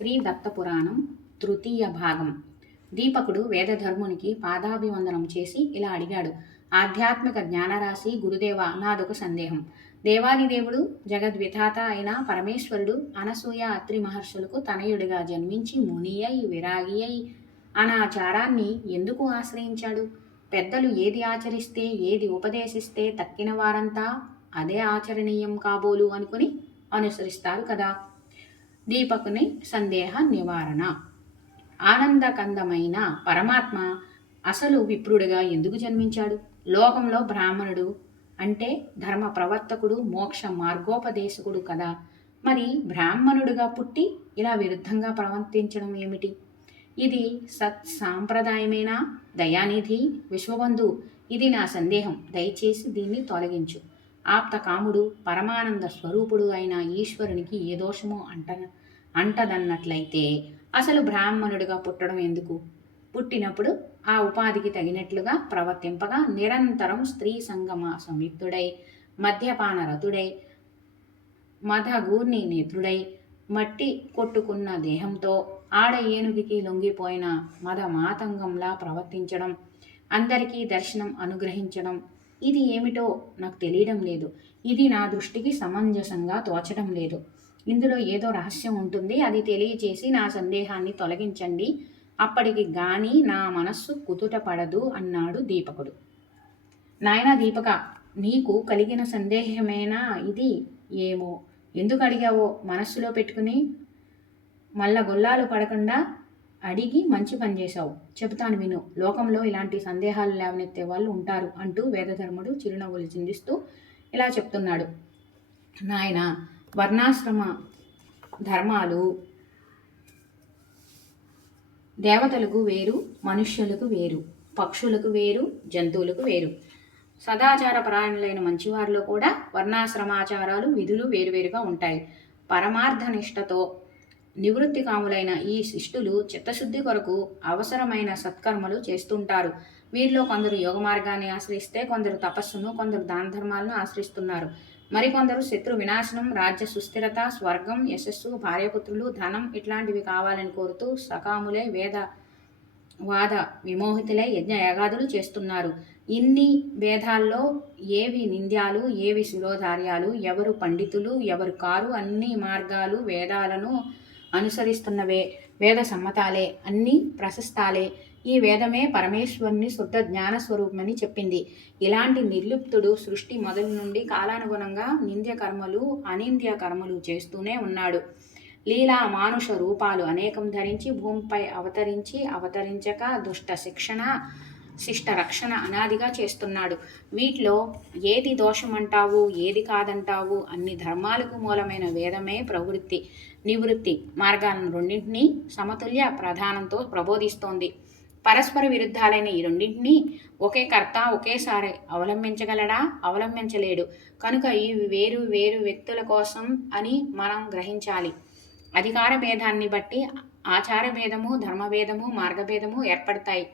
శ్రీ దత్తపురాణం తృతీయ భాగం. దీపకుడు వేదధర్మునికి పాదాభివందనం చేసి ఇలా అడిగాడు. ఆధ్యాత్మిక జ్ఞానరాశి గురుదేవ, నాదొక సందేహం. దేవాదిదేవుడు జగద్విధాత అయిన పరమేశ్వరుడు అనసూయ అత్రి మహర్షులకు తనయుడిగా జన్మించి ముని అయి విరాగి అయి అనాచారాన్ని ఎందుకు ఆశ్రయించాడు? పెద్దలు ఏది ఆచరిస్తే, ఏది ఉపదేశిస్తే తక్కిన వారంతా అదే ఆచరణీయం కాబోలు అనుకుని అనుసరిస్తారు కదా. దీపకుని సందేహ నివారణ. ఆనందకందమైన పరమాత్మ అసలు విప్రుడిగా ఎందుకు జన్మించాడు? లోకంలో బ్రాహ్మణుడు అంటే ధర్మ ప్రవర్తకుడు, మోక్ష మార్గోపదేశకుడు కదా. మరి బ్రాహ్మణుడిగా పుట్టి ఇలా విరుద్ధంగా ప్రవర్తించడం ఏమిటి? ఇది సత్ సాంప్రదాయమేనా? దయానిధి విశ్వబంధు, ఇది నా సందేహం. దయచేసి దీన్ని తొలగించు. ఆప్తకాముడు, పరమానంద స్వరూపుడు అయిన ఈశ్వరునికి ఏ దోషమో అంటదన్నట్లయితే అసలు బ్రాహ్మణుడిగా పుట్టడం ఎందుకు? పుట్టినప్పుడు ఆ ఉపాధికి తగినట్లుగా ప్రవర్తింపగా నిరంతరం స్త్రీ సంగమ సంయుక్తుడై, మద్యపానరతుడై, మదగూర్ని నేత్రుడై, మట్టి కొట్టుకున్న దేహంతో ఆడ ఏనుగుకి లొంగిపోయిన మద మాతంగంలా ప్రవర్తించడం, అందరికీ దర్శనం అనుగ్రహించడం, ఇది ఏమిటో నాకు తెలియడం లేదు. ఇది నా దృష్టికి సమంజసంగా తోచడం లేదు. ఇందులో ఏదో రహస్యం ఉంటుంది. అది తెలియచేసి నా సందేహాన్ని తొలగించండి. అప్పటికి గాని నా మనస్సు కుదుట పడదు అన్నాడు దీపకుడు. నాయనా దీపక, నీకు కలిగిన సందేహమేనా ఇది? ఏమో, ఎందుకు అడిగావో మనస్సులో పెట్టుకుని మళ్ళా గొల్లాలు పడకుండా అడిగి మంచి పని చేశావు. చెబుతాను విను. లోకంలో ఇలాంటి సందేహాలు లేవనెత్తే వాళ్ళు ఉంటారు అంటూ వేదధర్ముడు చిరునవ్వులు చిందిస్తూ ఇలా చెప్తున్నాడు. నాయన, వర్ణాశ్రమ ధర్మాలు దేవతలకు వేరు, మనుష్యులకు వేరు, పక్షులకు వేరు, జంతువులకు వేరు. సదాచార పరాయణులైన మంచివారిలో కూడా వర్ణాశ్రమాచారాలు, విధులు వేరువేరుగా ఉంటాయి. పరమార్థ నిష్టతో నివృత్తి కాములైన ఈ శిష్టులు చిత్తశుద్ధి కొరకు అవసరమైన సత్కర్మలు చేస్తుంటారు. వీరిలో కొందరు యోగ మార్గాన్ని ఆశ్రయిస్తే, కొందరు తపస్సును, కొందరు దాన ధర్మాలను ఆశ్రయిస్తున్నారు. మరికొందరు శత్రు వినాశనం, రాజ్య సుస్థిరత, స్వర్గం, యశస్సు, భార్యపుత్రులు, ధనం ఇట్లాంటివి కావాలని కోరుతూ సకాములై వాద విమోహితులై యజ్ఞ యాగాదులు చేస్తున్నారు. ఇన్ని భేదాల్లో ఏవి నింద్యాలు, ఏవి శిరోధార్యాలు, ఎవరు పండితులు, ఎవరు కారు, అన్ని మార్గాలు వేదాలను అనుసరిస్తున్నవే, వేద సమ్మతాలే, అన్నీ ప్రశస్తాలే. ఈ వేదమే పరమేశ్వరుని శుద్ధ జ్ఞాన స్వరూపమని చెప్పింది. ఇలాంటి నిర్లిప్తుడు సృష్టి మొదలు నుండి కాలానుగుణంగా నింద్య కర్మలు, అనింద్య కర్మలు చేస్తూనే ఉన్నాడు. లీలా మానుష రూపాలు అనేకం ధరించి భూమిపై అవతరించక దుష్ట శిక్షణ, శిష్ట రక్షణ అనాదిగా చేస్తున్నాడు. వీటిలో ఏది దోషమంటావు, ఏది కాదంటావు? అన్ని ధర్మాలకు మూలమైన వేదమే ప్రవృత్తి, నివృత్తి మార్గాలను రెండింటినీ సమతుల్య ప్రధానంతో ప్రబోధిస్తోంది. పరస్పర విరుద్ధాలైన ఈ రెండింటినీ ఒకే కర్త ఒకేసారి అవలంబించగలడా? అవలంబించలేడు. కనుక ఇవి వేరు వేరు వ్యక్తుల కోసం అని మనం గ్రహించాలి. అధికార భేదాన్ని బట్టి ఆచార భేదము, ధర్మభేదము, మార్గభేదము ఏర్పడతాయి.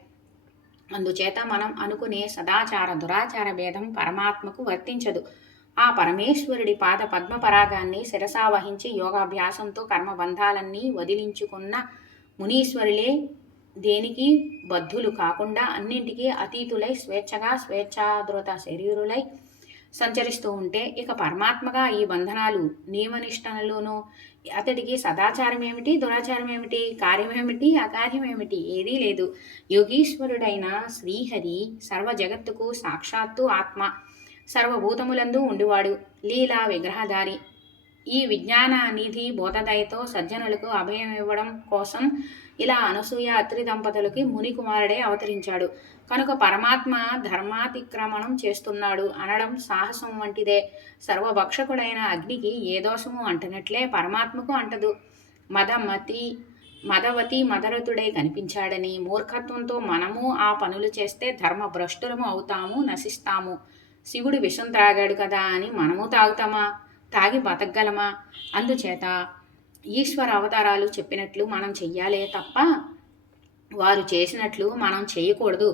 అందుచేత మనం అనుకునే సదాచార దురాచార భేదం పరమాత్మకు వర్తించదు. ఆ పరమేశ్వరుడి పాద పద్మపరాగాన్ని శిరసావహించి యోగాభ్యాసంతో కర్మబంధాలన్నీ వదిలించుకున్న మునీశ్వరులే దేనికి బద్ధులు కాకుండా అన్నింటికీ అతీతులై స్వేచ్ఛగా స్వేచ్ఛాధృత శరీరులై సంచరిస్తూ ఉంటే ఇక పరమాత్మగా ఈ బంధనాలు నియమనిష్టనలోనూ అతడికి సదాచారం ఏమిటి, దురాచారం ఏమిటి, కార్యమేమిటి, అకార్యమేమిటి ఏదీ లేదు. యోగీశ్వరుడైన శ్రీహరి సర్వ జగత్తుకు సాక్షాత్తు ఆత్మ, సర్వభూతములందు ఉండివాడు, లీలా విగ్రహధారి. ఈ విజ్ఞాన నిధి బోధదయతో సజ్జనులకు అభయం ఇవ్వడం కోసం ఇలా అనసూయ అత్రి దంపతులకి ముని కుమారుడే అవతరించాడు. కనుక పరమాత్మ ధర్మాతిక్రమణం చేస్తున్నాడు అనడం సాహసం వంటిదే. సర్వభక్షకుడైన అగ్నికి ఏ దోషము అంటనట్లే పరమాత్మకు అంటదు. మదవతి మదరతుడై కనిపించాడని మూర్ఖత్వంతో మనము ఆ పనులు చేస్తే ధర్మభ్రష్టులము అవుతాము, నశిస్తాము. శివుడు విషం త్రాగాడు కదా అని మనము తాగుతామా? తాగి బతకగలమా? అందుచేత ఈశ్వర అవతారాలు చెప్పినట్లు మనం చెయ్యాలే తప్ప వారు చేసినట్లు మనం చేయకూడదు.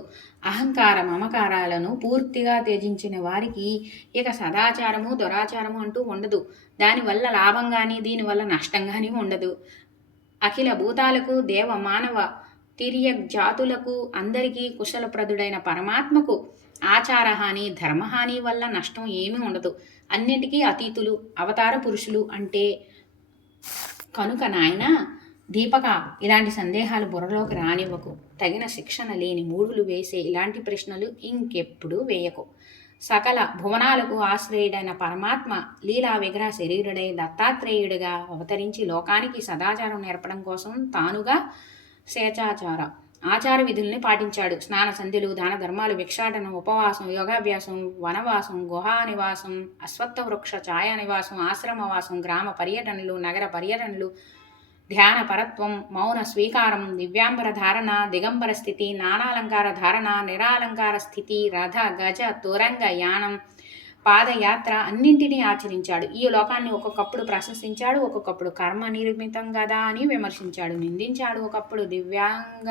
అహంకార మమకారాలను పూర్తిగా త్యజించిన వారికి ఇక సదాచారము దురాచారము అంటూ ఉండదు. దానివల్ల లాభం కానీ దీనివల్ల నష్టం కానీ ఉండదు. అఖిల భూతాలకు దేవ మానవ తిర్య జాతులకు అందరికీ కుశలప్రదుడైన పరమాత్మకు ఆచారహాని ధర్మహాని వల్ల నష్టం ఏమీ ఉండదు. అన్నిటికీ అతీతులు అవతార పురుషులు అంటే కనుక నాయన దీపక ఇలాంటి సందేహాలు బుర్రలోకి రానివ్వకు. తగిన శిక్షణ లేని మూడులు వేసే ఇలాంటి ప్రశ్నలు ఇంకెప్పుడు వేయకు. సకల భువనాలకు ఆశ్రయుడైన పరమాత్మ లీలా విగ్రహ శరీరుడై దత్తాత్రేయుడిగా అవతరించి లోకానికి సదాచారం నేర్పడం కోసం తానుగా శేషాచార ఆచార విధుల్ని పాటించాడు. స్నాన సంధ్యలు, దాన ధర్మాలు, భిక్షాటనం, ఉపవాసం, యోగాభ్యాసం, వనవాసం, గుహా నివాసం, అశ్వత్థ వృక్ష ఛాయా నివాసం, ఆశ్రమవాసం, గ్రామ పర్యటనలు, నగర పర్యటనలు, ధ్యాన పరత్వం, మౌన స్వీకారం, దివ్యాంబర ధారణ, దిగంబర స్థితి, నానాలంకార ధారణ, నిరాలంకార స్థితి, రథ గజ తురంగ యానం, పాదయాత్ర అన్నింటినీ ఆచరించాడు. ఈ లోకాన్ని ఒక్కొక్కప్పుడు ప్రశంసించాడు, ఒక్కొక్కప్పుడు కర్మ నిర్మితం కదా అని విమర్శించాడు, నిందించాడు. ఒకప్పుడు దివ్యాంగ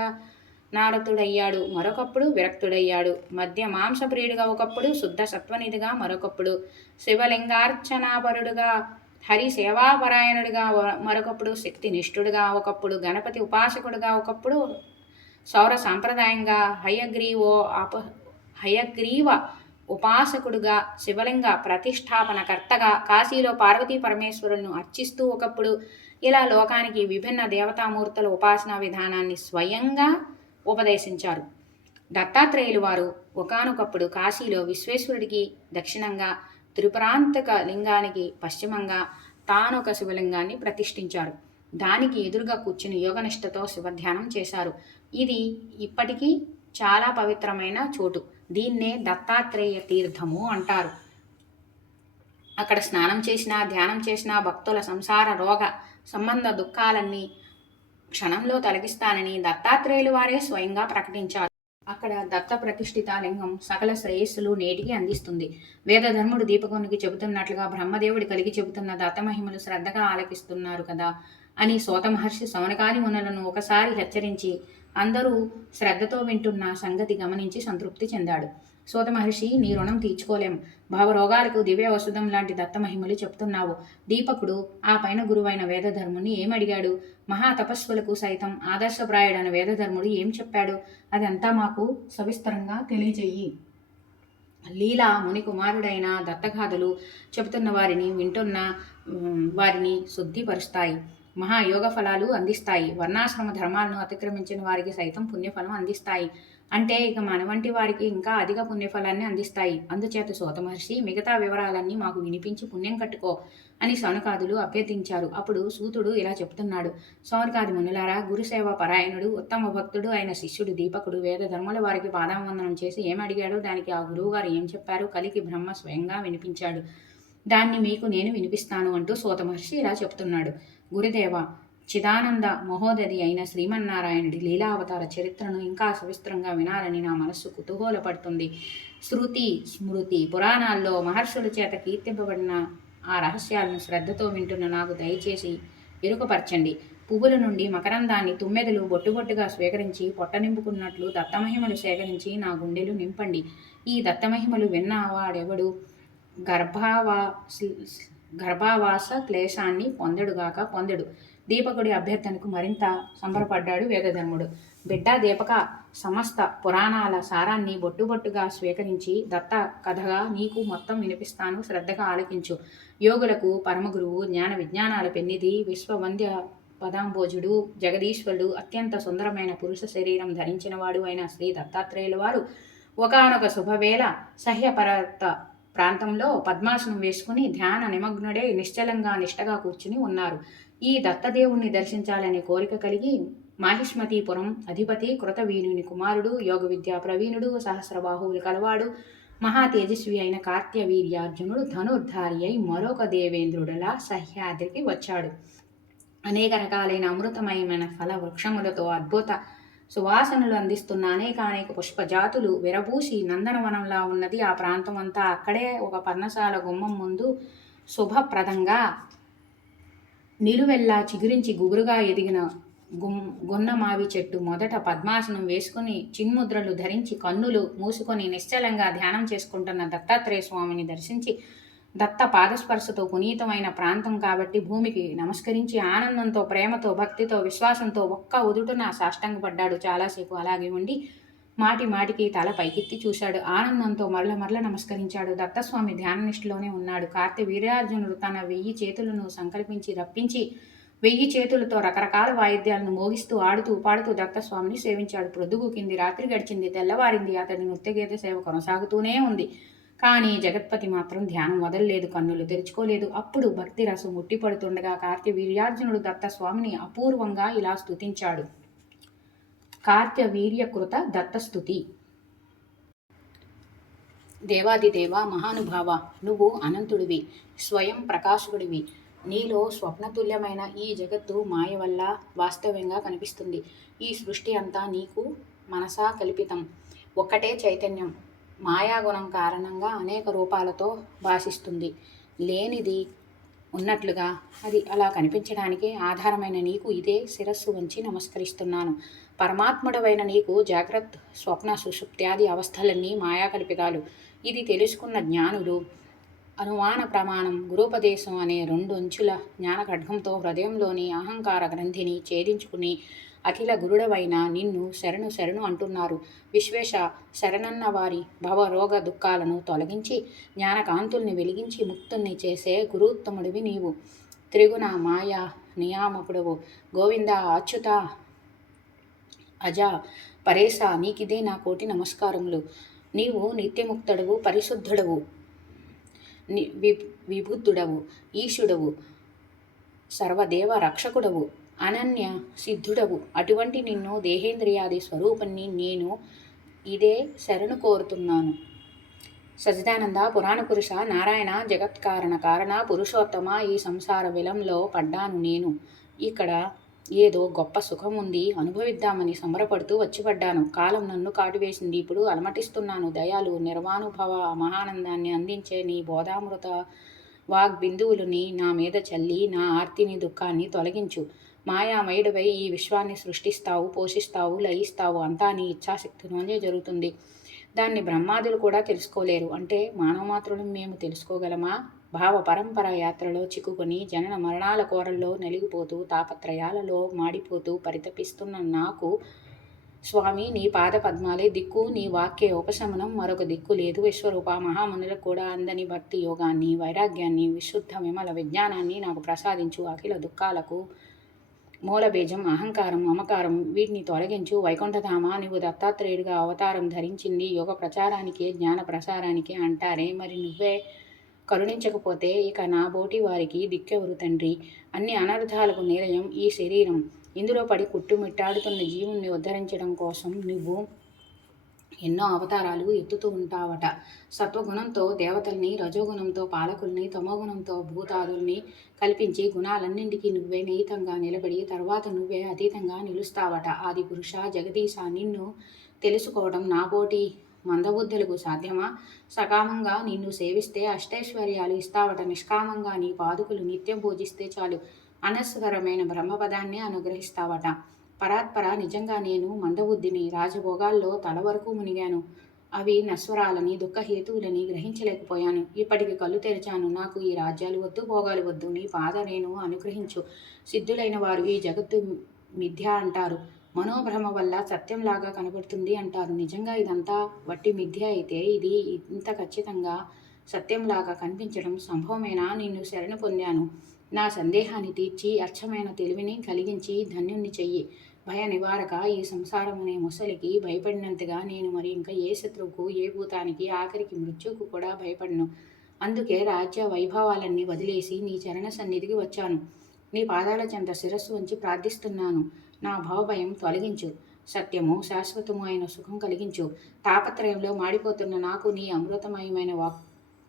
నారతుడయ్యాడు, మరొకప్పుడు విరక్తుడయ్యాడు. మధ్య మాంసప్రియుడిగా ఒకప్పుడు, శుద్ధ సత్వనిధిగా మరొకప్పుడు, శివలింగార్చనాపరుడుగా, హరి సేవాపరాయణుడిగా మరొకప్పుడు, శక్తి నిష్ఠుడుగా ఒకప్పుడు, గణపతి ఉపాసకుడుగా ఒకప్పుడు, సౌర సాంప్రదాయంగా హయగ్రీవ ఉపాసకుడుగా, శివలింగ ప్రతిష్టాపనకర్తగా, కాశీలో పార్వతీ పరమేశ్వరులను అర్చిస్తూ ఒకప్పుడు, ఇలా లోకానికి విభిన్న దేవతామూర్తుల ఉపాసనా విధానాన్ని స్వయంగా ఉపదేశించారు. దత్తాత్రేయులు వారు ఒకానొకప్పుడు కాశీలో విశ్వేశ్వరుడికి దక్షిణంగా, త్రిపురాంతక లింగానికి పశ్చిమంగా తానొక శివలింగాన్ని ప్రతిష్ఠించారు. దానికి ఎదురుగా కూర్చుని యోగనిష్టతో శివధ్యానం చేశారు. ఇది ఇప్పటికీ చాలా పవిత్రమైన చోటు. దీన్నే దత్తాత్రేయ తీర్థము అంటారు. అక్కడ స్నానం చేసినా ధ్యానం చేసినా భక్తుల సంసార రోగ సంబంధ దుఃఖాలన్నీ క్షణంలో తొలగిస్తానని దత్తాత్రేయులు వారే స్వయంగా ప్రకటించారు. అక్కడ దత్త ప్రతిష్ఠిత లింగం సకల శ్రేయస్సులు నేటికి అందిస్తుంది. వేదధర్ముడు దీపకునికి చెబుతున్నట్లుగా బ్రహ్మదేవుడి కలిగి చెబుతున్న దత్తమహిమలు శ్రద్ధగా ఆలకిస్తున్నారు కదా అని సోత మహర్షి సౌనకాది మునులను ఒకసారి హెచ్చరించి అందరూ శ్రద్ధతో వింటున్న సంగతి గమనించి సంతృప్తి చెందాడు. సోత మహర్షి, నీ రుణం తీర్చుకోలేం. భావరోగాలకు దివ్య ఔషధం లాంటి దత్తమహిమలు చెప్తున్నావు. దీపకుడు ఆ పైన గురువైన వేదధర్ముని ఏమడిగాడు? మహాతపస్సులకు సైతం ఆదర్శప్రాయుడైన వేదధర్ముడు ఏం చెప్పాడు? అదంతా మాకు సవిస్తరంగా తెలియజేయి. లీలా ముని కుమారుడైన దత్తగాథలు చెబుతున్న వారిని వింటున్న వారిని శుద్ధిపరుస్తాయి, మహాయోగ ఫలాలు అందిస్తాయి. వర్ణాశ్రమ ధర్మాలను అతిక్రమించిన వారికి సైతం పుణ్యఫలం అందిస్తాయి. అంటే ఇక మన వంటి వారికి ఇంకా అధిక పుణ్యఫలాన్ని అందిస్తాయి. అందుచేత సోత మహర్షి మిగతా వివరాలన్నీ మాకు వినిపించి పుణ్యం కట్టుకో అని సౌనకాదులు అభ్యర్థించారు. అప్పుడు సూతుడు ఇలా చెప్తున్నాడు: సౌనకాది మునులారా, గురుసేవ పరాయణుడు ఉత్తమ భక్తుడు అయిన శిష్యుడు దీపకుడు వేదధర్ముల వారికి పాదావందనం చేసి ఏమడిగాడో దానికి ఆ గురువుగారు ఏం చెప్పారు కలికి బ్రహ్మ స్వయంగా వినిపించాడు. దాన్ని మీకు నేను వినిపిస్తాను అంటూ సోత మహర్షి ఇలా చెప్తున్నాడు: గురుదేవ, చిదానంద మహోదధి అయిన శ్రీమన్నారాయణుడి లీలావతార చరిత్రను ఇంకా సవిస్తరంగా వినాలని నా మనస్సు కుతూహలపడుతుంది. శృతి స్మృతి పురాణాల్లో మహర్షుల చేత కీర్తింపబడిన ఆ రహస్యాలను శ్రద్ధతో వింటున్న నాకు దయచేసి ఎరుకపరచండి. పువ్వుల నుండి మకరందాన్ని తుమ్మెదలు బొట్టుబొట్టుగా స్వీకరించి పొట్ట నింపుకున్నట్లు దత్తమహిమలు సేకరించి నా గుండెలు నింపండి. ఈ దత్తమహిమలు విన్న వాడెవడు గర్భావాస క్లేశాన్ని పొందడుగాక పొందడు. దీపకుడి అభ్యర్థనకు మరింత సంబరపడ్డాడు వేదధర్ముడు. బిడ్డ దీపక, సమస్త పురాణాల సారాన్ని బొట్టుబొట్టుగా స్వీకరించి దత్త కథగా నీకు మొత్తం వినిపిస్తాను, శ్రద్ధగా ఆలకించు. యోగులకు పరమగురువు, జ్ఞాన విజ్ఞానాల పెన్నిధి, విశ్వవంద్య పదాంబోజుడు, జగదీశ్వరుడు, అత్యంత సుందరమైన పురుష శరీరం ధరించినవాడు అయిన శ్రీ దత్తాత్రేయుల వారు ఒకానొక శుభవేళ సహ్యపర్వత ప్రాంతంలో పద్మాసనం వేసుకుని ధ్యాన నిమగ్నుడే నిశ్చలంగా నిష్టగా కూర్చుని ఉన్నారు. ఈ దత్తదేవుణ్ణి దర్శించాలనే కోరిక కలిగి మాహిష్మతీపురం అధిపతి కృతవీనుని కుమారుడు, యోగ విద్యా ప్రవీణుడు, సహస్రబాహువులు కలవాడు, మహా తేజస్వి అయిన కార్త్యవీర్యార్జునుడు ధనుర్ధారి అయి మరొక దేవేంద్రుడిలా సహ్యాద్రికి వచ్చాడు. అనేక రకాలైన అమృతమయమైన ఫల వృక్షములతో అద్భుత సువాసనలు అందిస్తున్న అనేక పుష్పజాతులు విరబూసి నందనవనంలా ఉన్నది ఆ ప్రాంతం అంతా. అక్కడే ఒక పర్ణశాల గుమ్మం ముందు శుభప్రదంగా నిలువెల్లా చిగురించి గుబురుగా ఎదిగిన గొన్నమావి చెట్టు మొదట పద్మాసనం వేసుకుని చిన్ముద్రలు ధరించి కన్నులు మూసుకొని నిశ్చలంగా ధ్యానం చేసుకుంటున్న దత్తాత్రేయ స్వామిని దర్శించి దత్త పాదస్పర్శతో పునీతమైన ప్రాంతం కాబట్టి భూమికి నమస్కరించి ఆనందంతో, ప్రేమతో, భక్తితో, విశ్వాసంతో ఒక్క ఉదుటున సాష్టాంగపడ్డాడు. చాలాసేపు అలాగే ఉండి మాటి మాటికి తల పైకెత్తి చూశాడు. ఆనందంతో మరల మరల నమస్కరించాడు. దత్తస్వామి ధ్యాననిష్టలోనే ఉన్నాడు. కార్తీ వీర్యార్జునుడు తన 1000 చేతులను సంకల్పించి రప్పించి 1000 చేతులతో రకరకాల వాయిద్యాలను మోగిస్తూ ఆడుతూ పాడుతూ దత్తస్వామిని సేవించాడు. ప్రొద్దుగుకింది, రాత్రి గడిచింది, తెల్లవారింది. అతడి నృత్యగీత సేవ కొనసాగుతూనే ఉంది. కానీ జగత్పతి మాత్రం ధ్యానం వదలలేదు, కన్నులు తెరుచుకోలేదు. అప్పుడు భక్తి రసం ఉట్టిపడుతుండగా కార్తీ వీర్యార్జునుడు దత్తస్వామిని అపూర్వంగా ఇలా స్తుతించాడు. కార్త్యవీర్యకృత దత్తస్తుతి. దేవాదిదేవ, మహానుభావ, నువ్వు అనంతుడివి, స్వయం ప్రకాశకుడివి. నీలో స్వప్నతుల్యమైన ఈ జగత్తు మాయ వల్ల వాస్తవ్యంగా కనిపిస్తుంది. ఈ సృష్టి అంతా నీకు మనసా కల్పితం. ఒక్కటే చైతన్యం మాయాగుణం కారణంగా అనేక రూపాలతో భాషిస్తుంది. లేనిది ఉన్నట్లుగా అది అలా కనిపించడానికి ఆధారమైన నీకు ఇదే శిరస్సు వంచి నమస్కరిస్తున్నాను. పరమాత్ముడవైన నీకు జాగ్రత్త, స్వప్న, సుషుప్త్యాది అవస్థలన్నీ మాయాకల్పితాలు. ఇది తెలుసుకున్న జ్ఞానులు అనుమాన ప్రమాణం, గురూపదేశం అనే 2 అంచుల జ్ఞాన ఖడ్గంతో హృదయంలోని అహంకార గ్రంథిని ఛేదించుకుని అఖిల గురుడవైన నిన్ను శరణు శరణు అంటున్నారు. విశ్వేశ, శరణన్న వారి భవరోగ దుఃఖాలను తొలగించి జ్ఞానకాంతుల్ని వెలిగించి ముక్తుల్ని చేసే గురుత్తముడివి నీవు. త్రిగుణ మాయా నియామకుడవు. గోవింద, అచ్యుత, అజ, పరేశ, నీకిదే నా కోటి నమస్కారములు. నీవు నిత్యముక్తుడవు, పరిశుద్ధుడవు, విబుద్ధుడవు, ఈశుడవు, సర్వదేవ రక్షకుడవు, అనన్య సిద్ధుడవు. అటువంటి నిన్ను దేహేంద్రియాది స్వరూపాన్ని నేను ఇదే శరణు కోరుతున్నాను. సచిదానంద, పురాణ పురుష, నారాయణ, జగత్కారణ కారణ, పురుషోత్తమ, ఈ సంసార విలంలో పడ్డాను నేను. ఇక్కడ ఏదో గొప్ప సుఖం ఉంది, అనుభవిద్దామని సంబరపడుతూ వచ్చిపడ్డాను. కాలం నన్ను కాటువేసింది, ఇప్పుడు అలమటిస్తున్నాను. దయాలు, నిర్వానుభవ మహానందాన్ని అందించే నీ బోధామృత వాగ్బిందువులని నా మీద చల్లి నా ఆర్తిని, దుఃఖాన్ని తొలగించు. మాయామయుడివై ఈ విశ్వాన్ని సృష్టిస్తావు, పోషిస్తావు, లయిస్తావు. అంతా నీ ఇచ్ఛాశక్తిలోనే జరుగుతుంది. దాన్ని బ్రహ్మాదులు కూడా తెలుసుకోలేరు. అంటే మానవమాత్రులు మేము తెలుసుకోగలమా? భావ పరంపర యాత్రలో చిక్కుకొని జనన మరణాల కోరల్లో నలిగిపోతూ తాపత్రయాలలో మాడిపోతూ పరితపిస్తున్న నాకు స్వామి నీ పాద పద్మాలే దిక్కు, నీ వాక్య ఉపశమనం, మరొక దిక్కు లేదు. విశ్వరూప, మహామునులకు కూడా అందని భక్తి యోగాన్ని, వైరాగ్యాన్ని, విశుద్ధ విమల విజ్ఞానాన్ని నాకు ప్రసాదించు. అఖిల దుఃఖాలకు మూలబీజం అహంకారం, మమకారం, వీటిని తొలగించు. వైకుంఠధామ, నువ్వు దత్తాత్రేయుడిగా అవతారం ధరించింది యోగ ప్రచారానికే, జ్ఞాన ప్రసారానికే అంటారే, మరి నువ్వే కరుణించకపోతే ఇక నా బోటి వారికి దిక్కెవరు తండ్రి? అన్ని అనర్థాలకు నిలయం ఈ శరీరం. ఇందులో పడి కుట్టుమిట్టాడుతున్న జీవుణ్ణి ఉద్ధరించడం కోసం నువ్వు ఎన్నో అవతారాలు ఎత్తుతూ ఉంటావట. సత్వగుణంతో దేవతల్ని, రజోగుణంతో పాలకుల్ని, తమోగుణంతో భూతాదుల్ని కల్పించి గుణాలన్నింటికీ నువ్వే నిహితంగా నిలబడి తర్వాత నువ్వే అతీతంగా నిలుస్తావట. ఆది పురుష, జగదీశ, నిన్ను తెలుసుకోవడం నాబోటి మందబుద్ధులకు సాధ్యమా? సకామంగా నిన్ను సేవిస్తే అష్టైశ్వర్యాలు ఇస్తావట. నిష్కామంగా నీ పాదుకులు నిత్యం పూజిస్తే చాలు అనస్వరమైన బ్రహ్మపదాన్ని అనుగ్రహిస్తావట. పరాత్పర, నిజంగా నేను మందబుద్ధిని. రాజభోగాల్లో తల వరకు మునిగాను. అవి నశ్వరాలని, దుఃఖహేతువులని గ్రహించలేకపోయాను. ఇప్పటికి కళ్ళు తెరిచాను. నాకు ఈ రాజ్యాలు వద్దు, భోగాలు వద్దు. నీ పాద నేను అనుగ్రహించు. సిద్ధులైన వారు ఈ జగత్తు మిథ్య అంటారు. మనోభ్రమ వల్ల సత్యంలాగా కనబడుతుంది అంటారు. నిజంగా ఇదంతా వట్టి మిథ్య అయితే ఇది ఇంత ఖచ్చితంగా సత్యంలాగా కనిపించడం సంభవమేనా? నిన్ను శరణు పొందాను. నా సందేహాన్ని తీర్చి అచ్చమైన తెలివిని కలిగించి ధన్యుణ్ణి చెయ్యి. భయ నివారక, ఈ సంసారం అనే ముసలికి భయపడినంతగా నేను మరి ఇంకా ఏ శత్రువుకు, ఏ భూతానికి, ఆఖరికి మృత్యువుకు కూడా భయపడను. అందుకే రాజ్య వైభవాలన్నీ వదిలేసి నీ చరణ సన్నిధికి వచ్చాను. నీ పాదాల చెంత శిరస్సు వంచి ప్రార్థిస్తున్నాను. నా భవభయం తొలగించు. సత్యము, శాశ్వతము అయిన సుఖం కలిగించు. తాపత్రయంలో మాడిపోతున్న నాకు నీ అమృతమయమైన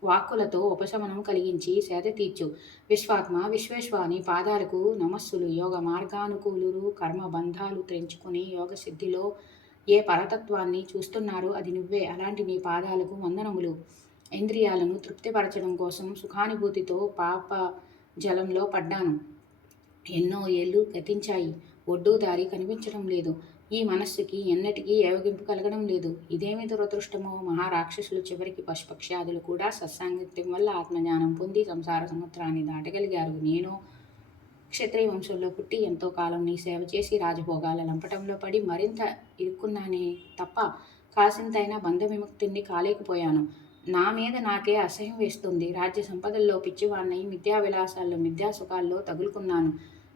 వాక్కులతో ఉపశమనం కలిగించి సేద తీర్చు. విశ్వాత్మ, విశ్వేశ్వ, నీ పాదాలకు నమస్సులు. యోగ మార్గానుకూలురు కర్మబంధాలు తెంచుకుని యోగ సిద్ధిలో ఏ పరతత్వాన్ని చూస్తున్నారో అది నువ్వే. అలాంటి నీ పాదాలకు వందనములు. ఇంద్రియాలను తృప్తిపరచడం కోసం సుఖానుభూతితో పాప జలంలో పడ్డాను. ఎన్నో ఏళ్ళు గతించాయి. ఒడ్డు దారి కనిపించడం లేదు. ఈ మనస్సుకి ఎన్నటికీ ఏవగింపు కలగడం లేదు. ఇదేమి దురదృష్టమో! మహారాక్షసులు చివరికి పశుపక్ష్యాదులు కూడా సత్సాంగత్యం వల్ల ఆత్మజ్ఞానం పొంది సంసార సముద్రాన్ని దాటగలిగారు. నేను క్షత్రియ వంశంలో పుట్టి ఎంతో కాలం నీ సేవ చేసి రాజభోగాల లంపటంలో పడి మరింత ఇరుక్కున్నానే తప్ప కాసింతైనా బంధ విముక్తిని కాలేకపోయాను. నా మీద నాకే అసహ్యం వేస్తుంది. రాజ్య సంపదల్లో పిచ్చివాణ్ణి, మిథ్యా విలాసాల్లో మిథ్యా సుఖాల్లో తగులుకున్నాను.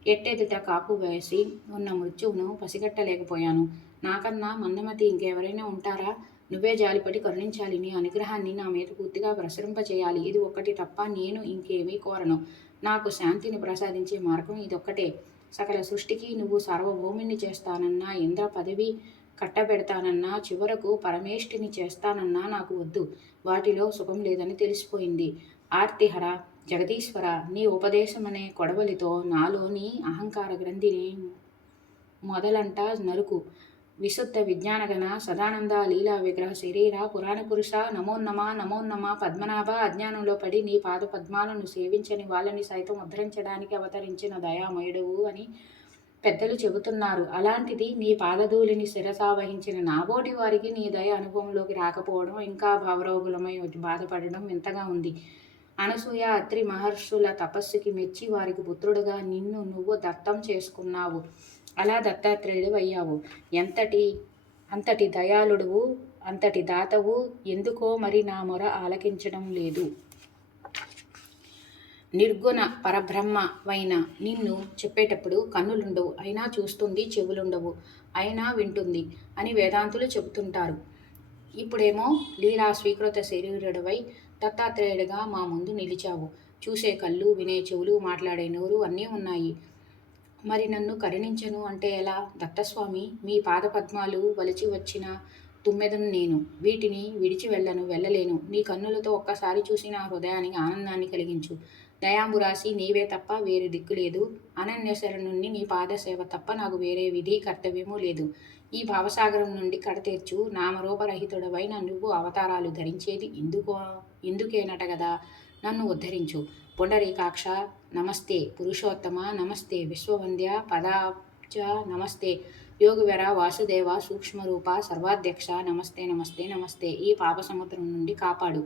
ఎట్టెదుట కాపు వేసి ఉన్న మృత్యువును పసిగట్టలేకపోయాను. నాకన్నా మందమతి ఇంకెవరైనా ఉంటారా? నువ్వే జాలిపడి కరుణించాలి. నీ అనుగ్రహాన్ని నా మీద పూర్తిగా ప్రసరింపచేయాలి. ఇది ఒక్కటి తప్ప నేను ఇంకేమీ కోరను. నాకు శాంతిని ప్రసాదించే మార్గం ఇదొక్కటే. సకల సృష్టికి నువ్వు సార్వభౌముణ్ణి చేస్తానన్నా, ఇంద్ర పదవి కట్టబెడతానన్నా, చివరకు పరమేష్ఠిని చేస్తానన్నా నాకు వద్దు. వాటిలో సుఖం లేదని తెలిసిపోయింది. ఆర్తిహర జగదీశ్వర, నీ ఉపదేశమనే కొడవలితో నాలోని అహంకార గ్రంథిని మొదలంట నరుకు. విశుద్ధ విజ్ఞానగణ సదానంద లీలా విగ్రహ శరీర పురాణ పురుష నమోన్నమ నమోన్నమ పద్మనాభ, అజ్ఞానంలో పడి నీ పాద పద్మాలను సేవించని వాళ్ళని సైతం ఉద్ధరించడానికి అవతరించిన దయామయుడువు అని పెద్దలు చెబుతున్నారు. అలాంటిది నీ పాదధూళిని శిరసావహించిన నాబోటి వారికి నీ దయ అనుభవంలోకి రాకపోవడం, ఇంకా భావరోగులమై బాధపడడం వింతగా ఉంది. అనసూయ అత్రి మహర్షుల తపస్సుకి మెచ్చి వారికి పుత్రుడుగా నిన్ను నువ్వు దత్తం చేసుకున్నావు. అలా దత్తాత్రేయుడు అయ్యావు. అంతటి దయాళుడువు, అంతటి దాతవు, ఎందుకో మరి నా మొర ఆలకించడం లేదు. నిర్గుణ పరబ్రహ్మవైన నిన్ను చెప్పేటప్పుడు కన్నులుండవు, అయినా చూస్తుంది, చెవులుండవు, అయినా వింటుంది అని వేదాంతులు చెబుతుంటారు. ఇప్పుడేమో లీలా స్వీకృత శరీరుడివై దత్తాత్రేయుడిగా మా ముందు నిలిచావు. చూసే కళ్ళు, వినే చెవులు, మాట్లాడే నోరు అన్నీ ఉన్నాయి. మరి నన్ను కరుణించను అంటే ఎలా? దత్తస్వామి, మీ పాదపద్మాలు వలిచి వచ్చిన తుమ్మెదను నేను. వీటిని విడిచి వెళ్ళలేను. నీ కన్నులతో ఒక్కసారి చూసి నా హృదయానికి ఆనందాన్ని కలిగించు. దయాంబురాసి నీవే తప్ప వేరే దిక్కు లేదు. అనన్యశరణుణ్ణి, నీ పాదసేవ తప్ప నాకు వేరే విధి కర్తవ్యమూ లేదు. ఈ భావసాగరం నుండి కడతీర్చు. నామరూపరహితుడవైన నువ్వు అవతారాలు ధరించేది ఇందుకేనట గదా. నన్ను ఉద్ధరించు. పుండరీకాక్ష నమస్తే, పురుషోత్తమ నమస్తే, విశ్వవంద్య పదాబ్జ నమస్తే, యోగివర వాసుదేవ సూక్ష్మరూప సర్వాధ్యక్ష నమస్తే నమస్తే నమస్తే. ఈ పాప సముద్రం నుండి కాపాడు.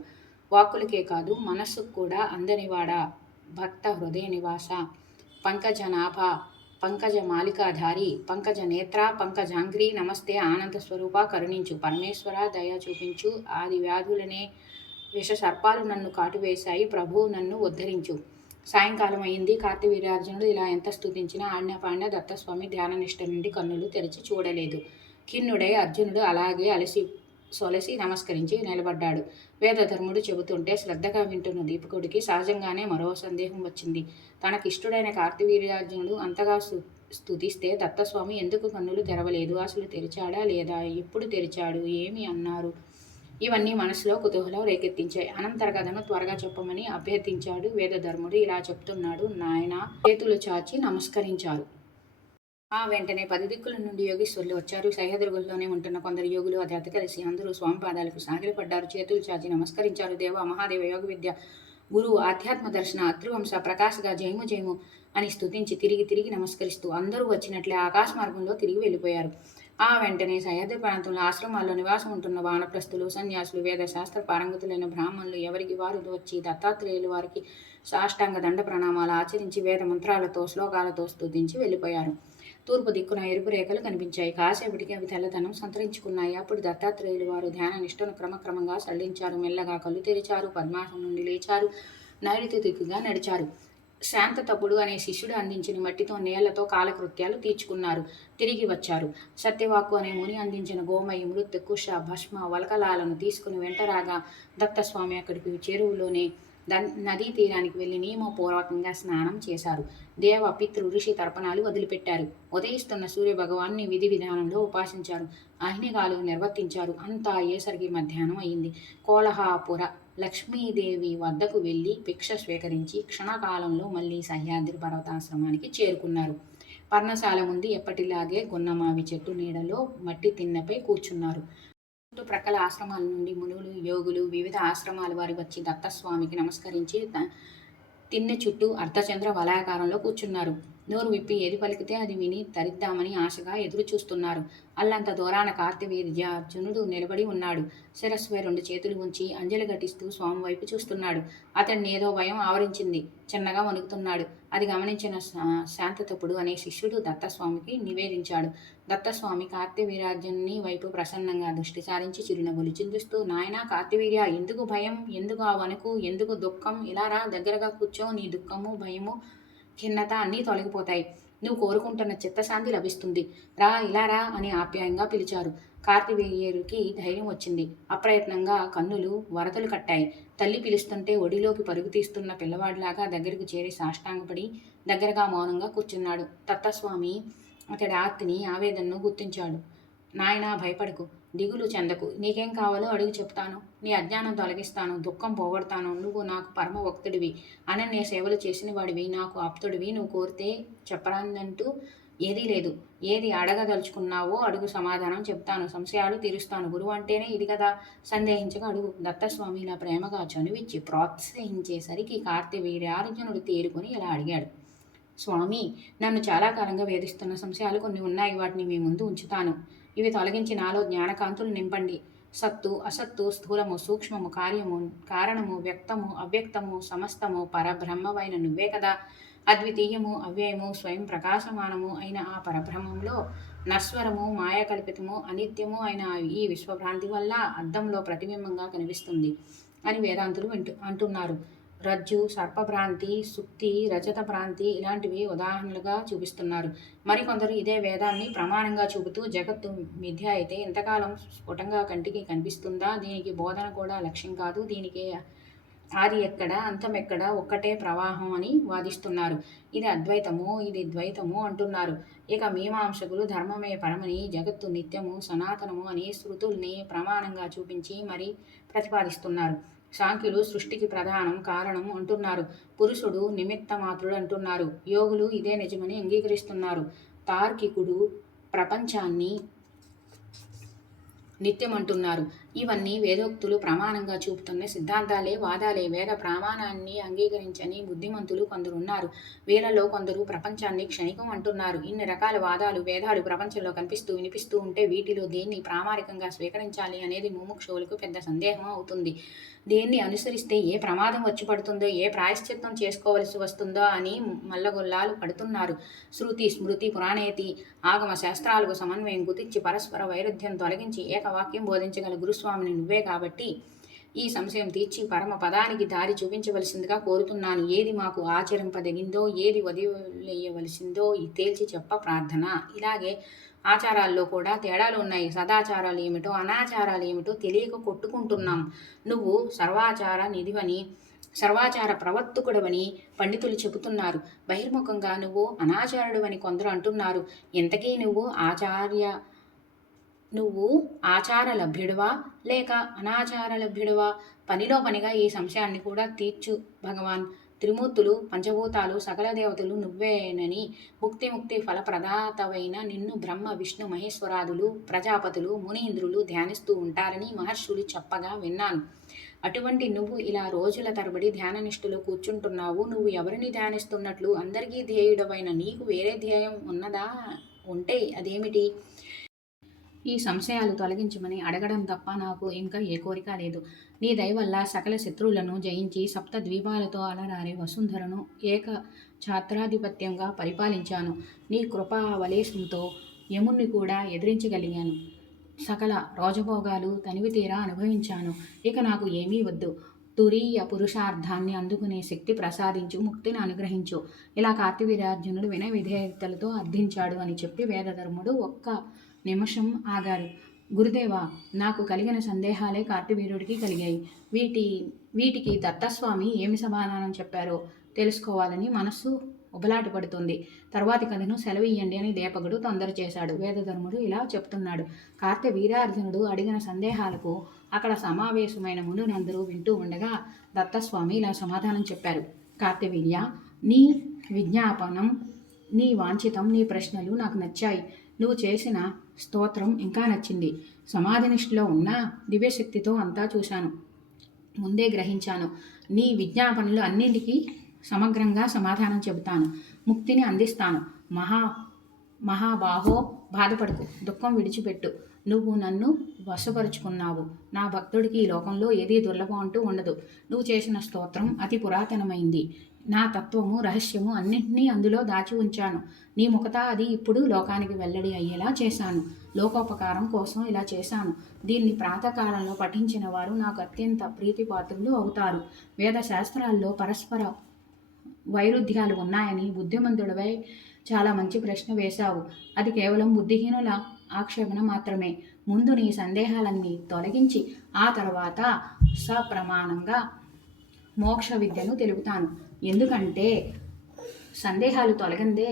వాక్కులకే కాదు మనస్సుకు కూడా అందనివాడా, భక్త హృదయ నివాస, పంకజనాభ, పంకజ మాలికాధారి, పంకజ నేత్ర, పంకజాంగ్రి నమస్తే. ఆనంద స్వరూప కరుణించు. పరమేశ్వర దయ చూపించు. ఆది వ్యాధులనే విష సర్పాలు నన్ను కాటువేశాయి. ప్రభు నన్ను ఉద్ధరించు. సాయంకాలం అయింది. కార్తవీర్యార్జునుడు ఇలా ఎంత స్తుతించినా ఆజ్ఞాపాండ దత్తస్వామి ధ్యాననిష్ట నుండి కన్నులు తెరిచి చూడలేదు. ఖిన్నుడై అర్జునుడు అలాగే సొలసి నమస్కరించి నిలబడ్డాడు. వేదధర్ముడు చెబుతుంటే శ్రద్ధగా వింటున్న దీపకుడికి సహజంగానే మరో సందేహం వచ్చింది. తనకిష్టుడైన కార్తవీర్యార్జునుడు అంతగా స్తుతిస్తే దత్తస్వామి ఎందుకు కన్నులు తెరవలేదు? అసలు తెరిచాడా లేదా? ఎప్పుడు తెరిచాడు? ఏమి అన్నారు? ఇవన్నీ మనసులో కుతూహలం రేకెత్తించాయి. అనంతర కథను త్వరగా చెప్పమని అభ్యర్థించాడు. వేదధర్ముడు ఇలా చెప్తున్నాడు. నాయన చేతులు చాచి నమస్కరించారు. ఆ వెంటనే 10 దిక్కుల నుండి యోగీశ్వరులు వచ్చారు. సహ్యాద్రి ఉంటున్న కొందరు యోగులు అతి కలిసి అందరూ స్వామి పాదాలకు సాగిలపడ్డారు. చేతులు చాచి నమస్కరించారు. దేవ, మహాదేవ, యోగ విద్య, గురువు, ఆధ్యాత్మ దర్శన, అత్రివంశ ప్రకాశగా జయము జయము అని స్తుతించి తిరిగి నమస్కరిస్తూ అందరూ వచ్చినట్లే ఆకాశ మార్గంలో తిరిగి వెళ్ళిపోయారు. ఆ వెంటనే సహ్యాద్రి ప్రాంతంలో ఆశ్రమాల్లో నివాసం ఉంటున్న వానప్రస్థులు, సన్యాసులు, వేదశాస్త్ర పారంగతులైన బ్రాహ్మణులు ఎవరికి వారు వచ్చి దత్తాత్రేయులు వారికి సాష్టాంగ దండ ప్రణామాలు ఆచరించి వేద మంత్రాలతో శ్లోకాలతో స్తుతించి వెళ్ళిపోయారు. తూర్పు దిక్కున ఎరుపు రేఖలు కనిపించాయి. కాసేపటికి అవి తెల్లదనం సంతరించుకున్నాయి. అప్పుడు దత్తాత్రేయులు వారు ధ్యాన నిష్టను క్రమక్రమంగా సడలించారు. మెల్లగా కళ్ళు తెరిచారు. పద్మాసనం నుండి లేచారు. నైరుతి దిక్కుగా నడిచారు. శాంతతపుడు అనే శిష్యుడు అందించిన మట్టితో నేలతో కాలకృత్యాలు తీర్చుకున్నారు. తిరిగి వచ్చారు. సత్యవాక్కు అనే ముని అందించిన గోమయి, మృత్, కుష, భస్మ, వలకలాలను తీసుకుని వెంటరాగా దత్తస్వామి అక్కడికి చెరువులోనే నదీ తీరానికి వెళ్లి నియమపూర్వకంగా స్నానం చేశారు. దేవ, పితృ, ఋషి తర్పణాలు వదిలిపెట్టారు. ఉదయిస్తున్న సూర్య భగవాన్ని విధి విధానంలో ఉపాసించారు. అహ్నిగాలు నిర్వర్తించారు. అంతా అయ్యేసరికి మధ్యాహ్నం అయింది. కోలహాపుర లక్ష్మీదేవి వద్దకు వెళ్ళి భిక్ష స్వీకరించి క్షణకాలంలో మళ్ళీ సహ్యాద్రి పర్వతాశ్రమానికి చేరుకున్నారు. పర్ణశాల ముందు ఎప్పటిలాగే గున్నమావి చెట్టు నీడలో మట్టి తిన్నెపై కూర్చున్నారు. చుట్టుప్రక్కల ఆశ్రమాల నుండి మునులు, యోగులు, వివిధ ఆశ్రమాల వారి వచ్చి దత్తస్వామికి నమస్కరించి తిన్నె చుట్టూ అర్ధచంద్ర వలయాకారంలో కూర్చున్నారు. నోరు విప్పి ఏది పలికితే అది విని తరిద్దామని ఆశగా ఎదురు చూస్తున్నారు. అల్లంత దూరాన కార్తవీర్యార్జునుడు నిలబడి ఉన్నాడు. శిరస్సుపై 2 చేతులు ఉంచి అంజలి ఘటిస్తూ స్వామి వైపు చూస్తున్నాడు. అతడిని ఏదో భయం ఆవరించింది. చిన్నగా వణుకుతున్నాడు. అది గమనించిన శాంతతపుడు అనే శిష్యుడు దత్తస్వామికి నివేదించాడు. దత్తస్వామి కార్తవీర్యార్జునుని వైపు ప్రసన్నంగా దృష్టి సారించి చిరునవ్వులు చిందిస్తూ, నాయనా కార్తవీర్య, ఎందుకు భయం, ఎందుకు ఆ వణుకు, ఎందుకు దుఃఖం? ఇలా రా, దగ్గరగా కూర్చో. నీ దుఃఖము, భయము, ఖిన్నత అన్నీ తొలగిపోతాయి. నువ్వు కోరుకుంటున్న చిత్తశాంతి లభిస్తుంది. రా, ఇలా రా అని ఆప్యాయంగా పిలిచారు. కార్తవీర్యుడికి ధైర్యం వచ్చింది. అప్రయత్నంగా కన్నులు వరదలు కట్టాయి. తల్లి పిలుస్తుంటే ఒడిలోకి పరుగు తీస్తున్న పిల్లవాడిలాగా దగ్గరకు చేరి సాష్టాంగపడి దగ్గరగా మౌనంగా కూర్చున్నాడు. దత్తస్వామి అతడి ఆర్తిని, ఆవేదనను గుర్తించాడు. నాయనా, భయపడకు, దిగులు చెందకు. నీకేం కావాలో అడుగు, చెప్తాను. నీ అజ్ఞానం తొలగిస్తాను, దుఃఖం పోగొడతాను. నువ్వు నాకు పరమ భక్తుడివి, అనన్య సేవలు చేసిన వాడివి, నాకు ఆప్తుడివి. నువ్వు కోరితే చెప్పరానంటూ ఏదీ లేదు. ఏది అడగదలుచుకున్నావో అడుగు, సమాధానం చెప్తాను, సంశయాలు తీరుస్తాను. గురువు అంటేనే ఇది కదా, సందేహించక అడుగు. దత్తస్వామి ఇలా ప్రేమగా చనువిచ్చి ప్రోత్సహించేసరికి కార్తవీర్యార్జునుడు తేరుకొని ఇలా అడిగాడు. స్వామి, నన్ను చాలా కాలంగా వేధిస్తున్న సంశయాలు కొన్ని ఉన్నాయి. వాటిని మీ ముందు ఉంచుతాను. ఇవి తొలగించి నాలో జ్ఞానకాంతులు నింపండి. సత్తు, అసత్తు, స్థూలము, సూక్ష్మము, కార్యము, కారణము, వ్యక్తము, అవ్యక్తము, సమస్తము పరబ్రహ్మమైన నువ్వే కదా. అద్వితీయము, అవ్యయము, స్వయం ప్రకాశమానము అయిన ఆ పరబ్రహ్మంలో నశ్వరము, మాయాకల్పితము, అనిత్యము అయిన ఈ విశ్వభ్రాంతి వల్ల అద్దంలో ప్రతిబింబంగా కనిపిస్తుంది అని వేదాంతులు అంటున్నారు. రజ్జు, సర్పభ్రాంతి, సుక్తి, రజత భ్రాంతి ఇలాంటివి ఉదాహరణలుగా చూపిస్తున్నారు. మరికొందరు ఇదే వేదాన్ని ప్రమాణంగా చూపుతూ జగత్తు మిథ్య అయితే ఇంతకాలం స్ఫుటంగా కంటికి కనిపిస్తుందా? దీనికి బోధన కూడా లక్ష్యం కాదు. దీనికి ఆది ఎక్కడ, అంతం ఎక్కడ, ఒక్కటే ప్రవాహం అని వాదిస్తున్నారు. ఇది అద్వైతము, ఇది ద్వైతము అంటున్నారు. ఇక మీమాంసకులు ధర్మమే పరమని, జగత్తు నిత్యము, సనాతనము అని శృతుల్ని ప్రమాణంగా చూపించి మరీ ప్రతిపాదిస్తున్నారు. సాంఖ్యులు సృష్టికి ప్రధానం, కారణం అంటున్నారు. పురుషుడు నిమిత్త మాత్రుడు అంటున్నారు. యోగులు ఇదే నిజమని అంగీకరిస్తున్నారు. తార్కికుడు ప్రపంచాన్ని నిత్యం అంటున్నారు. ఇవన్నీ వేదోక్తులు ప్రమాణంగా చూపుతున్న సిద్ధాంతాలే, వాదాలే. వేద ప్రమాణాన్ని అంగీకరించని బుద్ధిమంతులు కొందరు ఉన్నారు. వీళ్ళలో కొందరు ప్రపంచాన్ని క్షణికం అంటున్నారు. ఇన్ని రకాల వాదాలు, వేదాలు ప్రపంచంలో కనిపిస్తూ వినిపిస్తూ ఉంటే వీటిలో దేన్ని ప్రామాణికంగా స్వీకరించాలి అనేది ముముక్షువులకు పెద్ద సందేహం అవుతుంది. దేన్ని అనుసరిస్తే ఏ ప్రమాదం వచ్చి పడుతుందో, ఏ ప్రాయశ్చిత్తం చేసుకోవలసి వస్తుందో అని మల్లగొల్లాలు పడుతున్నారు. శృతి, స్మృతి, పురాణేతి, ఆగమ శాస్త్రాలకు సమన్వయం గుర్తించి పరస్పర వైరుధ్యం తొలగించి ఏకవాక్యం బోధించగల గురుస్వామిని నువ్వే కాబట్టి ఈ సంశయం తీర్చి పరమ పదానికి దారి చూపించవలసిందిగా కోరుతున్నాను. ఏది మాకు ఆచరింపదగిందో, ఏది వదిలేయవలసిందో తేల్చి చెప్ప ప్రార్థన. ఇలాగే ఆచారాల్లో కూడా తేడాలు ఉన్నాయి. సదాచారాలు ఏమిటో, అనాచారాలు ఏమిటో తెలియక కొట్టుకుంటున్నాం. నువ్వు సర్వాచార నిధివని, సర్వాచార ప్రవర్తకుడవని పండితులు చెబుతున్నారు. బహిర్ముఖంగా నువ్వు అనాచారుడవని కొందరు అంటున్నారు. ఇంతకీ నువ్వు ఆచార లభ్యుడివా లేక అనాచార లభ్యుడివా? పనిలో పనిగా ఈ సంశయాన్ని కూడా తీర్చు భగవాన్. త్రిమూర్తులు, పంచభూతాలు, సకల దేవతలు నువ్వేనని, ముక్తి ఫలప్రదాతవైన నిన్ను బ్రహ్మ, విష్ణు, మహేశ్వరాదులు, ప్రజాపతులు, మునీంద్రులు ధ్యానిస్తూ ఉంటారని మహర్షులు చెప్పగా విన్నాను. అటువంటి నువ్వు ఇలా రోజుల తరబడి ధ్యాననిష్ఠలో కూర్చుంటున్నావు. నువ్వు ఎవరిని ధ్యానిస్తున్నట్లు? అందరికీ ధ్యేయుడవైన నీకు వేరే ధ్యేయం ఉన్నదా? ఉంటే అదేమిటి? ఈ సంశయాలు తొలగించమని అడగడం తప్ప నాకు ఇంకా ఏ కోరిక లేదు. నీ దయవల్ల సకల శత్రువులను జయించి సప్త ద్వీపాలతో అలరారే వసుంధరను ఏక ఛాత్రాధిపత్యంగా పరిపాలించాను. నీ కృపావలేశంతో యముణ్ణి కూడా ఎదిరించగలిగాను. సకల రోజభోగాలు తనివి తీరా అనుభవించాను. ఇక నాకు ఏమీ వద్దు. తురీయ పురుషార్థాన్ని అందుకునే శక్తి ప్రసాదించు, ముక్తిని అనుగ్రహించు. ఇలా కార్తవీర్యార్జునుడు వినయ విధేయతలతో అర్థించాడు అని చెప్పి వేదధర్ముడు ఒక్క నిమిషం ఆగారు. గురుదేవా, నాకు కలిగిన సందేహాలే కార్తవీర్యుడికి కలిగాయి. వీటికి దత్తస్వామి ఏమి సమాధానం చెప్పారో తెలుసుకోవాలని మనస్సు ఉబలాటి పడుతుంది. తర్వాతి కథను సెలవియ్యండి అని దీపకుడు తొందర చేశాడు. వేదధర్ముడు ఇలా చెప్తున్నాడు. కార్తవీర్యార్జునుడు అడిగిన సందేహాలకు అక్కడ సమావేశమైన మునులందరూ వింటూ ఉండగా దత్తస్వామి ఇలా సమాధానం చెప్పారు. కార్తవీర్య, నీ విజ్ఞాపనం, నీ వాంఛితం, నీ ప్రశ్నలు నాకు నచ్చాయి. నువ్వు చేసిన స్తోత్రం ఇంకా నచ్చింది. సమాధినిష్ఠలో ఉన్న దివ్యశక్తితో అంతా చూశాను, ముందే గ్రహించాను. నీ విజ్ఞాపనలు అన్నింటికీ సమగ్రంగా సమాధానం చెబుతాను. ముక్తిని అందిస్తాను. మహాబాహో, బాధపడకు, దుఃఖం విడిచిపెట్టు. నువ్వు నన్ను వశపరుచుకున్నావు. నా భక్తుడికి ఈ లోకంలో ఏదీ దుర్లభం అంటూ ఉండదు. నువ్వు చేసిన స్తోత్రం అతి పురాతనమైంది. నా తత్వము, రహస్యము అన్నింటినీ అందులో దాచి ఉంచాను. నీ ముఖత అది ఇప్పుడు లోకానికి వెల్లడి అయ్యేలా చేశాను. లోకోపకారం కోసం ఇలా చేశాను. దీన్ని ప్రాతకాలంలో పఠించిన వారు నాకు అత్యంత ప్రీతిపాత్రులు అవుతారు. వేద శాస్త్రాల్లో పరస్పర వైరుధ్యాలు ఉన్నాయని బుద్ధిమంతుడివై చాలా మంచి ప్రశ్న వేశావు. అది కేవలం బుద్ధిహీనుల ఆక్షేపణ మాత్రమే. ముందు నీ సందేహాలన్నీ తొలగించి ఆ తర్వాత సప్రమాణంగా మోక్ష విద్యను తెలుపుతాను. ఎందుకంటే సందేహాలు తొలగిందే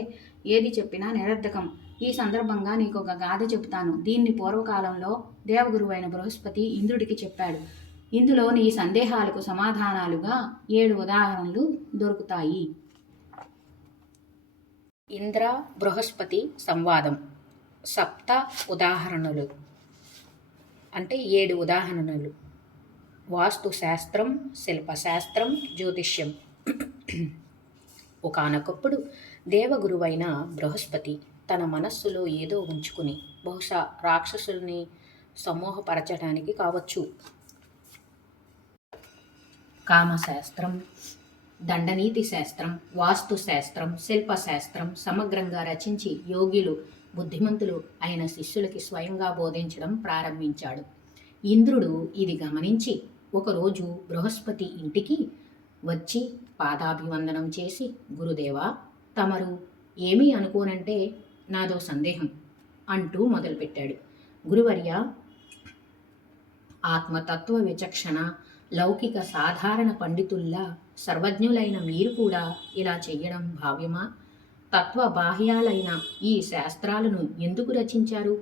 ఏది చెప్పినా నిరర్ధకం. ఈ సందర్భంగా నీకు ఒక గాథ చెబుతాను. దీన్ని పూర్వకాలంలో దేవగురువైన బృహస్పతి ఇంద్రుడికి చెప్పాడు. ఇందులో నీ సందేహాలకు సమాధానాలుగా 7 ఉదాహరణలు దొరుకుతాయి. ఇంద్ర బృహస్పతి సంవాదం. సప్త ఉదాహరణలు అంటే 7 ఉదాహరణలు. వాస్తు శాస్త్రం, శిల్పశాస్త్రం, జ్యోతిష్యం. ఒకానొకప్పుడు దేవగురువైన బృహస్పతి తన మనస్సులో ఏదో ఉంచుకుని, బహుశా రాక్షసుల్ని సమూహపరచడానికి కావచ్చు, కామశాస్త్రం, దండనీతి శాస్త్రం, వాస్తు శాస్త్రం, శిల్పశాస్త్రం సమగ్రంగా రచించి యోగిలు, బుద్ధిమంతులు అయిన శిష్యులకి స్వయంగా బోధించడం ప్రారంభించాడు. ఇంద్రుడు ఇది గమనించి ఒకరోజు బృహస్పతి ఇంటికి వచ్చి పాదాభివందనం చేసి, గురుదేవా, తమరు ఏమీ అనుకోనంటే నాదో సందేహం అంటూ మొదలుపెట్టాడు. గురువర్య, ఆత్మతత్వ విచక్షణ, లౌకిక సాధారణ పండితుల్లా సర్వజ్ఞులైన మీరు కూడా ఇలా చెయ్యడం భావ్యమా? తత్వ బాహ్యాలైన ఈ శాస్త్రాలను ఎందుకు రచించారు?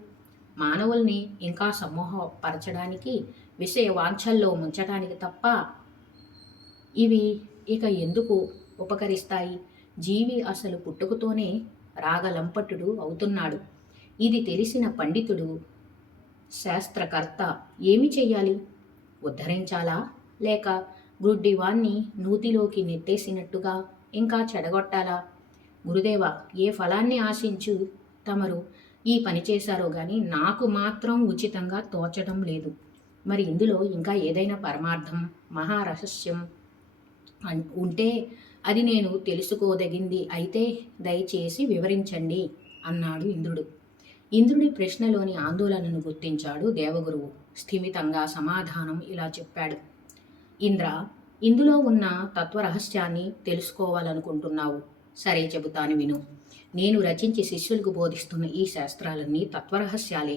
మానవుల్ని ఇంకా సమూహపరచడానికి, విషయ వాంఛల్లో ముంచటానికి తప్ప ఇవి ఇక ఎందుకు ఉపకరిస్తాయి? జీవి అసలు పుట్టుకతోనే రాగలంపటుడు అవుతున్నాడు. ఇది తెలిసిన పండితుడు, శాస్త్రకర్త ఏమి చెయ్యాలి? ఉద్ధరించాలా, లేక గుడ్డివాన్ని నూతిలోకి నెట్టేసినట్టుగా ఇంకా చెడగొట్టాలా? గురుదేవ, ఏ ఫలాన్ని ఆశించు తమరు ఈ పని చేశారో గాని నాకు మాత్రం ఉచితంగా తోచడం లేదు. మరి ఇందులో ఇంకా ఏదైనా పరమార్థం, మహారహస్యం ఉంటే అది నేను తెలుసుకోదగింది అయితే దయచేసి వివరించండి అన్నాడు ఇంద్రుడు. ఇంద్రుడి ప్రశ్నలోని ఆందోళనను గుర్తించాడు దేవగురువు. స్థిమితంగా సమాధానం ఇలా చెప్పాడు. ఇంద్ర, ఇందులో ఉన్న తత్వరహస్యాన్ని తెలుసుకోవాలనుకుంటున్నావు. సరే, చెబుతాను విను. నేను రచించి శిష్యులకు బోధిస్తున్న ఈ శాస్త్రాలన్నీ తత్వరహస్యాలే,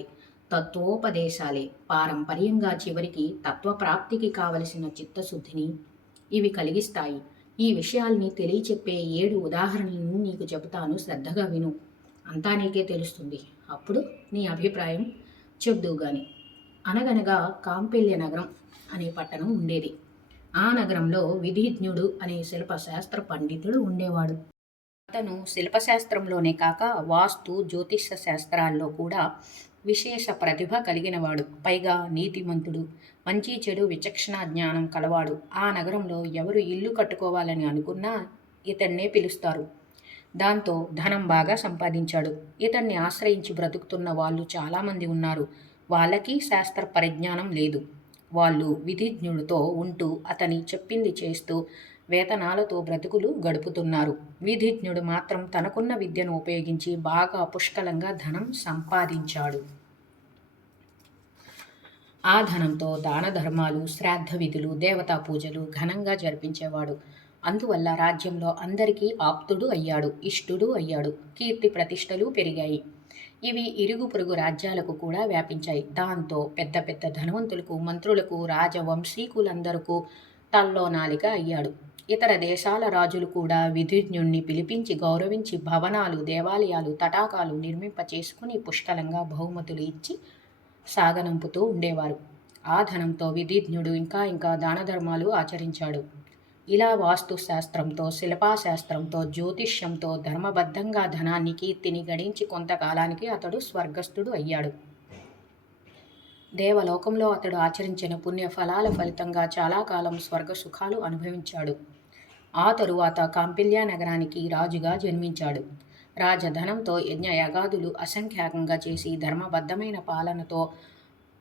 తత్వోపదేశాలే. పారంపర్యంగా చివరికి తత్వప్రాప్తికి కావలసిన చిత్తశుద్ధిని ఇవి కలిగిస్తాయి. ఈ విషయాల్ని తెలియచెప్పే 7 ఉదాహరణలను నీకు చెబుతాను, శ్రద్ధగా విను. అంతా నీకే తెలుస్తుంది. అప్పుడు నీ అభిప్రాయం చెబుదువు గాని. అనగనగా కాంపిల్య నగరం అనే పట్టణం ఉండేది. ఆ నగరంలో విధిజ్ఞుడు అనే శిల్పశాస్త్ర పండితుడు ఉండేవాడు. అతను శిల్పశాస్త్రంలోనే కాక వాస్తు, జ్యోతిష శాస్త్రాల్లో కూడా విశేష ప్రతిభ కలిగినవాడు. పైగా నీతిమంతుడు, మంచి చెడు విచక్షణ జ్ఞానం కలవాడు. ఆ నగరంలో ఎవరు ఇల్లు కట్టుకోవాలని అనుకున్నా ఇతన్నే పిలుస్తారు. దాంతో ధనం బాగా సంపాదించాడు. ఇతన్ని ఆశ్రయించి బ్రతుకుతున్న వాళ్ళు చాలామంది ఉన్నారు. వాళ్ళకి శాస్త్ర పరిజ్ఞానం లేదు. వాళ్ళు విధిజ్ఞుడితో ఉంటూ అతని చెప్పింది చేస్తూ వేతనాలతో బ్రతుకులు గడుపుతున్నారు. విధిజ్ఞుడు మాత్రం తనకున్న విద్యను ఉపయోగించి బాగా పుష్కలంగా ధనం సంపాదించాడు. ఆ ధనంతో దాన ధర్మాలు, శ్రాద్ధ విధులు, దేవతా పూజలు ఘనంగా జరిపించేవాడు. అందువల్ల రాజ్యంలో అందరికీ ఆప్తుడు అయ్యాడు, ఇష్టుడు అయ్యాడు. కీర్తి ప్రతిష్టలు పెరిగాయి. ఇవి ఇరుగు పొరుగు రాజ్యాలకు కూడా వ్యాపించాయి. దాంతో పెద్ద పెద్ద ధనవంతులకు, మంత్రులకు, రాజవంశీకులందరకు తల్లో నాలిక అయ్యాడు. ఇతర దేశాల రాజులు కూడా విధిజ్ఞుణ్ణి పిలిపించి గౌరవించి భవనాలు, దేవాలయాలు, తటాకాలు నిర్మింప చేసుకుని పుష్కలంగా బహుమతులు ఇచ్చి సాగనంపుతూ ఉండేవారు. ఆ ధనంతో విధిజ్ఞుడు ఇంకా ఇంకా దాన ధర్మాలు ఆచరించాడు. ఇలా వాస్తు శాస్త్రంతో, శిల్పాశాస్త్రంతో, జ్యోతిష్యంతో ధర్మబద్ధంగా ధనాన్ని, కీర్తిని గడించి కొంతకాలానికి అతడు స్వర్గస్థుడు అయ్యాడు. దేవలోకంలో అతడు ఆచరించిన పుణ్య ఫలాల ఫలితంగా చాలా కాలం స్వర్గ సుఖాలు అనుభవించాడు. ఆ తరువాత కాంపిల్య నగరానికి రాజుగా జన్మించాడు. రాజధనంతో యజ్ఞయాగాదులు అసంఖ్యాకంగా చేసి ధర్మబద్ధమైన పాలనతో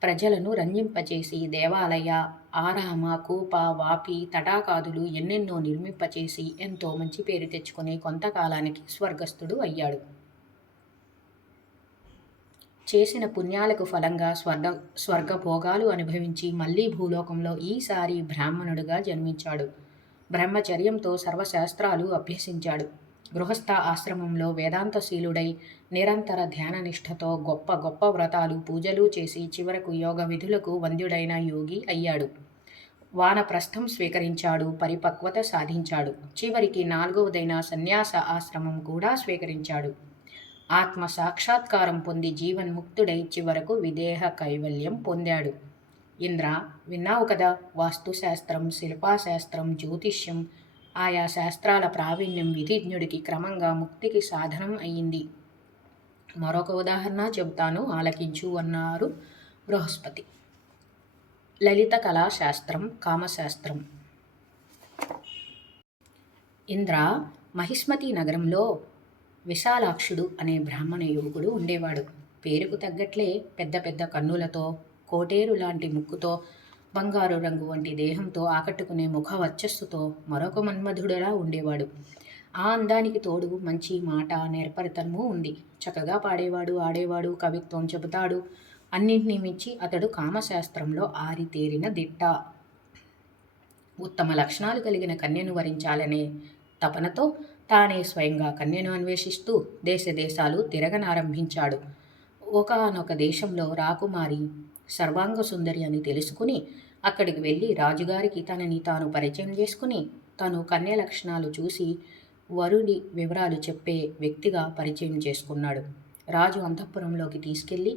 ప్రజలను రంజింపచేసి దేవాలయ, ఆరామ, కూప, వాపి, తటాకాదులు ఎన్నెన్నో నిర్మింపచేసి ఎంతో మంచి పేరు తెచ్చుకుని కొంతకాలానికి స్వర్గస్థుడు అయ్యాడు. చేసిన పుణ్యాలకు ఫలంగా స్వర్గభోగాలు అనుభవించి మళ్ళీ భూలోకంలో ఈసారి బ్రాహ్మణుడుగా జన్మించాడు. బ్రహ్మచర్యంతో సర్వశాస్త్రాలు అభ్యసించాడు. గృహస్థ ఆశ్రమంలో వేదాంతశీలుడై నిరంతర ధ్యాననిష్టతో గొప్ప గొప్ప వ్రతాలు పూజలు చేసి చివరకు యోగ విధులకు వంద్యుడైన యోగి అయ్యాడు. వానప్రస్థం స్వీకరించాడు. పరిపక్వత సాధించాడు. చివరికి 4వదైన సన్యాస ఆశ్రమం కూడా స్వీకరించాడు. ఆత్మ సాక్షాత్కారం పొంది జీవన్ముక్తుడై చివరకు విదేహ కైవల్యం పొందాడు. ఇంద్ర, విన్నావు కదా, వాస్తుశాస్త్రం, శిల్పాశాస్త్రం, జ్యోతిష్యం ఆయా శాస్త్రాల ప్రావీణ్యం విధిజ్ఞుడికి క్రమంగా ముక్తికి సాధనం అయ్యింది. మరొక ఉదాహరణ చెబుతాను, ఆలకించు అన్నారు బృహస్పతి. లలిత కళాశాస్త్రం, కామశాస్త్రం. ఇంద్ర, మహిస్మతి నగరంలో విశాలాక్షుడు అనే బ్రాహ్మణ యువకుడు ఉండేవాడు. పేరుకు తగ్గట్లే పెద్ద పెద్ద కన్నులతో, కోటేరు లాంటి ముక్కుతో, బంగారు రంగు వంటి దేహంతో ఆకట్టుకునే ముఖ వర్చస్సుతో మరొక మన్మధుడులా ఉండేవాడు. ఆ అందానికి తోడు మంచి మాట, నేర్పరితనము ఉంది. చక్కగా పాడేవాడు, ఆడేవాడు, కవిత్వం చెబుతాడు. అన్నింటినీ మించి అతడు కామశాస్త్రంలో ఆరితేరిన దిట్ట. ఉత్తమ లక్షణాలు కలిగిన కన్యను వరించాలనే తపనతో తానే స్వయంగా కన్యను అన్వేషిస్తూ దేశాలు తిరగనారంభించాడు. ఒకానొక దేశంలో రాకుమారి సర్వాంగ సుందరి అని తెలుసుకుని అక్కడికి వెళ్ళి రాజుగారికి తనని తాను పరిచయం చేసుకుని తను కన్య లక్షణాలు చూసి వరుడి వివరాలు చెప్పే వ్యక్తిగా పరిచయం చేసుకున్నాడు. రాజు అంతఃపురంలోకి తీసుకెళ్లి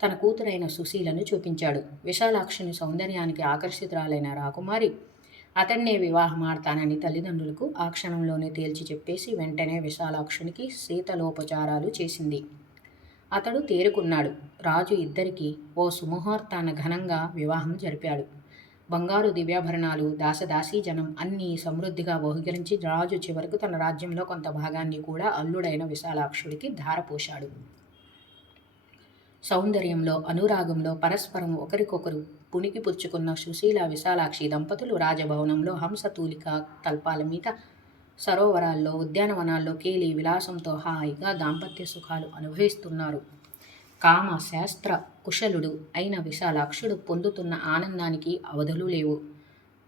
తన కూతురైన సుశీలను చూపించాడు. విశాలాక్షుని సౌందర్యానికి ఆకర్షితురాలైన రాకుమారి అతన్నే వివాహమాడతానని తల్లిదండ్రులకు ఆ క్షణంలోనే తేల్చి చెప్పేసి వెంటనే విశాలాక్షునికి శీతలోపచారాలు చేసింది. అతడు తేరుకున్నాడు. రాజు ఇద్దరికీ ఓ సుముహూర్తాన ఘనంగా వివాహం జరిపాడు. బంగారు దివ్యాభరణాలు, దాసదాసీ జనం అన్నీ సమృద్ధిగా బహుకరించి రాజు చివరకు తన రాజ్యంలో కొంత భాగాన్ని కూడా అల్లుడైన విశాలాక్షుడికి ధారపోశాడు. సౌందర్యంలో, అనురాగంలో పరస్పరం ఒకరికొకరు పుణికి పుచ్చుకున్న సుశీల విశాలాక్షి దంపతులు రాజభవనంలో హంసతూలిక తల్పాల మీద, సరోవరాల్లో, ఉద్యానవనాల్లో కేలి విలాసంతో హాయిగా దాంపత్య సుఖాలు అనుభవిస్తున్నారు. కామ శాస్త్ర కుశలుడు అయిన విశాలాక్షుడు పొందుతున్న ఆనందానికి అవధులు లేవు.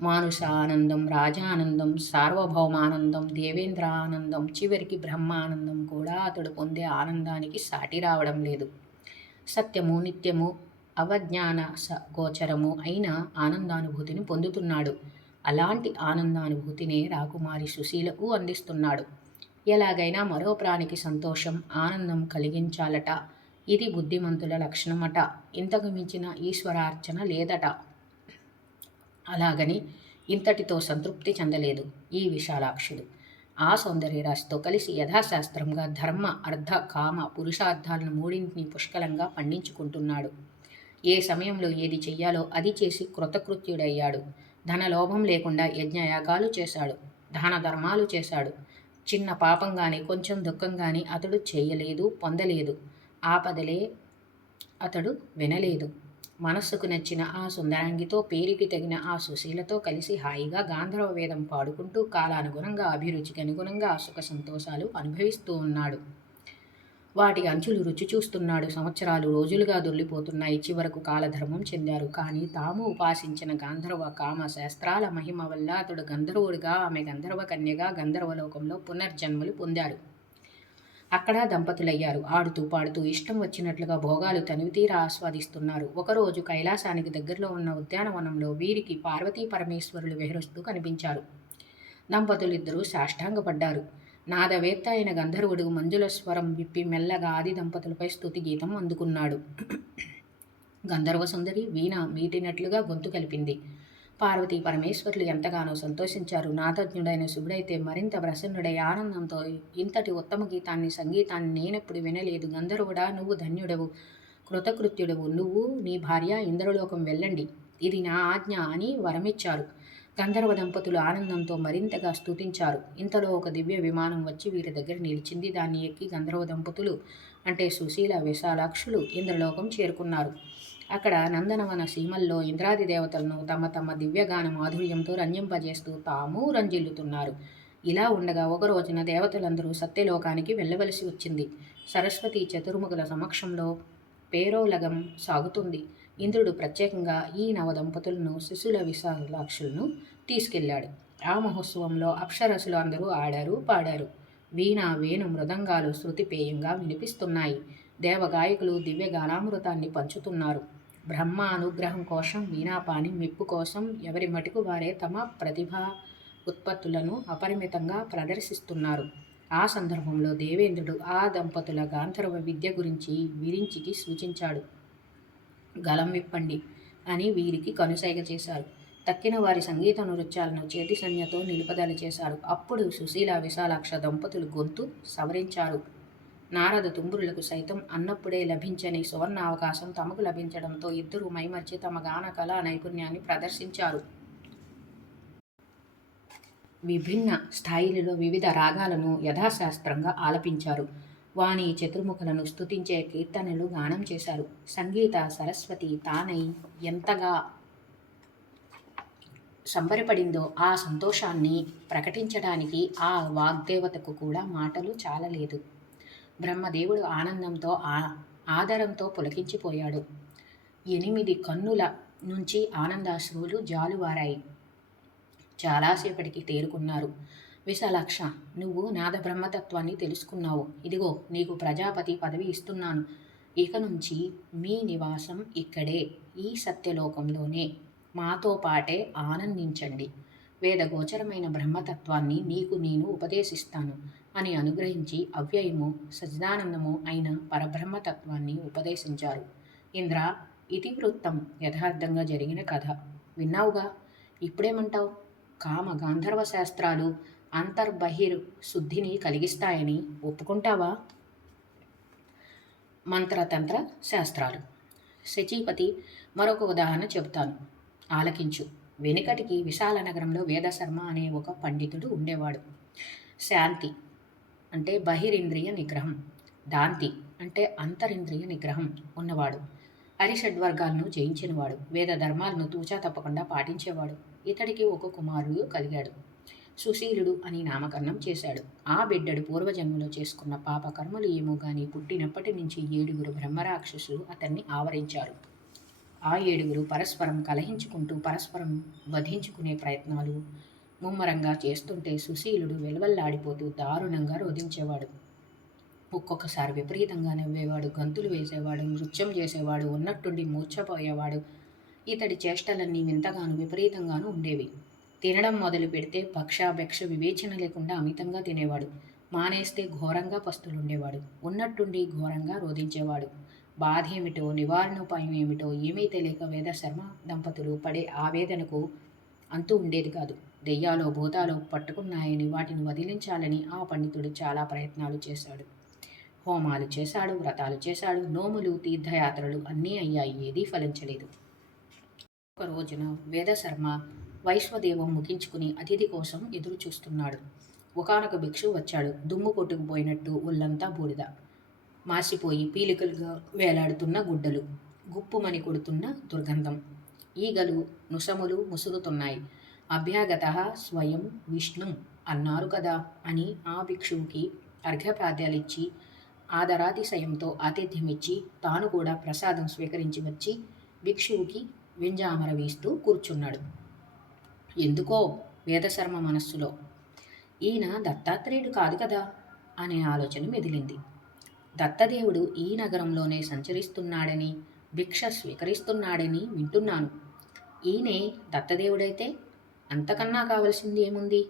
మానుష ఆనందం, రాజానందం, సార్వభౌమానందం, దేవేంద్ర ఆనందం, చివరికి బ్రహ్మానందం కూడా అతడు పొందే ఆనందానికి సాటి రావడం లేదు. సత్యము, నిత్యము, అవజ్ఞాన గోచరము అయిన ఆనందానుభూతిని పొందుతున్నాడు. అలాంటి ఆనందానుభూతినే రాకుమారి సుశీలకు అందిస్తున్నాడు. ఎలాగైనా మరో ప్రాణికి సంతోషం, ఆనందం కలిగించాలట. ఇది బుద్ధిమంతుల లక్షణమట. ఇంతకు మించిన ఈశ్వరార్చన లేదట. అలాగని ఇంతటితో సంతృప్తి చెందలేదు ఈ విశాలాక్షుడు. ఆ సౌందర్యరాశితో కలిసి యథాశాస్త్రంగా ధర్మ, అర్థ, కామ, పురుషార్థాలను మూడింటిని పుష్కలంగా పండించుకుంటున్నాడు. ఏ సమయంలో ఏది చెయ్యాలో అది చేసి కృతకృత్యుడయ్యాడు. ధనలోభం లేకుండా యజ్ఞయాగాలు చేశాడు. దాన ధర్మాలు చేశాడు. చిన్న పాపం కానీ కొంచెం దుఃఖం కానీ అతడు చేయలేదు, పొందలేదు. ఆపదలే అతడు వినలేదు. మనస్సుకు నచ్చిన ఆ సుందరాంగితో, పేరుకి తగిన ఆ సుశీలతో కలిసి హాయిగా గాంధర్వ వేదం పాడుకుంటూ కాలానుగుణంగా, అభిరుచికి అనుగుణంగా సుఖ సంతోషాలు అనుభవిస్తూ ఉన్నాడు. వాటి అంచులు రుచి చూస్తున్నాడు. సంవత్సరాలు రోజులుగా దొర్లిపోతున్నాయి. చివరకు కాలధర్మం చెందారు. కానీ తాము ఉపాసించిన గాంధర్వ కామ శాస్త్రాల మహిమ వల్ల అతడు గంధర్వుడిగా, ఆమె గంధర్వ కన్యగా గంధర్వలోకంలో పునర్జన్మలు పొందాడు. అక్కడ దంపతులయ్యారు. ఆడుతూ పాడుతూ ఇష్టం వచ్చినట్లుగా భోగాలు తనివితీరా ఆస్వాదిస్తున్నారు. ఒకరోజు కైలాసానికి దగ్గరలో ఉన్న ఉద్యానవనంలో వీరికి పార్వతీ పరమేశ్వరులు విహరిస్తూ కనిపించారు. దంపతులిద్దరూ సాష్టాంగపడ్డారు. నాదవేత్త అయిన గంధర్వుడు మంజుల స్వరం విప్పి మెల్లగా ఆది దంపతులపై స్తుతి గీతం అందుకున్నాడు. గంధర్వ సుందరి వీణ మీటినట్లుగా గొంతు కలిపింది. పార్వతీ పరమేశ్వరులు ఎంతగానో సంతోషించారు. నాదజ్ఞుడైన శివుడైతే మరింత ప్రసన్నుడై ఆనందంతో ఇంతటి ఉత్తమ సంగీతాన్ని నేనెప్పుడు వినలేదు. గంధర్వుడా, నువ్వు ధన్యుడవు, కృతకృత్యుడవు. నువ్వు నీ భార్య ఇంద్రలోకం వెళ్ళండి, ఇది నా ఆజ్ఞ అని వరమిచ్చారు. గంధర్వ దంపతులు ఆనందంతో మరింతగా స్తుతించారు. ఇంతలో ఒక దివ్య విమానం వచ్చి వీరి దగ్గర నిలిచింది. దాన్ని ఎక్కి గంధర్వ దంపతులు అంటే సుశీల, విశాలాక్షులు ఇంద్రలోకం చేరుకున్నారు. అక్కడ నందనవన సీమల్లో ఇంద్రాది దేవతలను తమ తమ దివ్యగాన మాధుర్యంతో రంజింపజేస్తూ తాము రంజిల్లుతున్నారు. ఇలా ఉండగా ఒక రోజున దేవతలందరూ సత్యలోకానికి వెళ్ళవలసి వచ్చింది. సరస్వతి చతుర్ముఖుల సమక్షంలో పేరోలగం సాగుతుంది. ఇంద్రుడు ప్రత్యేకంగా ఈ నవదంపతులను శిశుల విశాలాక్షులను తీసుకెళ్లాడు. ఆ మహోత్సవంలో అప్సరసులు అందరూ ఆడారు, పాడారు. వీణ, వేణు, మృదంగాలు శృతిపేయంగా వినిపిస్తున్నాయి. దేవగాయకులు దివ్య గానామృతాన్ని పంచుతున్నారు. బ్రహ్మ అనుగ్రహం కోసం, వీణాపాని మెప్పు కోసం ఎవరి మటుకు వారే తమ ప్రతిభా ఉత్పత్తులను అపరిమితంగా ప్రదర్శిస్తున్నారు. ఆ సందర్భంలో దేవేంద్రుడు ఆ దంపతుల గాంధర్వ విద్య గురించి విరించికి సూచించాడు. గలం విప్పండి అని వీరికి కనుసైగ చేశారు. తక్కిన వారి సంగీత నృత్యాలను చేతి సంజ్ఞతో నిలుపదల చేశారు. అప్పుడు సుశీల, విశాలాక్ష దంపతులు గొంతు సవరించారు. నారద తుంబురులకు సైతం అన్నప్పుడే లభించని సువర్ణ అవకాశం తమకు లభించడంతో ఇద్దరూ మైమర్చి తమ గాన కళా నైపుణ్యాన్ని ప్రదర్శించారు. విభిన్న స్థాయిలలో వివిధ రాగాలను యథాశాస్త్రంగా ఆలపించారు. వాణి చతుర్ముఖులను స్తుతించే కీర్తనలు గానం చేశారు. సంగీత సరస్వతి తానై ఎంతగా సంబరపడిందో ఆ సంతోషాన్ని ప్రకటించడానికి ఆ వాగ్దేవతకు కూడా మాటలు చాలలేదు. బ్రహ్మదేవుడు ఆనందంతో ఆదరంతో పులకించిపోయాడు. 8 కన్నుల నుంచి ఆనందాశ్రువులు జాలువారాయి. చాలాసేపటికి తేరుకున్నారు. విశాలాక్ష, నువ్వు నాద బ్రహ్మతత్వాన్ని తెలుసుకున్నావు. ఇదిగో నీకు ప్రజాపతి పదవి ఇస్తున్నాను. ఇక నుంచి మీ నివాసం ఇక్కడే, ఈ సత్యలోకంలోనే. మాతో పాటే ఆనందించండి. వేదగోచరమైన బ్రహ్మతత్వాన్ని నీకు నేను ఉపదేశిస్తాను అని అనుగ్రహించి అవ్యయము, సజ్జానందము అయిన పరబ్రహ్మతత్వాన్ని ఉపదేశించారు. ఇంద్ర, ఇతివృత్తం యథార్థంగా జరిగిన కథ విన్నావుగా. ఇప్పుడేమంటావు? కామ గాంధర్వ శాస్త్రాలు అంతర్బహిర్ శుద్ధిని కలిగిస్తాయని ఒప్పుకుంటావా? మంత్రతంత్ర శాస్త్రాలు. శచీపతి, మరొక ఉదాహరణ చెబుతాను, ఆలకించు. వెనుకటికి విశాల నగరంలో వేదశర్మ అనే ఒక పండితుడు ఉండేవాడు. శాంతి అంటే బహిరింద్రియ నిగ్రహం, దాంతి అంటే అంతరింద్రియ నిగ్రహం ఉన్నవాడు. అరిషడ్వర్గాలను జయించినవాడు. వేద ధర్మాలను తూచా తప్పకుండా పాటించేవాడు. ఇతడికి ఒక కుమారుడు కలిగాడు. సుశీలుడు అని నామకరణం చేశాడు. ఆ బిడ్డడు పూర్వజన్మలో చేసుకున్న పాపకర్మలు ఏమో గాని పుట్టినప్పటి నుంచి 7 బ్రహ్మరాక్షసులు అతన్ని ఆవరించారు. ఆ 7 పరస్పరం కలహించుకుంటూ పరస్పరం వధించుకునే ప్రయత్నాలు ముమ్మరంగా చేస్తుంటే సుశీలుడు వెలవల్లాడిపోతూ దారుణంగా రోధించేవాడు. ఒక్కొక్కసారి విపరీతంగా నవ్వేవాడు, గంతులు వేసేవాడు, నృత్యం చేసేవాడు, ఉన్నట్టుండి మూర్ఛపోయేవాడు. ఇతడి చేష్టలన్నీ వింతగాను విపరీతంగాను ఉండేవి. తినడం మొదలు పెడితే భక్షాభక్ష వివేచన లేకుండా అమితంగా తినేవాడు. మానేస్తే ఘోరంగా పస్తులుండేవాడు. ఉన్నట్టుండి ఘోరంగా రోధించేవాడు. బాధేమిటో నివారణోపాయం ఏమిటో ఏమీ తెలియక వేదశర్మ దంపతులు పడే ఆవేదనకు అంతూ ఉండేది కాదు. దెయ్యాలో భూతాలో పట్టుకున్నాయని వాటిని వదిలించాలని ఆ పండితుడు చాలా ప్రయత్నాలు చేశాడు. హోమాలు చేశాడు, వ్రతాలు చేశాడు, నోములు, తీర్థయాత్రలు అన్నీ అయ్యాయి. ఏదీ ఫలించలేదు. ఒక రోజున వేదశర్మ వైశ్వదేవం ముగించుకుని అతిథి కోసం ఎదురు చూస్తున్నాడు. ఒకానొక భిక్షువు వచ్చాడు. దుమ్ము కొట్టుకుపోయినట్టు ఒళ్ళంతా బూడిద, మాసిపోయి పీలికలుగా వేలాడుతున్న గుడ్డలు, గుప్పుమని కొడుతున్న దుర్గంధం, ఈగలు నుసములు ముసురుతున్నాయి. అభ్యాగత స్వయం విష్ణుం అన్నారు కదా అని ఆ భిక్షువుకి అర్ఘ్యపాద్యాలిచ్చి ఆదరాతిశయంతో ఆతిథ్యమిచ్చి తాను కూడా ప్రసాదం స్వీకరించి వచ్చి భిక్షువుకి వెంజామర వీస్తూ కూర్చున్నాడు. ఎందుకో వేదశర్మ మనస్సులో ఈయన దత్తాత్రేయుడు కాదు కదా అనే ఆలోచన మెదిలింది. దత్తదేవుడు ఈ నగరంలోనే సంచరిస్తున్నాడని, భిక్ష స్వీకరిస్తున్నాడని వింటున్నాను. ఈయనే దత్తదేవుడైతే అంతకన్నా కావలసింది ఏముంది?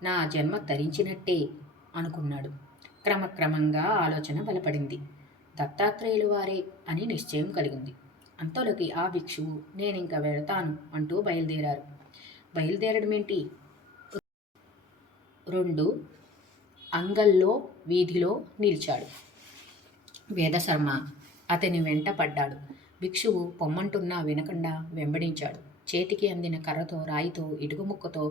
నా జన్మ ధరించినట్టే అనుకున్నాడు. క్రమక్రమంగా ఆలోచన బలపడింది. దత్తాత్రేయులు వారే అని నిశ్చయం కలిగింది. అంతలోకి ఆ భిక్షువు నేనింక వెళతాను అంటూ బయలుదేరారు. బయలుదేరడమేంటి? 2 అంగల్లో వీధిలో నిలిచాడు. వేదశర్మ అతని వెంట పడ్డాడు. భిక్షువు పొమ్మంటున్నా వినకుండా వెంబడించాడు. చేతికి అందిన కర్రతో, రాయితో, ఇటుక ముక్కతో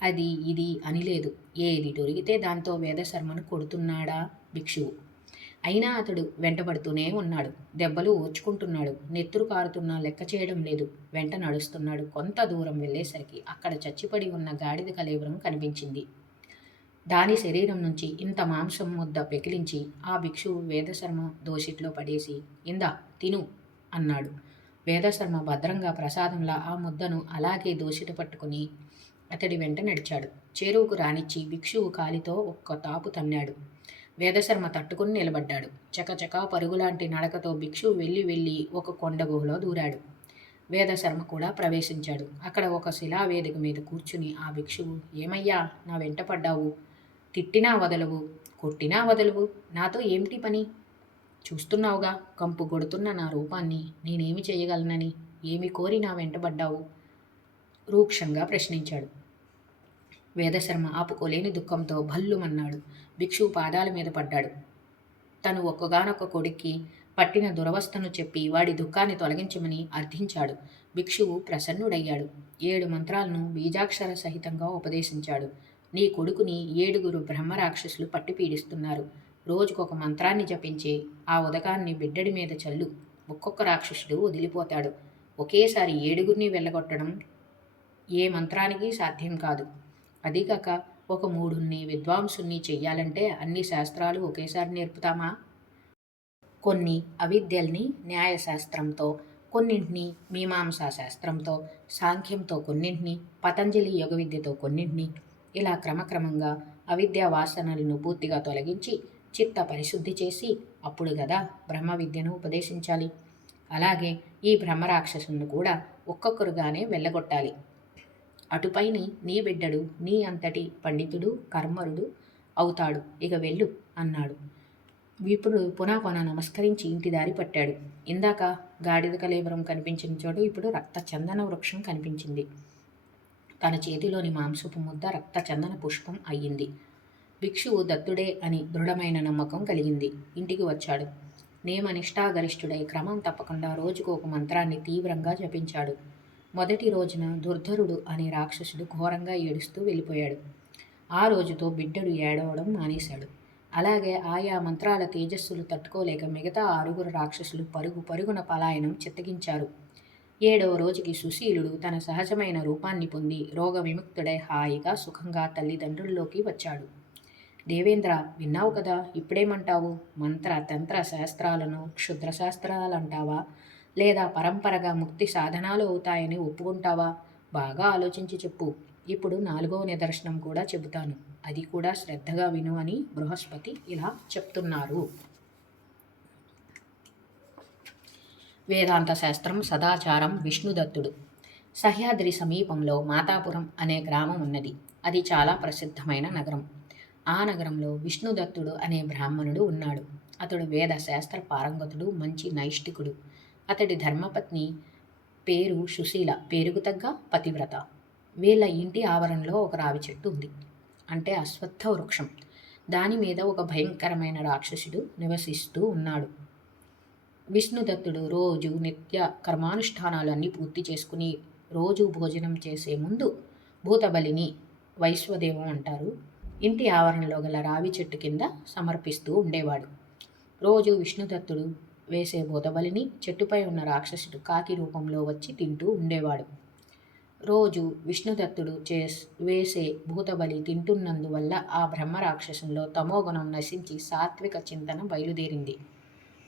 అది ఇది అని లేదు. ఏది దొరికితే దాంతో వేదశర్మను కొడుతున్నాడా భిక్షువు. అయినా అతడు వెంటబడుతూనే ఉన్నాడు. దెబ్బలు ఓర్చుకుంటున్నాడు. నెత్తురు కారుతున్నా లెక్క చేయడం లేదు. వెంట నడుస్తున్నాడు. కొంత దూరం వెళ్ళేసరికి అక్కడ చచ్చిపడి ఉన్న గాడిద కళేబరం కనిపించింది. దాని శరీరం నుంచి ఇంత మాంసం ముద్ద పెకిలించి ఆ భిక్షువు వేదశర్మ దోసిట్లో పడేసి ఇందా తిను అన్నాడు. వేదశర్మ భద్రంగా ప్రసాదంలా ఆ ముద్దను అలాగే దోసిట పట్టుకుని అతడి వెంట నడిచాడు. చేరువుకు రానిచ్చి భిక్షువు కాలితో ఒక్క తాపు తన్నాడు. వేదశర్మ తట్టుకుని నిలబడ్డాడు. చకచకా పరుగులాంటి నడకతో భిక్షువు వెళ్ళి ఒక కొండ గుహలో దూరాడు. వేదశర్మ కూడా ప్రవేశించాడు. అక్కడ ఒక శిలావేదిక మీద కూర్చుని ఆ భిక్షువు, ఏమయ్యా నా వెంట పడ్డావు? తిట్టినా వదలవు, కొట్టినా వదలవు, నాతో ఏమిటి పని? చూస్తున్నావుగా కంపు కొడుతున్న నా రూపాన్ని, నేనేమి చేయగలనని, ఏమి కోరి నా వెంటబడ్డావు? రూక్షంగా ప్రశ్నించాడు. వేదశర్మ ఆపుకోలేని దుఃఖంతో భల్లుమన్నాడు. భిక్షువు పాదాల మీద పడ్డాడు. తను ఒక్కగానొక్క కొడుక్కి పట్టిన దురవస్థను చెప్పి వాడి దుఃఖాన్ని తొలగించమని అర్థించాడు. భిక్షువు ప్రసన్నుడయ్యాడు. 7 మంత్రాలను బీజాక్షర సహితంగా ఉపదేశించాడు. నీ కొడుకుని 7 బ్రహ్మరాక్షసులు పట్టి పీడిస్తున్నారు. రోజుకొక మంత్రాన్ని జపించి ఆ ఉదకాన్ని బిడ్డడి మీద చల్లు. ఒక్కొక్క రాక్షసుడు వదిలిపోతాడు. ఒకేసారి 7 వెళ్ళగొట్టడం ఏ మంత్రానికి సాధ్యం కాదు. అదీకాక ఒక 3 విద్వాంసుల్ని చెయ్యాలంటే అన్ని శాస్త్రాలు ఒకేసారి నేర్పుతామా? కొన్ని అవిద్యల్ని న్యాయశాస్త్రంతో, కొన్నింటిని మీమాంసా శాస్త్రంతో, సాంఖ్యంతో కొన్నింటిని, పతంజలి యోగ విద్యతో కొన్నింటిని, ఇలా క్రమక్రమంగా అవిద్యా వాసనలను పూర్తిగా తొలగించి చిత్త పరిశుద్ధి చేసి అప్పుడు గదా బ్రహ్మ విద్యను ఉపదేశించాలి. అలాగే ఈ బ్రహ్మరాక్షసులను కూడా ఒక్కొక్కరుగానే వెళ్ళగొట్టాలి. అటుపైని నీ బిడ్డడు నీ అంతటి పండితుడు కర్మరుడు అవుతాడు. ఇక వెళ్ళు అన్నాడు. విపుడు పునః నమస్కరించి ఇంటి దారి పట్టాడు. ఇందాక గాడిద కళేబరం కనిపించిన చోటు ఇప్పుడు రక్త చందన వృక్షం కనిపించింది. తన చేతిలోని మాంసపు ముద్ద రక్త చందన పుష్పం అయ్యింది. భిక్షువు దత్తుడే అని దృఢమైన నమ్మకం కలిగింది. ఇంటికి వచ్చాడు. నియమనిష్టాగరిష్ఠుడై క్రమం తప్పకుండా రోజుకు ఒక మంత్రాన్ని తీవ్రంగా జపించాడు. మొదటి రోజున దుర్ధరుడు అనే రాక్షసుడు ఘోరంగా ఏడుస్తూ వెళ్ళిపోయాడు. ఆ రోజుతో బిడ్డడు ఏడవడం మానేశాడు. అలాగే ఆయా మంత్రాల తేజస్సులు తట్టుకోలేక మిగతా 6 రాక్షసులు పరుగు పరుగున పలాయనం చిత్తగించారు. 7వ రోజుకి సుశీలుడు తన సహజమైన రూపాన్ని పొంది రోగ విముక్తుడై హాయిగా సుఖంగా తల్లిదండ్రుల్లోకి వచ్చాడు. దేవేంద్ర, విన్నావు కదా, ఇప్పుడేమంటావు? మంత్ర తంత్ర శాస్త్రాలను క్షుద్ర శాస్త్రాలంటావా, లేదా పరంపరగా ముక్తి సాధనాలు అవుతాయని ఒప్పుకుంటావా? బాగా ఆలోచించి చెప్పు. ఇప్పుడు 4వ నిదర్శనం కూడా చెబుతాను, అది కూడా శ్రద్ధగా విను అని బృహస్పతి ఇలా చెప్తున్నారు. వేదాంత శాస్త్రం సదాచారం విష్ణుదత్తుడు. సహ్యాద్రి సమీపంలో మాతాపురం అనే గ్రామం ఉన్నది. అది చాలా ప్రసిద్ధమైన నగరం. ఆ నగరంలో విష్ణుదత్తుడు అనే బ్రాహ్మణుడు ఉన్నాడు. అతడు వేద శాస్త్ర పారంగతుడు, మంచి నైష్ఠికుడు. అతడి ధర్మపత్ని పేరు సుశీల, పేరుకు తగ్గ పతివ్రత. వీళ్ళ ఇంటి ఆవరణలో ఒక రావి చెట్టు ఉంది, అంటే అశ్వత్థ వృక్షం. దాని మీద ఒక భయంకరమైన రాక్షసుడు నివసిస్తూ ఉన్నాడు. విష్ణుదత్తుడు రోజు నిత్య కర్మానుష్ఠానాలన్నీ పూర్తి చేసుకుని రోజు భోజనం చేసే ముందు భూతబలిని, వైశ్వదేవం అంటారు, ఇంటి ఆవరణలో గల రావి చెట్టు కింద సమర్పిస్తూ ఉండేవాడు. రోజు విష్ణుదత్తుడు వేసే భూతబలిని చెట్టుపై ఉన్న రాక్షసుడు కాకి రూపంలో వచ్చి తింటూ ఉండేవాడు. రోజు విష్ణుదత్తుడు వేసే భూతబలి తింటున్నందువల్ల ఆ బ్రహ్మరాక్షసంలో తమోగుణం నశించి సాత్విక చింతన బయలుదేరింది.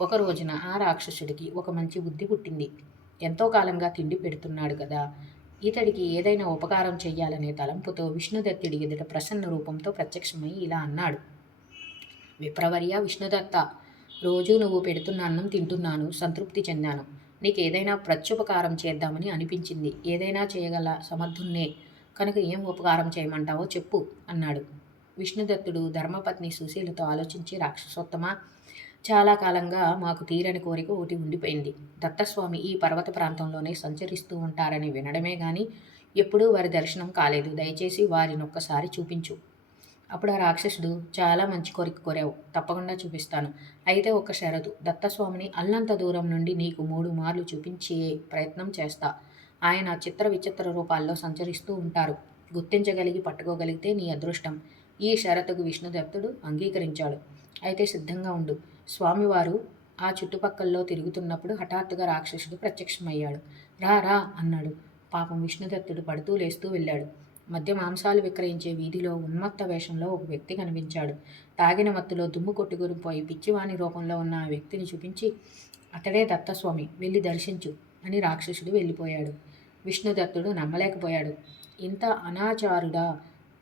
ఒక రోజున ఆ రాక్షసుడికి ఒక మంచి బుద్ధి పుట్టింది. ఎంతో కాలంగా తిండి పెడుతున్నాడు కదా, ఇతడికి ఏదైనా ఉపకారం చెయ్యాలనే తలంపుతో విష్ణుదత్తుడి ఎదుట ప్రసన్న రూపంతో ప్రత్యక్షమై ఇలా అన్నాడు. విప్రవర్య విష్ణుదత్త, రోజు నువ్వు పెడుతున్న అన్నం తింటున్నాను, సంతృప్తి చెందాను. నీకు ఏదైనా ప్రత్యుపకారం చేద్దామని అనిపించింది. ఏదైనా చేయగల సమర్థున్నే కనుక ఏం ఉపకారం చేయమంటావో చెప్పు అన్నాడు. విష్ణుదత్తుడు ధర్మపత్ని సుశీలతో ఆలోచించి, రాక్షసోత్తమ, చాలా కాలంగా మాకు తీరని కోరిక ఒకటి ఉండిపోయింది. దత్తస్వామి ఈ పర్వత ప్రాంతంలోనే సంచరిస్తూ ఉంటారని వినడమే గాని ఎప్పుడూ వారి దర్శనం కాలేదు. దయచేసి వారినొక్కసారి చూపించు. అప్పుడు ఆ రాక్షసుడు, చాలా మంచి కోరిక కోరావు, తప్పకుండా చూపిస్తాను. అయితే ఒక్క షరతు, దత్తస్వామిని అల్లంత దూరం నుండి నీకు 3 మార్లు చూపించే ప్రయత్నం చేస్తా. ఆయన చిత్ర విచిత్ర రూపాల్లో సంచరిస్తూ ఉంటారు. గుర్తించగలిగి పట్టుకోగలిగితే నీ అదృష్టం. ఈ షరతుకు విష్ణుదత్తుడు అంగీకరించాడు. అయితే సిద్ధంగా ఉండు. స్వామివారు ఆ చుట్టుపక్కల్లో తిరుగుతున్నప్పుడు హఠాత్తుగా రాక్షసుడు ప్రత్యక్షమయ్యాడు. రా రా అన్నాడు. పాపం విష్ణుదత్తుడు పడుతూ లేస్తూ వెళ్ళాడు. మధ్య మాంసాలు విక్రయించే వీధిలో ఉన్మత్త వేషంలో ఒక వ్యక్తి కనిపించాడు. తాగిన మత్తులో దుమ్ము కొట్టుకుని పోయి పిచ్చివాని రూపంలో ఉన్న ఆ వ్యక్తిని చూపించి, అతడే దత్తస్వామి, వెళ్ళి దర్శించు అని రాక్షసుడు వెళ్ళిపోయాడు. విష్ణుదత్తుడు నమ్మలేకపోయాడు. ఇంత అనాచారుడా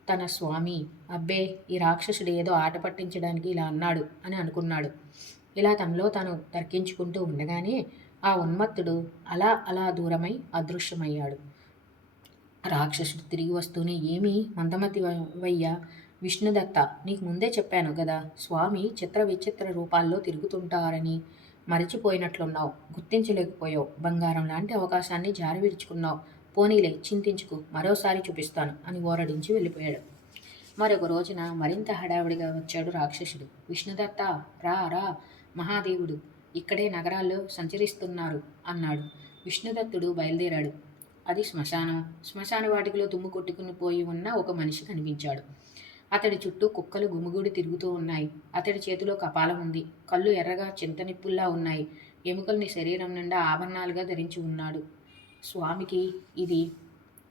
తన స్వామి? అబ్బే, ఈ రాక్షసుడు ఏదో ఆట పట్టించడానికి ఇలా అన్నాడు అని అనుకున్నాడు. ఇలా తనలో తాను తర్కించుకుంటూ ఉండగానే ఆ ఉన్మత్తుడు అలా అలా దూరమై అదృశ్యమయ్యాడు. రాక్షసుడు తిరిగి వస్తూనే, ఏమీ మందమతి వయ్యా విష్ణుదత్త, నీకు ముందే చెప్పాను గదా, స్వామి చిత్ర విచిత్ర రూపాల్లో తిరుగుతుంటారని. మరిచిపోయినట్లున్నావు, గుర్తించలేకపోయావు. బంగారం లాంటి అవకాశాన్ని జారి విడుచుకున్నావు. పోనీలే, చింతించుకు, మరోసారి చూపిస్తాను అని ఓరడించి వెళ్ళిపోయాడు. మరొక రోజున మరింత హడావిడిగా వచ్చాడు రాక్షసుడు. విష్ణుదత్త, రా రా, మహాదేవుడు ఇక్కడే నగరాల్లో సంచరిస్తున్నారు అన్నాడు. విష్ణుదత్తుడు బయలుదేరాడు. అది శ్మశానం. శ్మశాన వాటికలో దుమ్ము కొట్టుకుని పోయి ఉన్న ఒక మనిషి కనిపించాడు. అతడి చుట్టూ కుక్కలు గుమిగూడి తిరుగుతూ ఉన్నాయి. అతడి చేతిలో కపాలం ఉంది. కళ్ళు ఎర్రగా చింతనిప్పుల్లా ఉన్నాయి. ఎముకల్ని శరీరం నిండా ఆభరణాలుగా ధరించి ఉన్నాడు. స్వామికి ఇది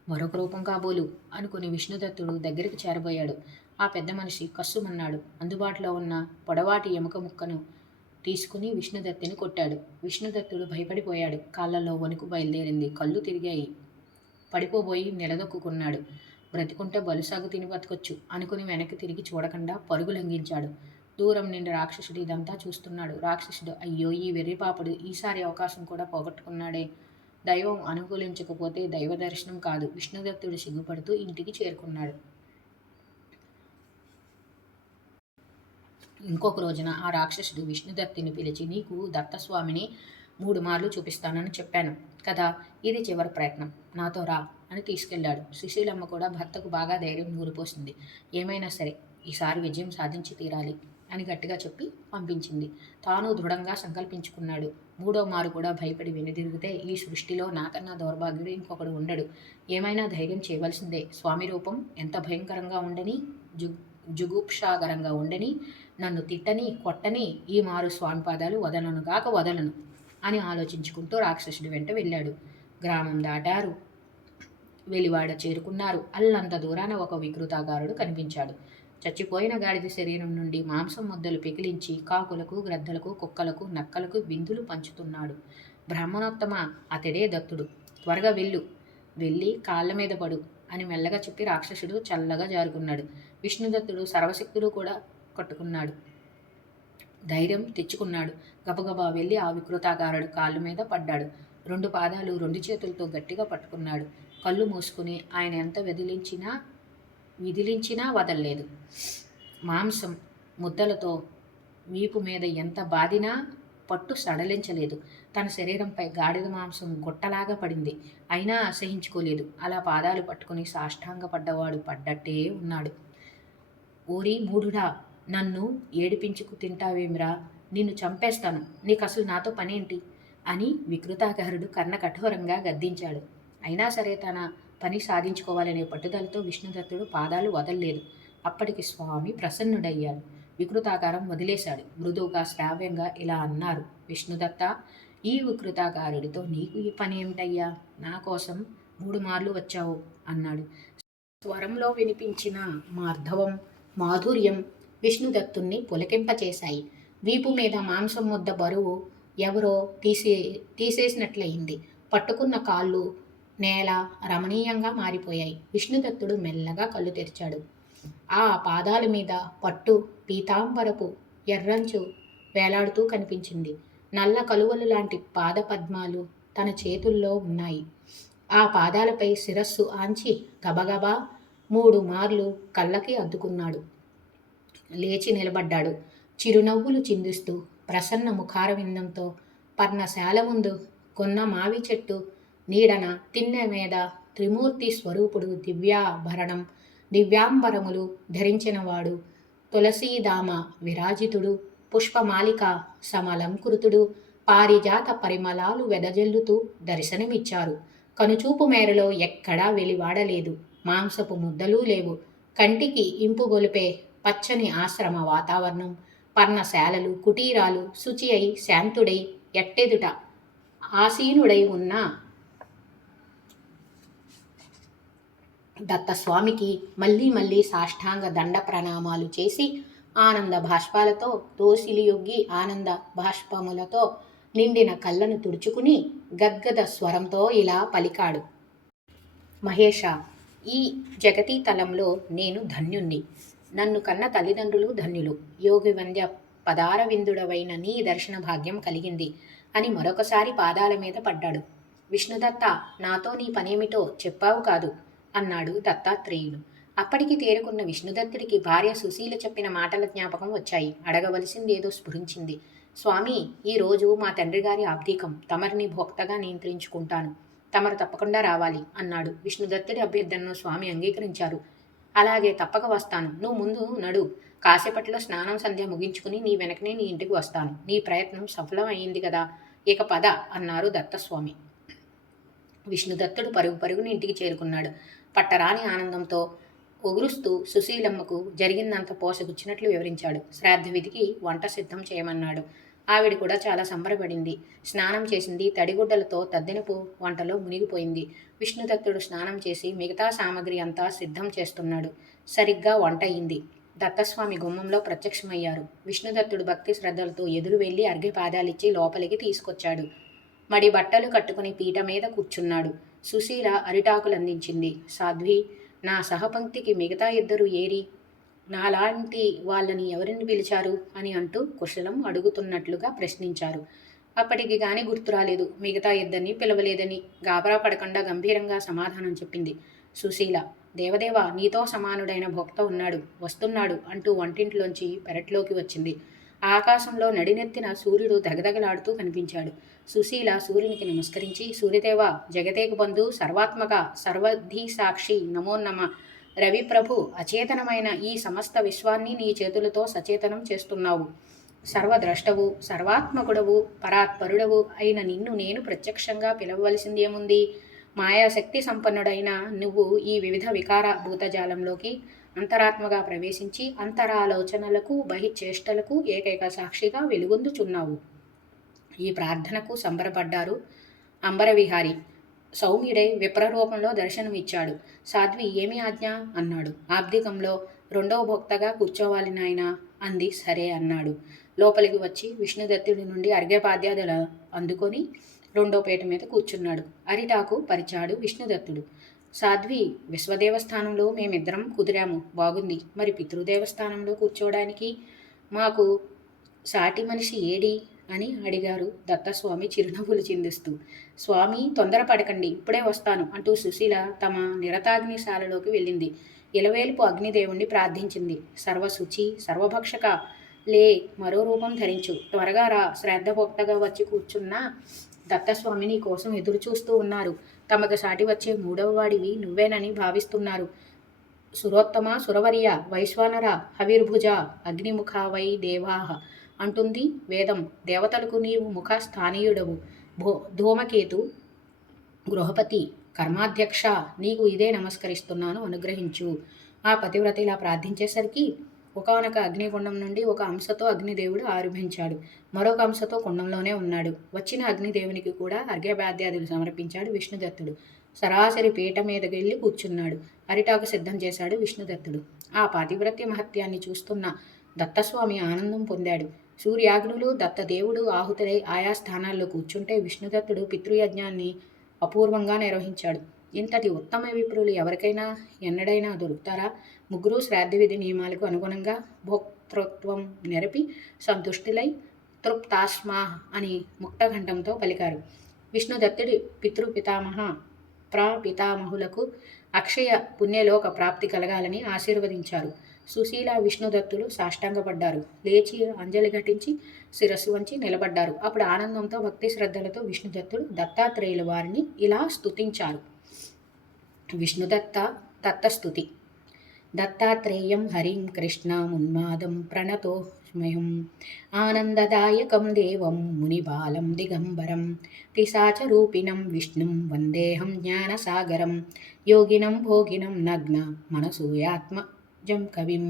మరొక రూపం కాబోలు అనుకుని విష్ణుదత్తుడు దగ్గరికి చేరబోయాడు. ఆ పెద్ద మనిషి కస్సుమన్నాడు. అందుబాటులో ఉన్న పొడవాటి ఎముక ముక్కను తీసుకుని విష్ణుదత్తుని కొట్టాడు. విష్ణుదత్తుడు భయపడిపోయాడు. కాళ్ళల్లో వణుకు బయలుదేరింది. కళ్ళు తిరిగాయి. పడిపోబోయి నిలదొక్కున్నాడు. బ్రతికుంటే బలుసాగు తిని బతకొచ్చు అనుకుని వెనక్కి తిరిగి చూడకుండా పరుగు లంఘించాడు. దూరం నుండి రాక్షసుడు ఇదంతా చూస్తున్నాడు. రాక్షసుడు, అయ్యో ఈ వెర్రిపాపుడు ఈసారి అవకాశం కూడా పోగొట్టుకున్నాడే. దైవం అనుకూలించకపోతే దైవ దర్శనం కాదు. విష్ణుదత్తుడు సిగ్గుపడుతూ ఇంటికి చేరుకున్నాడు. ఇంకొక రోజున ఆ రాక్షసుడు విష్ణుదత్తుని పిలిచి, నీకు దత్తస్వామిని 3 మార్లు చూపిస్తానని చెప్పాను కదా, ఇది చివరి ప్రయత్నం, నాతో రా అని తీసుకెళ్లాడు. సుశీలమ్మ కూడా భర్తకు బాగా ధైర్యం నూరిపోసింది. ఏమైనా సరే ఈసారి విజయం సాధించి తీరాలి అని గట్టిగా చెప్పి పంపించింది. తాను దృఢంగా సంకల్పించుకున్నాడు. 3వ మారు కూడా భయపడి వెనుదిరిగితే ఈ సృష్టిలో నాకన్నా దౌర్భాగ్యుడు ఇంకొకడు ఉండడు. ఏమైనా ధైర్యం చేయవలసిందే. స్వామి రూపం ఎంత భయంకరంగా ఉండని, జుగుప్సాగరంగా ఉండని, నన్ను తిట్టని కొట్టని, ఈ మారు స్వామి పాదాలు వదలను గాక వదలను అని ఆలోచించుకుంటూ రాక్షసుడి వెంట వెళ్ళాడు. గ్రామం దాటారు. వెలివాడ చేరుకున్నారు. అల్లంత దూరాన ఒక వికృతాకారుడు కనిపించాడు. చచ్చిపోయిన గాడిద శరీరం నుండి మాంసం ముద్దలు పెకిలించి కాకులకు, గ్రద్దలకు, కుక్కలకు, నక్కలకు విందులు పంచుతున్నాడు. బ్రాహ్మణోత్తమ, అతడే దత్తుడు. త్వరగా వెళ్ళి కాళ్ళ మీద పడు అని మెల్లగా చెప్పి రాక్షసుడు చల్లగా జారుకున్నాడు. విష్ణుదత్తుడు సర్వశక్తులు కూడా కట్టుకున్నాడు. ధైర్యం తెచ్చుకున్నాడు. గబగబా వెళ్ళి ఆ వికృతాకారుడు కాళ్ళ మీద పడ్డాడు. 2 పాదాలు 2 చేతులతో గట్టిగా పట్టుకున్నాడు. కళ్ళు మూసుకుని ఆయన ఎంత విదిలించినా వదల్లేదు. మాంసం ముద్దలతో వీపు మీద ఎంత బాదినా పట్టు సడలించలేదు. తన శరీరంపై గాడిద మాంసం గుట్టలాగా పడింది. అయినా అసహించుకోలేదు. అలా పాదాలు పట్టుకుని సాష్టాంగపడ్డవాడు పడ్డట్టే ఉన్నాడు. ఓరి మూఢుడా, నన్ను ఏడిపించుకు తింటావేమిరా, నిన్ను చంపేస్తాను, నీకు అసలు నాతో పనేంటి అని వికృతాకారుడు కర్ణ కఠోరంగా గద్దించాడు. అయినా సరే తన పని సాధించుకోవాలనే పట్టుదలతో విష్ణుదత్తుడు పాదాలు వదల్లేదు. అప్పటికి స్వామి ప్రసన్నుడయ్యాడు. వికృతాకారం వదిలేశాడు. మృదువుగా శ్రావ్యంగా ఇలా అన్నారు. విష్ణుదత్త, ఈ వికృతాకారుడితో నీకు ఈ పని ఏమిటయ్యా? నా కోసం 3 మార్లు వచ్చావు అన్నాడు. స్వరంలో వినిపించిన మార్ధవం, మాధుర్యం విష్ణుదత్తుణ్ణి పులకింపచేశాయి. వీపు మీద మాంసం ముద్ద బరువు ఎవరో తీసేసినట్లయింది. పట్టుకున్న కాళ్ళు నేల రమణీయంగా మారిపోయాయి. విష్ణుదత్తుడు మెల్లగా కళ్ళు తెరిచాడు. ఆ పాదాల మీద పట్టు పీతాంబరపు ఎర్రంచు వేలాడుతూ కనిపించింది. నల్ల కలువలు లాంటి పాదపద్మాలు తన చేతుల్లో ఉన్నాయి. ఆ పాదాలపై శిరస్సు ఆంచి గబగబా 3 మార్లు కళ్ళకి అద్దుకున్నాడు. లేచి నిలబడ్డాడు. చిరునవ్వులు చిందిస్తూ ప్రసన్న ముఖారవిందంతో పర్ణశాల ముందు కొన్న మావి చెట్టు నీడన తిన్నె మీద త్రిమూర్తి స్వరూపుడు దివ్యాంబరములు ధరించినవాడు, తులసీదామ విరాజితుడు, పుష్పమాలిక సమలంకృతుడు, పారిజాత పరిమళాలు వెదజల్లుతూ దర్శనమిచ్చారు. కనుచూపు మేరలో ఎక్కడా వెలివాడలేదు. మాంసపు ముద్దలు లేవు. కంటికి ఇంపు గొలిపే పచ్చని ఆశ్రమ వాతావరణం, పర్ణశాలలు, కుటీరాలు, శుచి అయి శాంతుడై ఎట్టెదుట ఆసీనుడై ఉన్న దత్తస్వామికి మళ్ళీ మళ్ళీ సాష్టాంగ దండ ప్రణామాలు చేసి ఆనంద భాష్పాలతో దోసిలియొగ్గి ఆనంద భాష్పములతో నిండిన కళ్ళను తుడుచుకుని గద్గద స్వరంతో ఇలా పలికాడు. మహేష, ఈ జగతీ తలంలో నేను ధన్యుణ్ణి. నన్ను కన్న తల్లిదండ్రులు ధన్యులు. యోగి వంద్య పదారవిందుడవైన నీ దర్శన భాగ్యం కలిగింది అని మరొకసారి పాదాల మీద పడ్డాడు. విష్ణుదత్త, నాతో నీ పనేమిటో చెప్పావు కాదు అన్నాడు దత్తాత్రేయుడు. అప్పటికి తేరుకున్న విష్ణుదత్తుడికి భార్య సుశీల చెప్పిన మాటల జ్ఞాపకం వచ్చాయి. అడగవలసిందేదో స్ఫురించింది. స్వామి, ఈరోజు మా తండ్రి గారి ఆబ్దీకం. తమరిని భోక్తగా నియంత్రించుకుంటాను. తమరు తప్పకుండా రావాలి అన్నాడు. విష్ణుదత్తుడి అభ్యర్థనను స్వామి అంగీకరించారు. అలాగే, తప్పక వస్తాను. నువ్వు ముందు నడు. కాసేపట్లో స్నానం సంధ్య ముగించుకుని నీ వెనకనే నీ ఇంటికి వస్తాను. నీ ప్రయత్నం సఫలం అయింది కదా, ఇక పద అన్నారు దత్తస్వామి. విష్ణుదత్తుడు పరుగు పరుగుని ఇంటికి చేరుకున్నాడు. పట్టరాని ఆనందంతో ఒగురుస్తూ సుశీలమ్మకు జరిగిందంత పోసగుచ్చినట్లు వివరించాడు. శ్రాద్ధ విధికి వంట సిద్ధం చేయమన్నాడు. ఆవిడ కూడా చాలా సంబరపడింది. స్నానం చేసింది. తడిగుడ్డలతో తద్దినపు వంటలో మునిగిపోయింది. విష్ణుదత్తుడు స్నానం చేసి మిగతా సామగ్రి అంతా సిద్ధం చేస్తున్నాడు. సరిగ్గా వంట అయింది. దత్తస్వామి గుమ్మంలో ప్రత్యక్షమయ్యారు. విష్ణుదత్తుడు భక్తి శ్రద్ధలతో ఎదురు వెళ్ళి అర్ఘ్యపాదాలిచ్చి లోపలికి తీసుకొచ్చాడు. మడి బట్టలు కట్టుకుని పీట మీద కూర్చున్నాడు. సుశీల అరిటాకులు అందించింది. సాధ్వి, నా సహపంక్తికి మిగతా ఇద్దరు ఏరి? నాలాంటి వాళ్ళని ఎవరిని పిలిచారు అని అంటూ కుశలం అడుగుతున్నట్లుగా ప్రశ్నించారు. అప్పటికి గాని గుర్తు రాలేదు. మిగతా ఇద్దరిని పిలవలేదని గాబరా పడకుండా గంభీరంగా సమాధానం చెప్పింది సుశీల. దేవదేవ, నీతో సమానుడైన భోక్త ఉన్నాడు, వస్తున్నాడు అంటూ వంటింట్లోంచి పెరట్లోకి వచ్చింది. ఆకాశంలో నడినెత్తిన సూర్యుడు దగదగలాడుతూ కనిపించాడు. సుశీల సూర్యునికి నమస్కరించి, సూర్యదేవ, జగదేక బంధు, సర్వాత్మక, సర్వధీ సాక్షి, నమో నమ. రవిప్రభు, అచేతనమైన ఈ సమస్త విశ్వాన్ని నీ చేతులతో సచేతనం చేస్తున్నావు. సర్వద్రష్టవు, సర్వాత్మకుడవు, పరాత్పరుడవు అయిన నిన్ను నేను ప్రత్యక్షంగా పిలవవలసింది ఏముంది? మాయాశక్తి సంపన్నుడైన నువ్వు ఈ వివిధ వికార భూతజాలంలోకి అంతరాత్మగా ప్రవేశించి అంతరాలోచనలకు బహిచేష్టలకు ఏకైక సాక్షిగా వెలుగొందుచున్నావు. ఈ ప్రార్థనకు సంబరపడ్డారు అంబరవిహారి. సౌమ్యుడై విప్రరూపంలో దర్శనమిచ్చాడు. సాధ్వి, ఏమి ఆజ్ఞ అన్నాడు. ఆబ్దికంలో రెండవ భోక్తగా కూర్చోవాలి నాయనా అంది. సరే అన్నాడు. లోపలికి వచ్చి విష్ణుదత్తుడి నుండి అర్ఘ్యపాద్యాదుల అందుకొని రెండో పీట మీద కూర్చున్నాడు. అరిటాకు పరిచాడు విష్ణుదత్తుడు. సాధ్వి, విశ్వదేవస్థానంలో మేమిద్దరం కుదిరాము, బాగుంది. మరి పితృదేవస్థానంలో కూర్చోవడానికి మాకు సాటి మనిషి ఏడి అని అడిగారు దత్తస్వామి చిరునవ్వులు చిందిస్తూ. స్వామి, తొందరపడకండి, ఇప్పుడే వస్తాను అంటూ సుశీల తమ నిరతాగ్నిశాలలోకి వెళ్ళింది. ఇలవేలుపు అగ్నిదేవుణ్ణి ప్రార్థించింది. సర్వశుచి, సర్వభక్షక, లే, మరో రూపం ధరించు, త్వరగా రా. శ్రాద్ధభోక్తగా వచ్చి కూర్చున్న దత్తస్వామి నీ కోసం ఎదురు చూస్తూ ఉన్నారు. తమకు సాటి వచ్చే మూడవ వాడివి నువ్వేనని భావిస్తున్నారు. సురోత్తమ, సురవర్య, వైశ్వానర, హవిర్భుజ, అగ్నిముఖ వై దేవాహ అంటుంది వేదం. దేవతలకు నీవు ముఖ స్థానీయుడవు. ధూమకేతు, గృహపతి, కర్మాధ్యక్ష, నీకు ఇదే నమస్కరిస్తున్నాను, అనుగ్రహించు. ఆ పతివ్రత ఇలా ప్రార్థించేసరికి ఒకానొక అగ్నిగుండం నుండి ఒక అంశతో అగ్నిదేవుడు ఆవిర్భించాడు. మరొక అంశతో కుండంలోనే ఉన్నాడు. వచ్చిన అగ్నిదేవునికి కూడా అర్ఘ్యపాద్యాదులు సమర్పించాడు విష్ణుదత్తుడు. సరాసరి పీట మీదకి వెళ్ళి కూర్చున్నాడు. అరిటాకు సిద్ధం చేశాడు విష్ణుదత్తుడు. ఆ పాతివ్రత్య మహత్యాన్ని చూస్తున్న దత్తస్వామి ఆనందం పొందాడు. సూర్యాగ్నులు, దత్తదేవుడు ఆహుతులై ఆయా స్థానాల్లో కూర్చుంటే విష్ణుదత్తుడు పితృయజ్ఞాన్ని అపూర్వంగా నిర్వహించాడు. ఇంతటి ఉత్తమ విప్రులు ఎవరికైనా ఎన్నడైనా దొరుకుతారా? ముగ్గురు శ్రాద్ధ విధి నియమాలకు అనుగుణంగా భోక్తృత్వం నెరపి సంతుష్టులై తృప్తాస్మా అని ముక్తఘంటంతో పలికారు. విష్ణుదత్తుడి పితృపితామహ ప్రపితామహులకు అక్షయ పుణ్యలోక ప్రాప్తి కలగాలని ఆశీర్వదించారు. సుశీల, విష్ణుదత్తులు సాష్టాంగపడ్డారు. లేచి అంజలి ఘటించి శిరస్సు వంచి నిలబడ్డారు. అప్పుడు ఆనందంతో భక్తి శ్రద్ధలతో విష్ణుదత్తుడు దత్తాత్రేయుల వారిని ఇలా స్తుతించారు. విష్ణుదత్త దత్తస్తుతి. దత్తాత్రేయం హరిం కృష్ణమున్మాదం ప్రణతో స్మయం ఆనందదాయకం దేవం మునిబాలం దిగంబరం పిశాచరూపిణం విష్ణుం వందేహం జ్ఞానసాగరం యోగినం భోగినం నగ్న మనసూయాత్మజం కవిం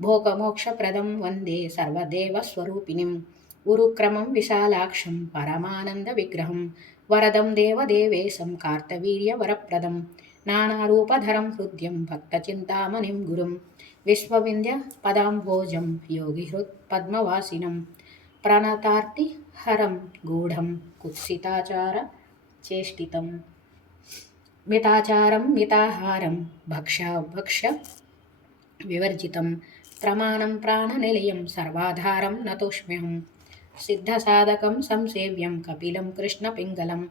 భోగమోక్షప్రదం వందే సర్వదేవస్వరూపిణిం ఉరుక్రమం విశాలాక్షం పరమానంద విగ్రహం వరదం దేవదేవేశం కార్తవీర్యవరప్రదం నానారూపధరం హృద్యం భక్తచింతామణిం గురుం విశ్వవింధ్య పదాంభోజం యోగిహృత్ పద్మవాసినం ప్రణతార్తిహరం గూఢం కుత్సితాచార చేష్టితం మితాచారం మితాహారం భక్ష్య వివర్జితం ప్రమాణం ప్రాణనిలయం సర్వాధారం నతోష్మ్యహం సిద్ధసాధకం సంసేవ్యం కపిలం కృష్ణపింగళం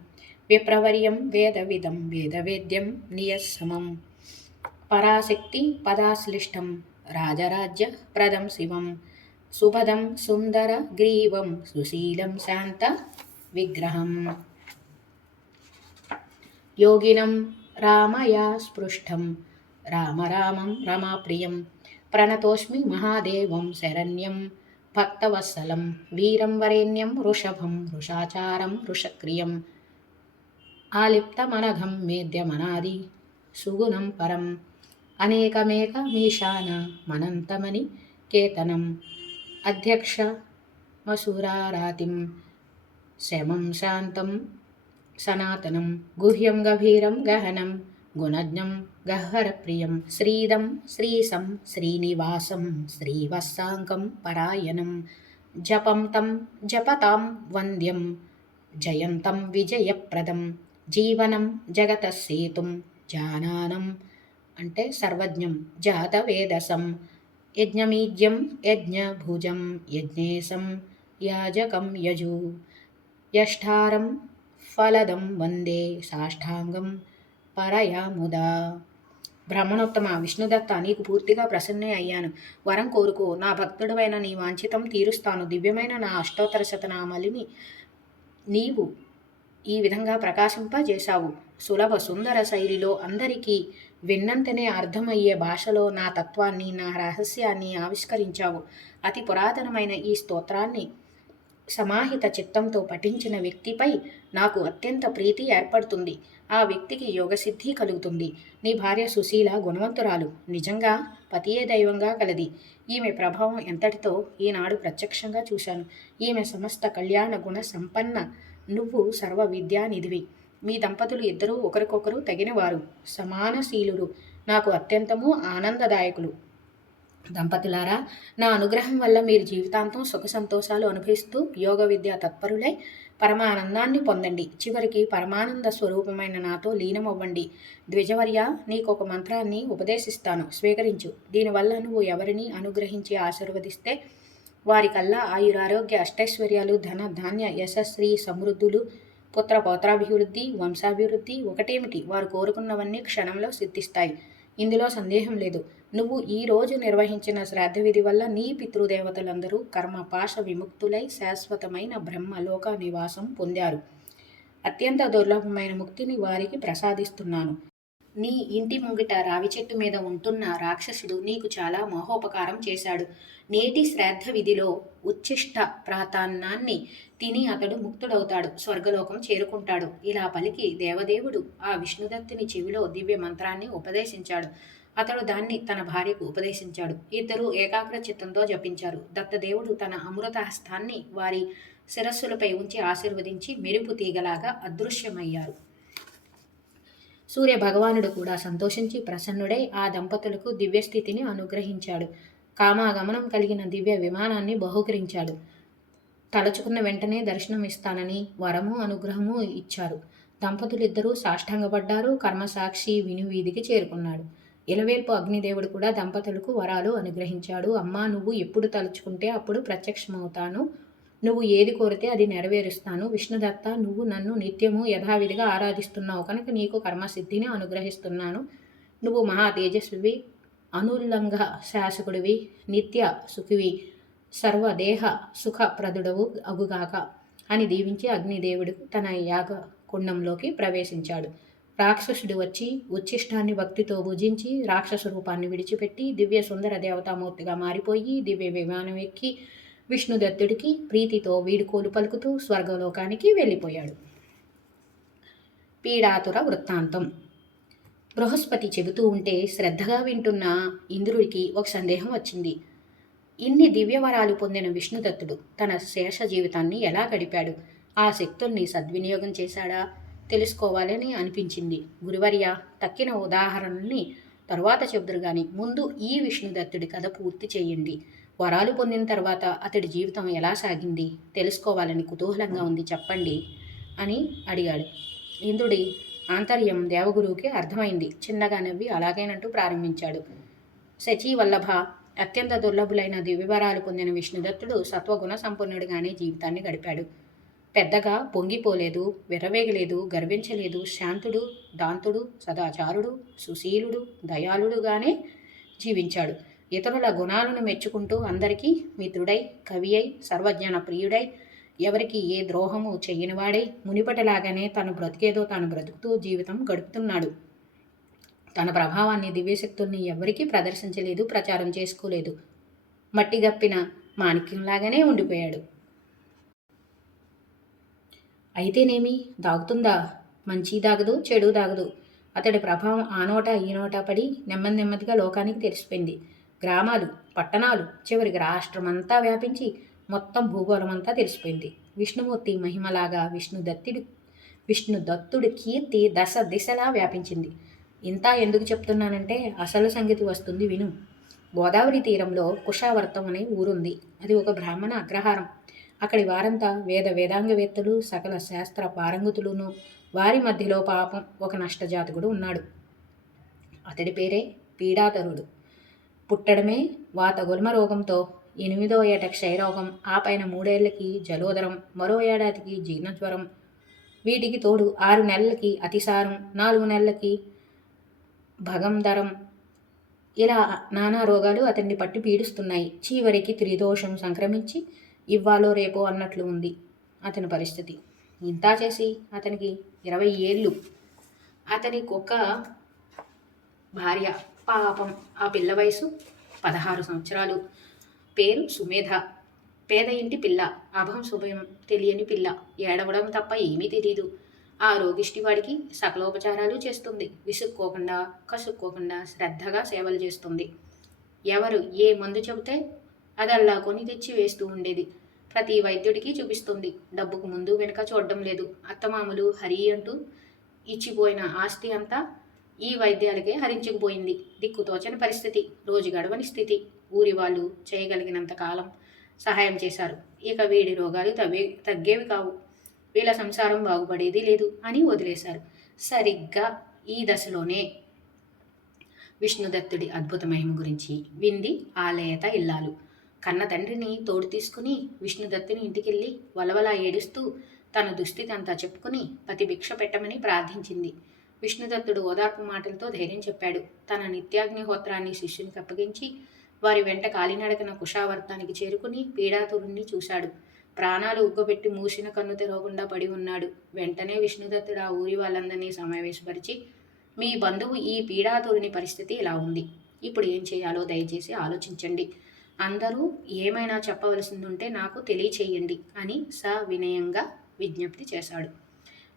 విప్రవర్యం వేదవిదం వేదవేద్యం నియస్సమం పరాశక్తి పదాశ్లిష్టం రాజరాజ్యప్రదం శివం సుపదం సుందర గ్రీవం సుశీలం శాంత విగ్రహం యోగినం రామయా స్పృష్టం రామరామం రమాప్రియం ప్రణతోస్మి మహాదేవం శరణ్యం భక్తవత్సలం వీరం వరేణ్యం వృషభం వృషాచారం వృషక్రియం ఆలిప్తమనఘం మేద్యమనాది సుగుణం పరం అనేకమేకమీశాన మనంతమని కేతనం అధ్యక్షమసురారాతిం శమం శాంతం సనాతనం గుహ్యం గభీరం గహనం గుణజ్ఞం గహ్వరప్రియం శ్రీదం శ్రీసం శ్రీనివాసం శ్రీవత్సాంకం పరాయణం జపం తం జపతాం వంద్యం జయంతం విజయప్రదం జీవనం జగతసేతుం జానానం అంటే సర్వజ్ఞం జాతవేదసం యజ్ఞమీజ్యం యజ్ఞభుజం యజ్ఞేశం యాజకం యజు యష్టారం ఫలదం వందే సాష్టాంగం పరయాముదా. బ్రాహ్మణోత్తమ విష్ణుదత్త, నీకు పూర్తిగా ప్రసన్నే అయ్యాను. వరం కోరుకో, నా భక్తుడవైన నీ వాంఛితం తీరుస్తాను. దివ్యమైన నా అష్టోత్తర శతనామలిని నీవు ఈ విధంగా ప్రకాశింపజేశావు. సులభ సుందర శైలిలో అందరికీ విన్నంతనే అర్థమయ్యే భాషలో నా తత్వాన్ని, నా రహస్యాన్ని ఆవిష్కరించావు. అతి పురాతనమైన ఈ స్తోత్రాన్ని సమాహిత చిత్తంతో పఠించిన వ్యక్తిపై నాకు అత్యంత ప్రీతి ఏర్పడుతుంది. ఆ వ్యక్తికి యోగసిద్ధి కలుగుతుంది. నీ భార్య సుశీల గుణవంతురాలు, నిజంగా పతియే దైవంగా కలది. ఈమె ప్రభావం ఎంతటితో ఈనాడు ప్రత్యక్షంగా చూశాను. ఈమె సమస్త కళ్యాణ గుణ సంపన్న. నువ్వు సర్వ విద్యానిధివి. మీ దంపతులు ఇద్దరూ ఒకరికొకరు తగినవారు, సమానశీలురు, నాకు అత్యంతము ఆనందదాయకులు. దంపతులారా, నా అనుగ్రహం వల్ల మీరు జీవితాంతం సుఖ సంతోషాలు అనుభవిస్తూ యోగ విద్యా తత్పరులై పరమానందాన్ని పొందండి. చివరికి పరమానంద స్వరూపమైన నాతో లీనమవ్వండి. ద్విజవర్య, నీకు ఒక మంత్రాన్ని ఉపదేశిస్తాను, స్వీకరించు. దీనివల్ల నువ్వు ఎవరిని అనుగ్రహించి ఆశీర్వదిస్తే వారికల్లా ఆయురారోగ్య అష్టైశ్వర్యాలు, ధన ధాన్య యశస్శ్రీ సమృద్ధులు, పుత్ర పౌత్రాభివృద్ధి, వంశాభివృద్ధి ఒకటేమిటి, వారు కోరుకున్నవన్నీ క్షణంలో సిద్ధిస్తాయి. ఇందులో సందేహం లేదు. నువ్వు ఈ రోజు నిర్వహించిన శ్రాద్ధ విధి వల్ల నీ పితృదేవతలందరూ కర్మపాశ విముక్తులై శాశ్వతమైన బ్రహ్మలోక నివాసం పొందారు. అత్యంత దుర్లభమైన ముక్తిని వారికి ప్రసాదిస్తున్నాను. నీ ఇంటి ముంగిట రావి చెట్టు మీద ఉంటున్న రాక్షసుడు నీకు చాలా మహోపకారం చేశాడు. నేటి శ్రాద్ధ విధిలో ఉచ్ఛిష్ట ప్రాతాన్నాన్ని తిని అతడు ముక్తుడవుతాడు, స్వర్గలోకం చేరుకుంటాడు. ఇలా పలికి దేవదేవుడు ఆ విష్ణుదత్తుని చెవిలో దివ్య మంత్రాన్ని ఉపదేశించాడు. అతడు దాన్ని తన భార్యకు ఉపదేశించాడు. ఇద్దరూ ఏకాగ్ర చిత్తంతో జపించారు. దత్తదేవుడు తన అమృత హస్తాన్ని వారి శిరస్సులపై ఉంచి ఆశీర్వదించి మెరుపు తీగలాగా అదృశ్యమయ్యారు. సూర్య భగవానుడు కూడా సంతోషించి ప్రసన్నుడై ఆ దంపతులకు దివ్యస్థితిని అనుగ్రహించాడు. కామాగమనం కలిగిన దివ్య విమానాన్ని బహూకరించాడు. తలచుకున్న వెంటనే దర్శనం ఇస్తానని వరము అనుగ్రహము ఇచ్చారు. దంపతులిద్దరూ సాష్టాంగపడ్డారు. కర్మసాక్షి వినువీధికి చేరుకున్నాడు. ఇలవేల్పు అగ్నిదేవుడు కూడా దంపతులకు వరాలు అనుగ్రహించాడు. అమ్మా, నువ్వు ఎప్పుడు తలుచుకుంటే అప్పుడు ప్రత్యక్షమవుతాను. నువ్వు ఏది కోరితే అది నెరవేరుస్తాను. విష్ణుదత్త, నువ్వు నన్ను నిత్యము యథావిధిగా ఆరాధిస్తున్నావు కనుక నీకు కర్మసిద్ధిని అనుగ్రహిస్తున్నాను. నువ్వు మహా తేజస్వివి, అనుల్లంఘ శాసకుడివి, నిత్య సుఖివి, సర్వదేహ సుఖప్రదుడవు అగుగాక అని దీవించి అగ్నిదేవుడు తన యాగ కుండంలోకి ప్రవేశించాడు. రాక్షసుడు వచ్చి ఉచ్ఛిష్టాన్ని భక్తితో భుజించి రాక్షస రూపాన్ని విడిచిపెట్టి దివ్య సుందర దేవతామూర్తిగా మారిపోయి దివ్య విమానం ఎక్కి విష్ణుదత్తుడికి ప్రీతితో వీడుకోలు పలుకుతూ స్వర్గలోకానికి వెళ్ళిపోయాడు. పీడాతుర వృత్తాంతం. బృహస్పతి చెబుతూ ఉంటే శ్రద్ధగా వింటున్న ఇంద్రుడికి ఒక సందేహం వచ్చింది. ఇన్ని దివ్యవరాలు పొందిన విష్ణుదత్తుడు తన శేష జీవితాన్ని ఎలా గడిపాడు? ఆ శక్తుల్ని సద్వినియోగం చేశాడా? తెలుసుకోవాలని అనిపించింది. గురువర్య, తక్కిన ఉదాహరణల్ని తరువాత చెబుదురు గాని ముందు ఈ విష్ణుదత్తుడి కథ పూర్తి చేయండి. వరాలు పొందిన తర్వాత అతడి జీవితం ఎలా సాగింది తెలుసుకోవాలని కుతూహలంగా ఉంది, చెప్పండి అని అడిగాడు. ఇంద్రుడి ఆంతర్యం దేవగురువుకి అర్థమైంది. చిన్నగా నవ్వి అలాగేనంటూ ప్రారంభించాడు. శచీవల్లభ, అత్యంత దుర్లభులైన దివ్యవరాలు పొందిన విష్ణుదత్తుడు సత్వగుణ సంపన్నుడిగానే జీవితాన్ని గడిపాడు. పెద్దగా పొంగిపోలేదు, విర్రవేగలేదు, గర్వించలేదు. శాంతుడు, దాంతుడు, సదాచారుడు, సుశీలుడు, దయాళుడుగానే జీవించాడు. ఇతరుల గుణాలను మెచ్చుకుంటూ అందరికీ మిత్రుడై, కవి అయి, సర్వజ్ఞాన ప్రియుడై, ఎవరికి ఏ ద్రోహము చెయ్యనివాడై మునిపటిలాగానే తను బ్రతికేదో తాను బ్రతుకుతూ జీవితం గడుపుతున్నాడు. తన ప్రభావాన్ని, దివ్యశక్తుల్ని ఎవరికీ ప్రదర్శించలేదు, ప్రచారం చేసుకోలేదు. మట్టిగప్పిన మాణిక్యంలాగానే ఉండిపోయాడు. అయితేనేమి, దాగుతుందా? మంచి దాగదు, చెడు దాగదు. అతడి ప్రభావం ఆ నోట ఈ నోట పడి నెమ్మది నెమ్మదిగా లోకానికి తెలిసిపోయింది. గ్రామాలు, పట్టణాలు, చివరికి రాష్ట్రమంతా వ్యాపించి మొత్తం భూగోళమంతా తెలిసిపోయింది. విష్ణుమూర్తి మహిమలాగా విష్ణుదత్తుడి కీర్తి దశ దిశలా వ్యాపించింది. ఇంత ఎందుకు చెప్తున్నానంటే అసలు సంగతి వస్తుంది విను. గోదావరి తీరంలో కుషావర్తం అనే ఊరుంది. అది ఒక బ్రాహ్మణ అగ్రహారం. అక్కడి వారంతా వేదాంగవేత్తలు, సకల శాస్త్ర పారంగతులును. వారి మధ్యలో పాపం ఒక నష్టజాతకుడు ఉన్నాడు. అతడి పేరే పీడాతరుడు. పుట్టడమే వాతగుల్మ రోగంతో, 8వ ఏట క్షయరోగం, ఆ పైన 3 ఏళ్లకి జలోదరం, మరో ఏడాదికి జీర్ణజ్వరం, వీటికి తోడు 6 నెలలకి అతిసారం, 4 నెలలకి భగంధరం, ఇలా నానా రోగాలు అతన్ని పట్టి పీడిస్తున్నాయి. చివరికి త్రిదోషం సంక్రమించి ఇవ్వాలో రేపో అన్నట్లు ఉంది అతని పరిస్థితి. ఇంతా చేసి అతనికి 20 ఏళ్ళు. అతనికి ఒక భార్య. పాపం ఆ పిల్ల వయసు 16 సంవత్సరాలు. పేరు సుమేధ. పేద ఇంటి పిల్ల. అభం శుభం తెలియని పిల్ల. ఏడవడం తప్ప ఏమీ తెలీదు. ఆ రోగిష్టి వాడికి సకలోపచారాలు చేస్తుంది. విసుక్కోకుండా, కసుక్కోకుండా శ్రద్ధగా సేవలు చేస్తుంది. ఎవరు ఏ మందు చెబితే అదల్లా కొని తెచ్చి వేస్తూ ఉండేది. ప్రతి వైద్యుడికి చూపిస్తుంది. డబ్బుకు ముందు వెనుక చూడడం లేదు. అత్తమామలు హరి అంటూ ఇచ్చిపోయిన ఆస్తి అంతా ఈ వైద్యాలకే హరించుకుపోయింది. దిక్కుతోచని పరిస్థితి, రోజు గడవని స్థితి. ఊరి వాళ్ళు చేయగలిగినంత కాలం సహాయం చేశారు. ఇక వీడి రోగాలు తగ్గేవి కావు, వీళ్ళ సంసారం బాగుపడేది లేదు అని వదిలేశారు. సరిగ్గా ఈ దశలోనే విష్ణుదత్తుడి అద్భుత మహిమ గురించి వింది ఆ లేత ఇల్లాలు. కన్న తండ్రిని తోడు తీసుకుని విష్ణుదత్తుని ఇంటికెళ్ళి వలవలా ఏడుస్తూ తన దుస్థితి అంతా చెప్పుకుని పతి భిక్ష పెట్టమని ప్రార్థించింది. విష్ణుదత్తుడు ఓదార్పు మాటలతో ధైర్యం చెప్పాడు. తన నిత్యాగ్నిహోత్రాన్ని శిష్యునికి అప్పగించి వారి వెంట కాలినడకన కుషావర్తానికి చేరుకుని పీడాతురుణ్ణి చూశాడు. ప్రాణాలు ఉగ్గబెట్టి మూసిన కన్ను తెరవకుండా పడి ఉన్నాడు. వెంటనే విష్ణుదత్తుడు ఆ ఊరి వాళ్ళందరినీ సమావేశపరిచి, మీ బంధువు ఈ పీడాతురుని పరిస్థితి ఇలా ఉంది. ఇప్పుడు ఏం చేయాలో దయచేసి ఆలోచించండి. అందరూ ఏమైనా చెప్పవలసిందుంటే నాకు తెలియచేయండి అని సవినయంగా విజ్ఞప్తి చేశాడు.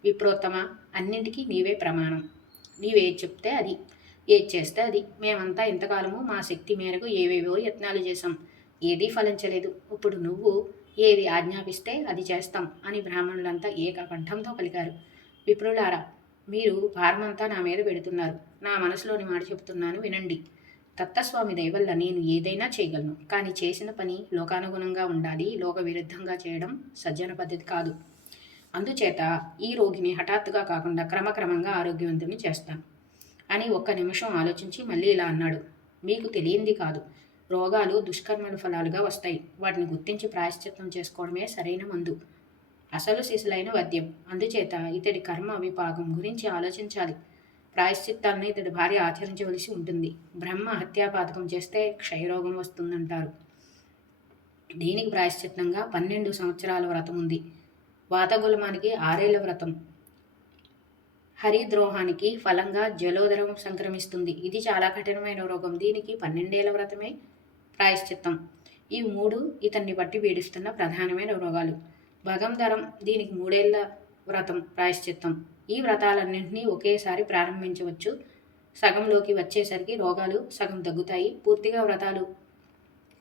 విప్రోత్తమ, అన్నింటికీ నీవే ప్రమాణం. నీవేది చెప్తే అది, ఏది చేస్తే అది. మేమంతా ఇంతకాలము మా శక్తి మేరకు ఏవేవో యత్నాలు చేశాం, ఏదీ ఫలించలేదు. ఇప్పుడు నువ్వు ఏది ఆజ్ఞాపిస్తే అది చేస్తాం అని బ్రాహ్మణులంతా ఏకకంఠంతో పలికారు. విప్రులారా, మీరు భారమంతా నా మీద పెడుతున్నారు. నా మనసులోని మాట చెబుతున్నాను వినండి. దత్తస్వామి దయవల్ల నేను ఏదైనా చేయగలను. కానీ చేసిన పని లోకానుగుణంగా ఉండాలి. లోక విరుద్ధంగా చేయడం సజ్జన పద్ధతి కాదు. అందుచేత ఈ రోగిని హఠాత్తుగా కాకుండా క్రమక్రమంగా ఆరోగ్యవంతుని చేస్తాను అని ఒక్క నిమిషం ఆలోచించి మళ్ళీ ఇలా అన్నాడు. మీకు తెలియంది కాదు, రోగాలు దుష్కర్మల ఫలాలుగా వస్తాయి. వాటిని గుర్తించి ప్రాయశ్చిత్తం చేసుకోవడమే సరైన మందు, అసలు శిశులైన వద్యం. అందుచేత ఇతడి కర్మ విపాకం గురించి ఆలోచించాలి. ప్రాయశ్చిత్తాన్ని ఇతడి భార్య ఆచరించవలసి ఉంటుంది. బ్రహ్మ హత్యాపాతకం చేస్తే క్షయరోగం వస్తుందంటారు. దీనికి ప్రాయశ్చిత్తంగా 12 సంవత్సరాల వ్రతం ఉంది. వాతగులమానికి 6 ఏళ్ల వ్రతం. హరిద్రోహానికి ఫలంగా జలోదరం సంక్రమిస్తుంది. ఇది చాలా కఠినమైన రోగం. దీనికి 12 ఏళ్ల వ్రతమే ప్రాయశ్చిత్తం. ఈ 3 ఇతన్ని బట్టి పీడిస్తున్న ప్రధానమైన రోగాలు. భగంధరం దీనికి 3 ఏళ్ల వ్రతం ప్రాయశ్చిత్తం. ఈ వ్రతాలన్నింటినీ ఒకేసారి ప్రారంభించవచ్చు. సగంలోకి వచ్చేసరికి రోగాలు సగం తగ్గుతాయి. పూర్తిగా వ్రతాలు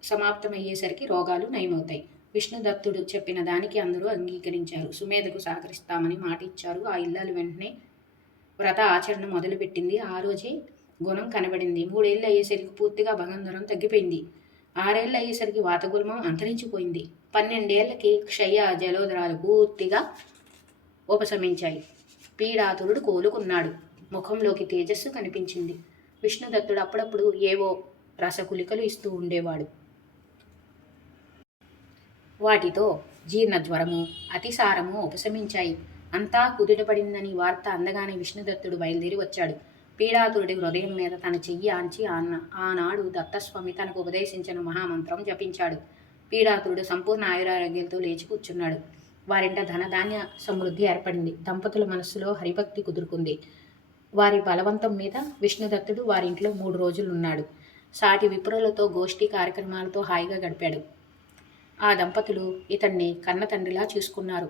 సమాప్తమయ్యేసరికి రోగాలు నయమవుతాయి. విష్ణుదత్తుడు చెప్పిన దానికి అందరూ అంగీకరించారు. సుమేధకు సహకరిస్తామని మాట ఇచ్చారు. ఆ ఇల్లాలు వెంటనే వ్రత ఆచరణ మొదలుపెట్టింది. ఆ రోజే గుణం కనబడింది. 3 ఏళ్ళు అయ్యేసరికి పూర్తిగా భగంధరం తగ్గిపోయింది. 6 ఏళ్ళు అయ్యేసరికి వాతగుల్మం అంతరించిపోయింది. 12 ఏళ్లకి క్షయ జలోదరాలు పూర్తిగా ఉపశమించాయి. పీడాతురుడు కోలుకున్నాడు. ముఖంలోకి తేజస్సు కనిపించింది. విష్ణుదత్తుడు అప్పుడప్పుడు ఏవో రసకులికలు ఇస్తూ ఉండేవాడు. వాటితో జీర్ణజ్వరము అతిసారము ఉపశమించాయి. అంతా కుదుటపడిందని వార్త అందగానే విష్ణుదత్తుడు బయలుదేరి వచ్చాడు. పీడాతురుడి హృదయం మీద తన చెయ్యి ఆంచి ఆనాడు దత్తస్వామి తనకు ఉపదేశించిన మహామంత్రం జపించాడు. పీడాతురుడు సంపూర్ణ ఆయురారోగ్యాలతో లేచి కూర్చున్నాడు. వారింట ధనధాన్య సమృద్ధి ఏర్పడింది. దంపతుల మనస్సులో హరిభక్తి కుదురుకుంది. వారి బలవంతం మీద విష్ణుదత్తుడు వారింట్లో 3 రోజులున్నాడు. సాటి విప్రులతో గోష్ఠీ కార్యక్రమాలతో హాయిగా గడిపాడు. ఆ దంపతులు ఇతన్ని కన్న తండ్రిలా చూసుకున్నారు.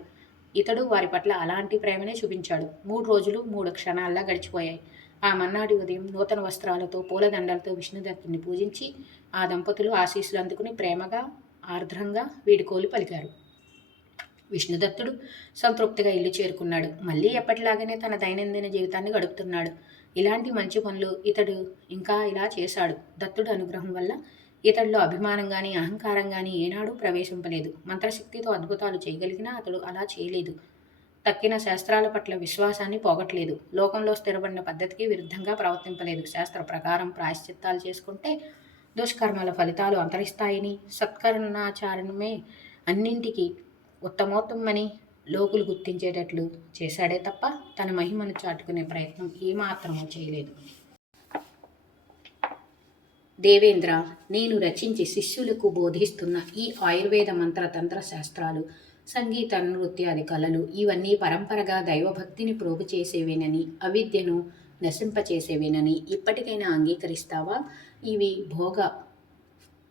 ఇతడు వారి పట్ల అలాంటి ప్రేమనే చూపించాడు. 3 రోజులు 3 క్షణాల్లా గడిచిపోయాయి. ఆ మన్నాటి ఉదయం నూతన వస్త్రాలతో పూలదండలతో విష్ణుదత్తుని పూజించి ఆ దంపతులు ఆశీస్సులు అందుకుని ప్రేమగా ఆర్ద్రంగా వీడుకోలు పలికారు. విష్ణుదత్తుడు సంతృప్తిగా ఇల్లు చేరుకున్నాడు. మళ్ళీ ఎప్పటిలాగానే తన దైనందిన జీవితాన్ని గడుపుతున్నాడు. ఇలాంటి మంచి పనులు ఇతడు ఇంకా ఇలా చేశాడు. దత్తుడు అనుగ్రహం వల్ల ఇతడిలో అభిమానం కానీ అహంకారం కానీ ఏనాడూ ప్రవేశింపలేదు. మంత్రశక్తితో అద్భుతాలు చేయగలిగినా అతడు అలా చేయలేదు. తక్కిన శాస్త్రాల పట్ల విశ్వాసాన్ని పోగొట్టలేదు. లోకంలో స్థిరపడిన పద్ధతికి విరుద్ధంగా ప్రవర్తింపలేదు. శాస్త్ర ప్రకారం ప్రాయశ్చిత్తాలు చేసుకుంటే దుష్కర్మల ఫలితాలు అంతరిస్తాయని, సత్కర్ణాచారణమే అన్నింటికీ ఉత్తమోత్తమని లోకులు గుర్తించేటట్లు చేశాడే తప్ప తన మహిమను చాటుకునే ప్రయత్నం ఏమాత్రమూ చేయలేదు. దేవేంద్ర, నేను రచించి శిష్యులకు బోధిస్తున్న ఈ ఆయుర్వేద మంత్రతంత్ర శాస్త్రాలు, సంగీత నృత్యాది కళలు ఇవన్నీ పరంపరగా దైవభక్తిని ప్రోగు చేసేవేనని, అవిద్యను నశింపచేసేవేనని ఇప్పటికైనా అంగీకరిస్తావా? ఇవి భోగ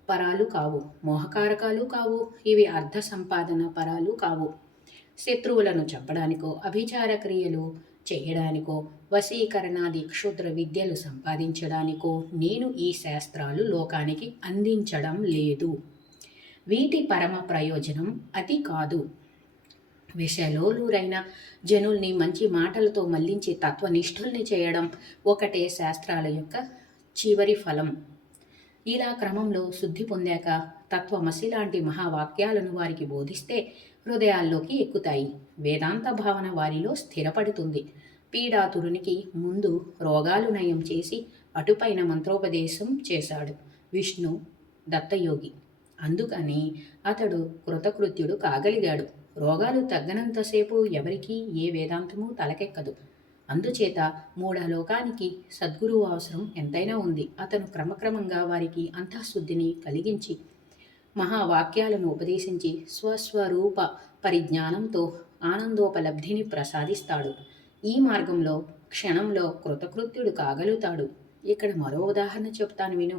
పరాలు కావు, మోహకారకాలు కావు, ఇవి అర్థ సంపాదన పరాలు కావు. శత్రువులను చంపడానికో, అభిచార క్రియలు చేయడానికో, వశీకరణాది క్షుద్ర విద్యలు సంపాదించడానికో నేను ఈ శాస్త్రాలు లోకానికి అందించడం లేదు. వీటి పరమ ప్రయోజనం అది కాదు. విషలోలురైన జనుల్ని మంచి మాటలతో మళ్లించి తత్వనిష్ఠుల్ని చేయడం ఒకటే శాస్త్రాల యొక్క చివరి ఫలం. ఇలా క్రమంలో శుద్ధి పొందాక తత్వమసి లాంటి మహావాక్యాలను వారికి బోధిస్తే హృదయాల్లోకి ఎక్కుతాయి. వేదాంత భావన వారిలో స్థిరపడుతుంది. పీడాతురునికి ముందు రోగాలు నయం చేసి అటుపైన మంత్రోపదేశం చేశాడు విష్ణు దత్తయోగి. అందుకని అతడు కృతకృత్యుడు కాగలిగాడు. రోగాలు తగ్గనంతసేపు ఎవరికీ ఏ వేదాంతము తలకెక్కదు. అందుచేత మూఢలోకానికి సద్గురువు అవసరం ఎంతైనా ఉంది. అతను క్రమక్రమంగా వారికి అంతఃశుద్ధిని కలిగించి మహావాక్యాలను ఉపదేశించి స్వస్వరూప పరిజ్ఞానంతో ఆనందోపలబ్ధిని ప్రసాదిస్తాడు. ఈ మార్గంలో క్షణంలో కృతకృత్యుడు కాగలుగుతాడు. ఇక్కడ మరో ఉదాహరణ చెప్తాను విను.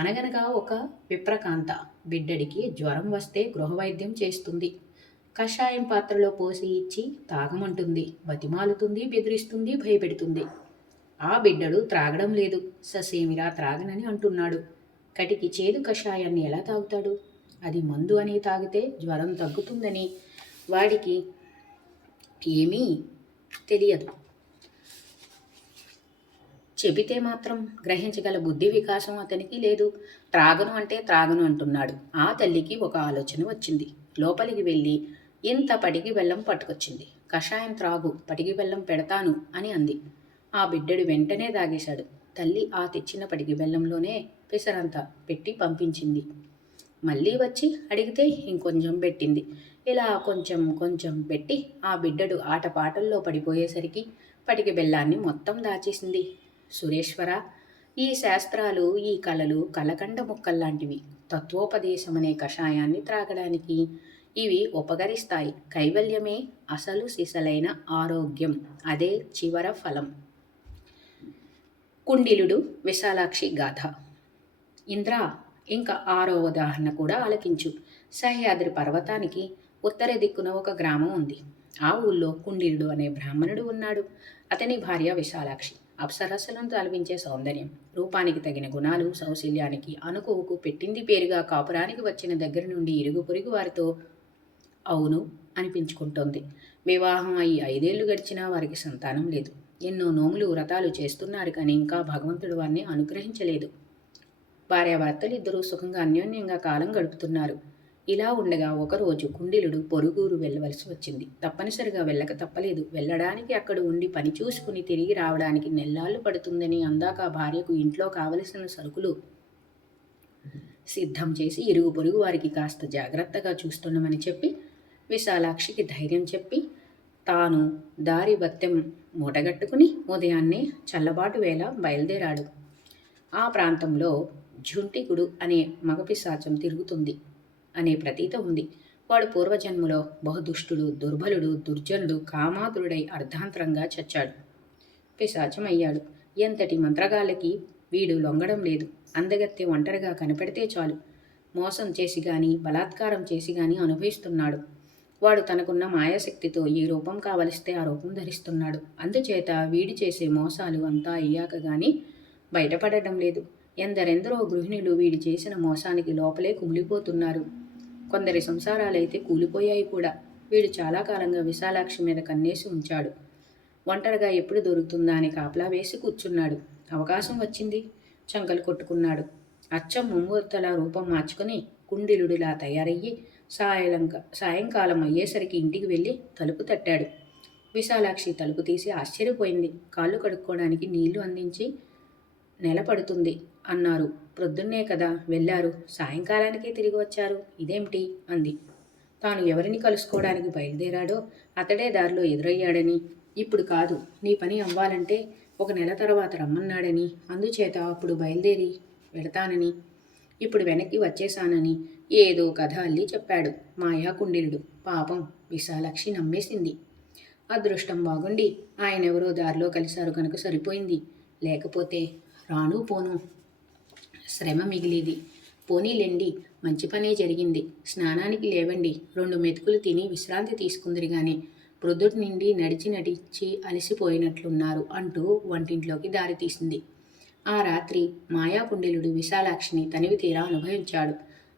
అనగనగా ఒక విప్రకాంత బిడ్డడికి జ్వరం వస్తే గృహవైద్యం చేస్తుంది. కషాయం పాత్రలో పోసి ఇచ్చి తాగమంటుంది, బతిమాలుతుంది, బెదిరిస్తుంది, భయపెడుతుంది. ఆ బిడ్డడు త్రాగడం లేదు. ససేమిరా త్రాగనని అంటున్నాడు. కటికి చేదు కషాయాన్ని ఎలా తాగుతాడు? అది మందు అని తాగితే జ్వరం తగ్గుతుందని వాడికి ఏమీ తెలియదు. చెబితే మాత్రం గ్రహించగల బుద్ధి వికాసం అతనికి లేదు. త్రాగను అంటే త్రాగను అంటున్నాడు. ఆ తల్లికి ఒక ఆలోచన వచ్చింది. లోపలికి వెళ్ళి ఇంత పటికి బెల్లం పట్టుకొచ్చింది. కషాయం త్రాగు, పటికి బెల్లం పెడతాను అని అంది. ఆ బిడ్డడు వెంటనే తాగేశాడు. తల్లి ఆ తెచ్చిన పటికి బెల్లంలోనే పెసరంతా పెట్టి పంపించింది. మళ్ళీ వచ్చి అడిగితే ఇంకొంచెం పెట్టింది. ఇలా కొంచెం కొంచెం పెట్టి ఆ బిడ్డడు ఆటపాటల్లో పడిపోయేసరికి పటికి బెల్లాన్ని మొత్తం దాచేసింది. సురేశ్వర, ఈ శాస్త్రాలు, ఈ కళలు కలకండ ముక్కల్లాంటివి. తత్వోపదేశమనే కషాయాన్ని త్రాగడానికి ఇవి ఉపకరిస్తాయి. కైవల్యమే అసలు సిసలైన ఆరోగ్యం. అదే చివర ఫలం. కుండిలుడు విశాలాక్షి గాథ. ఇంద్ర, ఇంకా ఆరో ఉదాహరణ కూడా ఆలకించు. సహ్యాద్రి పర్వతానికి ఉత్తర దిక్కున ఒక గ్రామం ఉంది. ఆ ఊళ్ళో కుండీలుడు అనే బ్రాహ్మణుడు ఉన్నాడు. అతని భార్య విశాలాక్షి. అప్సరసలను తలపించే సౌందర్యం, రూపానికి తగిన గుణాలు, సౌశల్యానికి అనుకువకు పెట్టింది పేరుగా కాపురానికి వచ్చిన దగ్గర నుండి ఇరుగు పొరుగు వారితో అవును అనిపించుకుంటోంది. వివాహం అయి 5 ఏళ్లు గడిచినా వారికి సంతానం లేదు. ఎన్నో నోములు వ్రతాలు చేస్తున్నారు కానీ ఇంకా భగవంతుడు వారిని అనుగ్రహించలేదు. భార్యాభర్తలు ఇద్దరూ సుఖంగా అన్యోన్యంగా కాలం గడుపుతున్నారు. ఇలా ఉండగా ఒకరోజు కుండిలుడు పొరుగురు వెళ్ళవలసి వచ్చింది. తప్పనిసరిగా వెళ్ళక తప్పలేదు. వెళ్ళడానికి అక్కడ ఉండి పని చూసుకుని తిరిగి రావడానికి నెల్లాళ్ళు పడుతుందని అందాక భార్యకు ఇంట్లో కావలసిన సరుకులు సిద్ధం చేసి ఇరుగు పొరుగు వారికి కాస్త జాగ్రత్తగా చూస్తుండమని చెప్పి విశాలాక్షికి ధైర్యం చెప్పి తాను దారి భత్యం మూటగట్టుకుని ఉదయాన్నే చల్లబాటు వేళ బయలుదేరాడు. ఆ ప్రాంతంలో ఝుంటికుడు అనే మగపిశాచం తిరుగుతుంది అనే ప్రతీత ఉంది. వాడు పూర్వజన్మలో బహుదుష్టుడు, దుర్బలుడు, దుర్జనుడు, కామాతురుడై అర్ధాంతరంగా చచ్చాడు. పిశాచం అయ్యాడు. ఎంతటి మంత్రగాళ్ళకి వీడు లొంగడం లేదు. అందగత్తె ఒంటరిగా కనిపెడితే చాలు మోసం చేసి గాని బలాత్కారం చేసి గాని అనుభవిస్తున్నాడు. వాడు తనకున్న మాయాశక్తితో ఏ రూపం కావలిస్తే ఆ రూపం ధరిస్తున్నాడు. అందుచేత వీడి చేసే మోసాలు అంతా అయ్యాక గాని బయటపడడం లేదు. ఎందరెందరో గృహిణులు వీడి చేసిన మోసానికి లోపలే కుమిలిపోతున్నారు. కొందరి సంసారాలైతే కూలిపోయాయి కూడా. వీడు చాలా కాలంగా విశాలాక్షి మీద కన్నేసి ఉంచాడు. ఒంటరిగా ఎప్పుడు దొరుకుతుందా అని కాపలా వేసి కూర్చున్నాడు. అవకాశం వచ్చింది. చంకలు కొట్టుకున్నాడు. అచ్చం ముమ్మూర్తల రూపం మార్చుకుని కుండిలుడిలా తయారయ్యి సాయంకాలం అయ్యేసరికి ఇంటికి వెళ్ళి తలుపు తట్టాడు. విశాలాక్షి తలుపు తీసి ఆశ్చర్యపోయింది. కాళ్ళు కడుక్కోవడానికి నీళ్లు అందించి నెలపడుతుంది అన్నారు. ప్రొద్దున్నే కదా వెళ్ళారు, సాయంకాలానికే తిరిగి వచ్చారు, ఇదేమిటి అంది. తాను ఎవరిని కలుసుకోవడానికి బయలుదేరాడో అతడే దారిలో ఎదురయ్యాడని, ఇప్పుడు కాదు నీ పని అవ్వాలంటే 1 నెల తర్వాత రమ్మన్నాడని, అందుచేత అప్పుడు బయలుదేరి వెళతానని, ఇప్పుడు వెనక్కి వచ్చేశానని ఏదో కథ అల్లి చెప్పాడు మాయాకుండిలుడు. పాపం విశాలాక్షి నమ్మేసింది. అదృష్టం బాగుండి ఆయనెవరో దారిలో కలిశారు కనుక సరిపోయింది. లేకపోతే రాను పోను శ్రమ మిగిలేది. పోనీలెండి, మంచి పనే జరిగింది. స్నానానికి లేవండి, 2 మెతుకులు తిని విశ్రాంతి తీసుకుందిరి గాని ప్రొద్దుటి నుండి నడిచి అలసిపోయినట్లున్నారు అంటూ వంటింట్లోకి దారి తీసింది. ఆ రాత్రి మాయాకుండిలుడు విశాలాక్షిని తనివి తీరా అనుభవించాడు.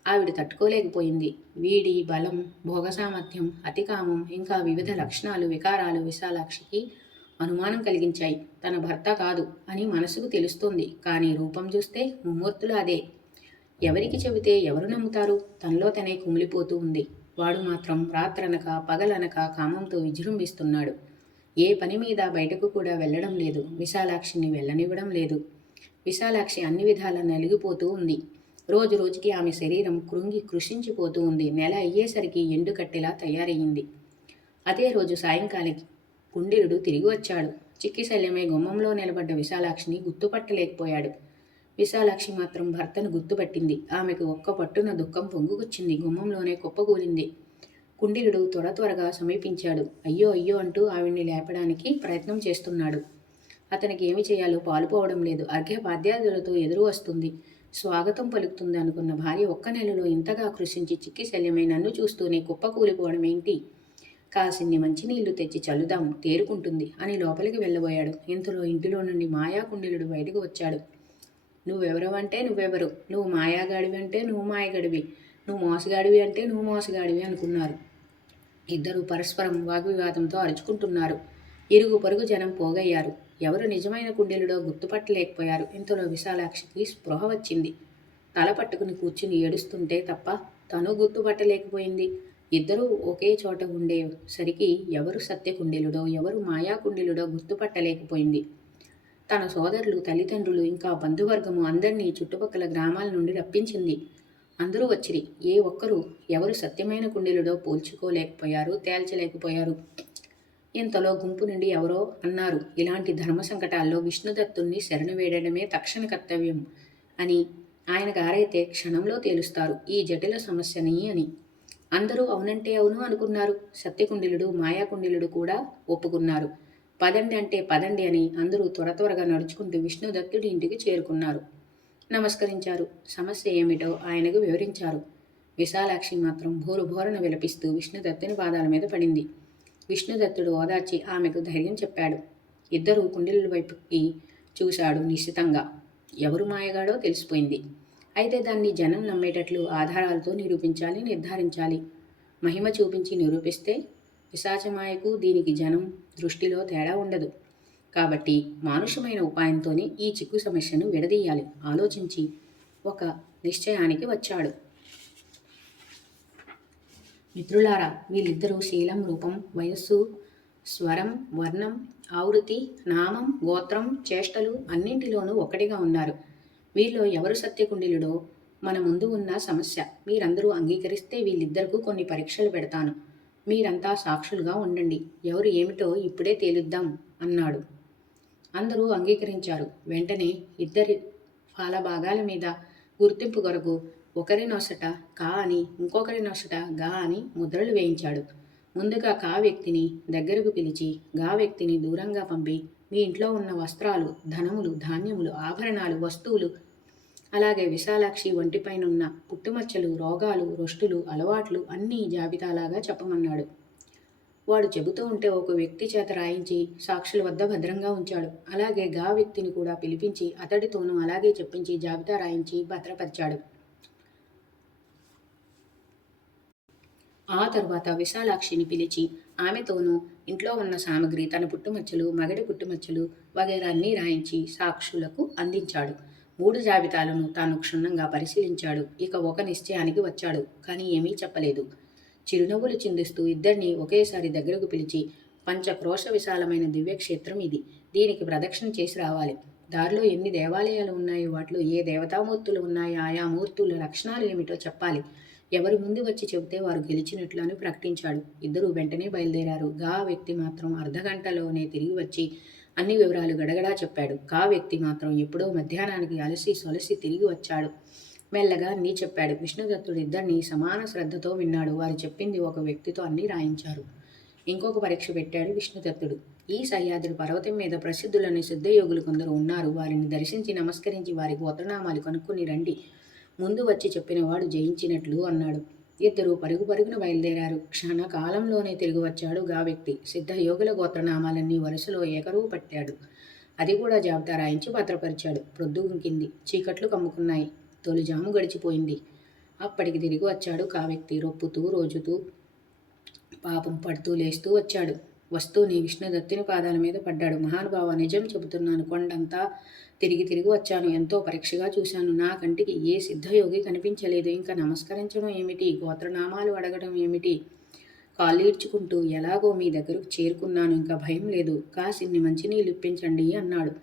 ఆవిడ తట్టుకోలేకపోయింది. వీడి బలం, భోగసామర్థ్యం, అతికామం, ఇంకా వివిధ లక్షణాలు, వికారాలు విశాలాక్షికి అనుమానం కలిగించాయి. తన భర్త కాదు అని మనసుకు తెలుస్తోంది. కానీ రూపం చూస్తే ముమ్మూర్తులు అదే. ఎవరికి చెబితే ఎవరు నమ్ముతారు? తనలో తనే కుమిలిపోతూ ఉంది. వాడు మాత్రం రాత్రనక పగలనక కామంతో విజృంభిస్తున్నాడు. ఏ పని మీద బయటకు కూడా వెళ్ళడం లేదు. విశాలాక్షిని వెళ్ళనివ్వడం లేదు. విశాలాక్షి అన్ని విధాలా నలిగిపోతూ ఉంది. రోజు రోజుకి ఆమె శరీరం కృంగి కృషించిపోతూ ఉంది. నెల అయ్యేసరికి ఎండుకట్టెలా తయారయ్యింది. అదే రోజు సాయంకాలం కుండిలుడు తిరిగి వచ్చాడు. చిక్కిశల్యమై గుమ్మంలో నిలబడ్డ విశాలాక్షిని గుర్తుపట్టలేకపోయాడు. విశాలాక్షి మాత్రం భర్తను గుర్తుపట్టింది. ఆమెకు ఒక్క పట్టున దుఃఖం పొంగుకొచ్చింది. గుమ్మంలోనే కుప్పగూలింది. కుండిలుడు త్వరగా సమీపించాడు. అయ్యో అయ్యో అంటూ ఆవిడ్ని లేపడానికి ప్రయత్నం చేస్తున్నాడు. అతనికి ఏమి చేయాలో పాలుపోవడం లేదు. అర్ఘ్యపాద్యాదులతో ఎదురు వస్తుంది, స్వాగతం పలుకుతుంది అనుకున్న భార్య 1 నెలలో ఇంతగా కృషించి చిక్కిశల్యమై నన్ను చూస్తూనే కుప్పకూలిపోవడం ఏంటి? కాసిన్ని మంచినీళ్లు తెచ్చి చల్లుదాం, తేరుకుంటుంది అని లోపలికి వెళ్ళబోయాడు. ఇంతలో ఇంటిలో నుండి మాయాకుండిలుడు బయటకు వచ్చాడు. నువ్వెవరవంటే నువ్వెవరు? నువ్వు మాయాగాడివి అంటే నువ్వు మాయగాడివి, నువ్వు మోసగాడివి అంటే నువ్వు మోసగాడివి అనుకున్నారు. ఇద్దరు పరస్పరం వాగ్వివాదంతో అరుచుకుంటున్నారు. ఇరుగు పొరుగు జనం పోగయ్యారు. ఎవరు నిజమైన కుండిలుడో గుర్తుపట్టలేకపోయారు. ఇంతలో విశాలాక్షికి స్పృహ వచ్చింది. తల పట్టుకుని కూర్చుని ఏడుస్తుంటే తప్ప తను గుర్తుపట్టలేకపోయింది. ఇద్దరూ ఒకే చోట ఉండేసరికి ఎవరు సత్యకుండిలుడో ఎవరు మాయాకుండిలుడో గుర్తుపట్టలేకపోయింది. తన సోదరులు, తల్లిదండ్రులు, ఇంకా బంధువర్గము అందరినీ చుట్టుపక్కల గ్రామాల నుండి రప్పించింది. అందరూ వచ్చిరి. ఏ ఒక్కరూ ఎవరు సత్యమైన కుండిలుడో పోల్చుకోలేకపోయారు, తేల్చలేకపోయారు. ఇంతలో గుంపు నుండి ఎవరో అన్నారు, ఇలాంటి ధర్మ సంకటాల్లో విష్ణుదత్తుణ్ణి శరణు వేడడమే తక్షణ కర్తవ్యం అని. ఆయన గారైతే క్షణంలో తేలుస్తారు ఈ జటిల సమస్యని అని. అందరూ అవునంటే అవును అనుకున్నారు. సత్యకుండిలుడు, మాయాకుండిలుడు కూడా ఒప్పుకున్నారు. పదండి అంటే పదండి అని అందరూ త్వరగా నడుచుకుంటూ విష్ణుదత్తుడి ఇంటికి చేరుకున్నారు. నమస్కరించారు. సమస్య ఏమిటో ఆయనకు వివరించారు. విశాలాక్షి మాత్రం భోరున విలపిస్తూ విష్ణుదత్తుని పాదాల మీద పడింది. విష్ణుదత్తుడు ఓదార్చి ఆమెకు ధైర్యం చెప్పాడు. ఇద్దరూ కుండీల వైపుకి చూశాడు నిశ్చితంగా. ఎవరు మాయగాడో తెలిసిపోయింది. అయితే దాన్ని జనం నమ్మేటట్లు ఆధారాలతో నిరూపించాలి, నిర్ధారించాలి. మహిమ చూపించి నిరూపిస్తే పిశాచమాయకు దీనికి జనం దృష్టిలో తేడా ఉండదు. కాబట్టి మానుషమైన ఉపాయంతోనే ఈ చిక్కు సమస్యను విడదీయాలి ఆలోచించి ఒక నిశ్చయానికి వచ్చాడు. మిత్రులారా, వీళ్ళిద్దరూ శీలం, రూపం, వయస్సు, స్వరం, వర్ణం, ఆవృత్తి, నామం, గోత్రం, చేష్టలు అన్నింటిలోనూ ఒకటిగా ఉన్నారు. వీళ్ళలో ఎవరు సత్యకుండిలుడో మన ముందు ఉన్న సమస్య. మీరందరూ అంగీకరిస్తే వీళ్ళిద్దరికీ కొన్ని పరీక్షలు పెడతాను. మీరంతా సాక్షులుగా ఉండండి. ఎవరు ఏమిటో ఇప్పుడే తేలుద్దాం అన్నాడు. అందరూ అంగీకరించారు. వెంటనే ఇద్దరి భాగాల మీద గుర్తింపు కొరకు ఒకరి నొసట కా అని, ఇంకొకరి నొసట గా అని ముద్రలు వేయించాడు. ముందుగా కా వ్యక్తిని దగ్గరకు పిలిచి గా వ్యక్తిని దూరంగా పంపి మీ ఇంట్లో ఉన్న వస్త్రాలు, ధనములు, ధాన్యములు, ఆభరణాలు, వస్తువులు, అలాగే విశాలాక్షి ఒంటిపైనున్న పుట్టుమచ్చలు, రోగాలు, రొష్టులు, అలవాట్లు అన్నీ జాబితాలాగా చెప్పమన్నాడు. వాడు చెబుతూ ఉంటే ఒక వ్యక్తి చేత రాయించి సాక్షుల వద్ద భద్రంగా ఉంచాడు. అలాగే గా వ్యక్తిని కూడా పిలిపించి అతడితోనూ అలాగే చెప్పించి జాబితా రాయించి భద్రపరిచాడు. ఆ తర్వాత విశాలాక్షిని పిలిచి ఆమెతోనూ ఇంట్లో ఉన్న సామగ్రి, తన పుట్టుమచ్చలు, మగడి పుట్టుమచ్చలు వగైరా అన్నీ రాయించి సాక్షులకు అందించాడు. 3 జాబితాలను తాను క్షుణ్ణంగా పరిశీలించాడు. ఇక ఒక నిశ్చయానికి వచ్చాడు. కానీ ఏమీ చెప్పలేదు. చిరునవ్వులు చిందిస్తూ ఇద్దరిని ఒకేసారి దగ్గరకు పిలిచి పంచక్రోశ విశాలమైన దివ్యక్షేత్రం ఇది. దీనికి ప్రదక్షిణ చేసి రావాలి. దారిలో ఎన్ని దేవాలయాలు ఉన్నాయో, వాటిలో ఏ దేవతామూర్తులు ఉన్నాయో, ఆయా మూర్తుల లక్షణాలు ఏమిటో చెప్పాలి. ఎవరి ముందు వచ్చి చెబితే వారు గెలిచినట్లు అని ప్రకటించాడు. ఇద్దరూ వెంటనే బయలుదేరారు. గా వ్యక్తి మాత్రం అర్ధగంటలోనే తిరిగి వచ్చి అన్ని వివరాలు గడగడా చెప్పాడు. కా వ్యక్తి మాత్రం ఎప్పుడో మధ్యాహ్నానికి అలసి సొలసి తిరిగి వచ్చాడు. మెల్లగా అన్నీ చెప్పాడు. విష్ణుదత్తుడు ఇద్దరిని సమాన శ్రద్ధతో విన్నాడు. వారు చెప్పింది ఒక వ్యక్తితో అన్నీ రాయించారు. ఇంకొక పరీక్ష పెట్టాడు విష్ణుదత్తుడు. ఈ సహ్యాద్రి పర్వతం మీద ప్రసిద్ధులని సిద్ధయోగులు కొందరు ఉన్నారు. వారిని దర్శించి నమస్కరించి వారి గోత్రనామాలు కనుక్కొని రండి. ముందు వచ్చి చెప్పినవాడు జయించినట్లు అన్నాడు. ఇద్దరు పరుగున బయలుదేరారు. క్షణకాలంలోనే తిరిగి వచ్చాడు గా వ్యక్తి. సిద్ధయోగుల గోత్రనామాలన్నీ వరుసలో ఏకరువు పట్టాడు. అది కూడా జాబితా రాయించి భద్రపరిచాడు. ప్రొద్దుగుంకింది. చీకట్లు కమ్ముకున్నాయి. తొలిజాము గడిచిపోయింది. అప్పటికి తిరిగి వచ్చాడు కా వ్యక్తి. రొప్పుతూ రోజుతూ పాపం పడుతూ లేస్తూ వచ్చాడు. వస్తూనే విష్ణుదత్తుని పాదాల మీద పడ్డాడు. మహానుభావ, నిజం చెబుతున్నాను. కొండంతా తిరిగి వచ్చాను. ఎంతో పరీక్షగా చూశాను. నా కంటికి ఏ సిద్ధయోగి కనిపించలేదు. ఇంకా నమస్కరించడం ఏమిటి, గోత్రనామాలు అడగడం ఏమిటి? కాళ్ళీడ్చుకుంటూ ఎలాగో మీ దగ్గరకు చేరుకున్నాను. ఇంకా భయం లేదు. కాసిన్ని మంచినీళ్ళు ఇప్పించండి అన్నాడు.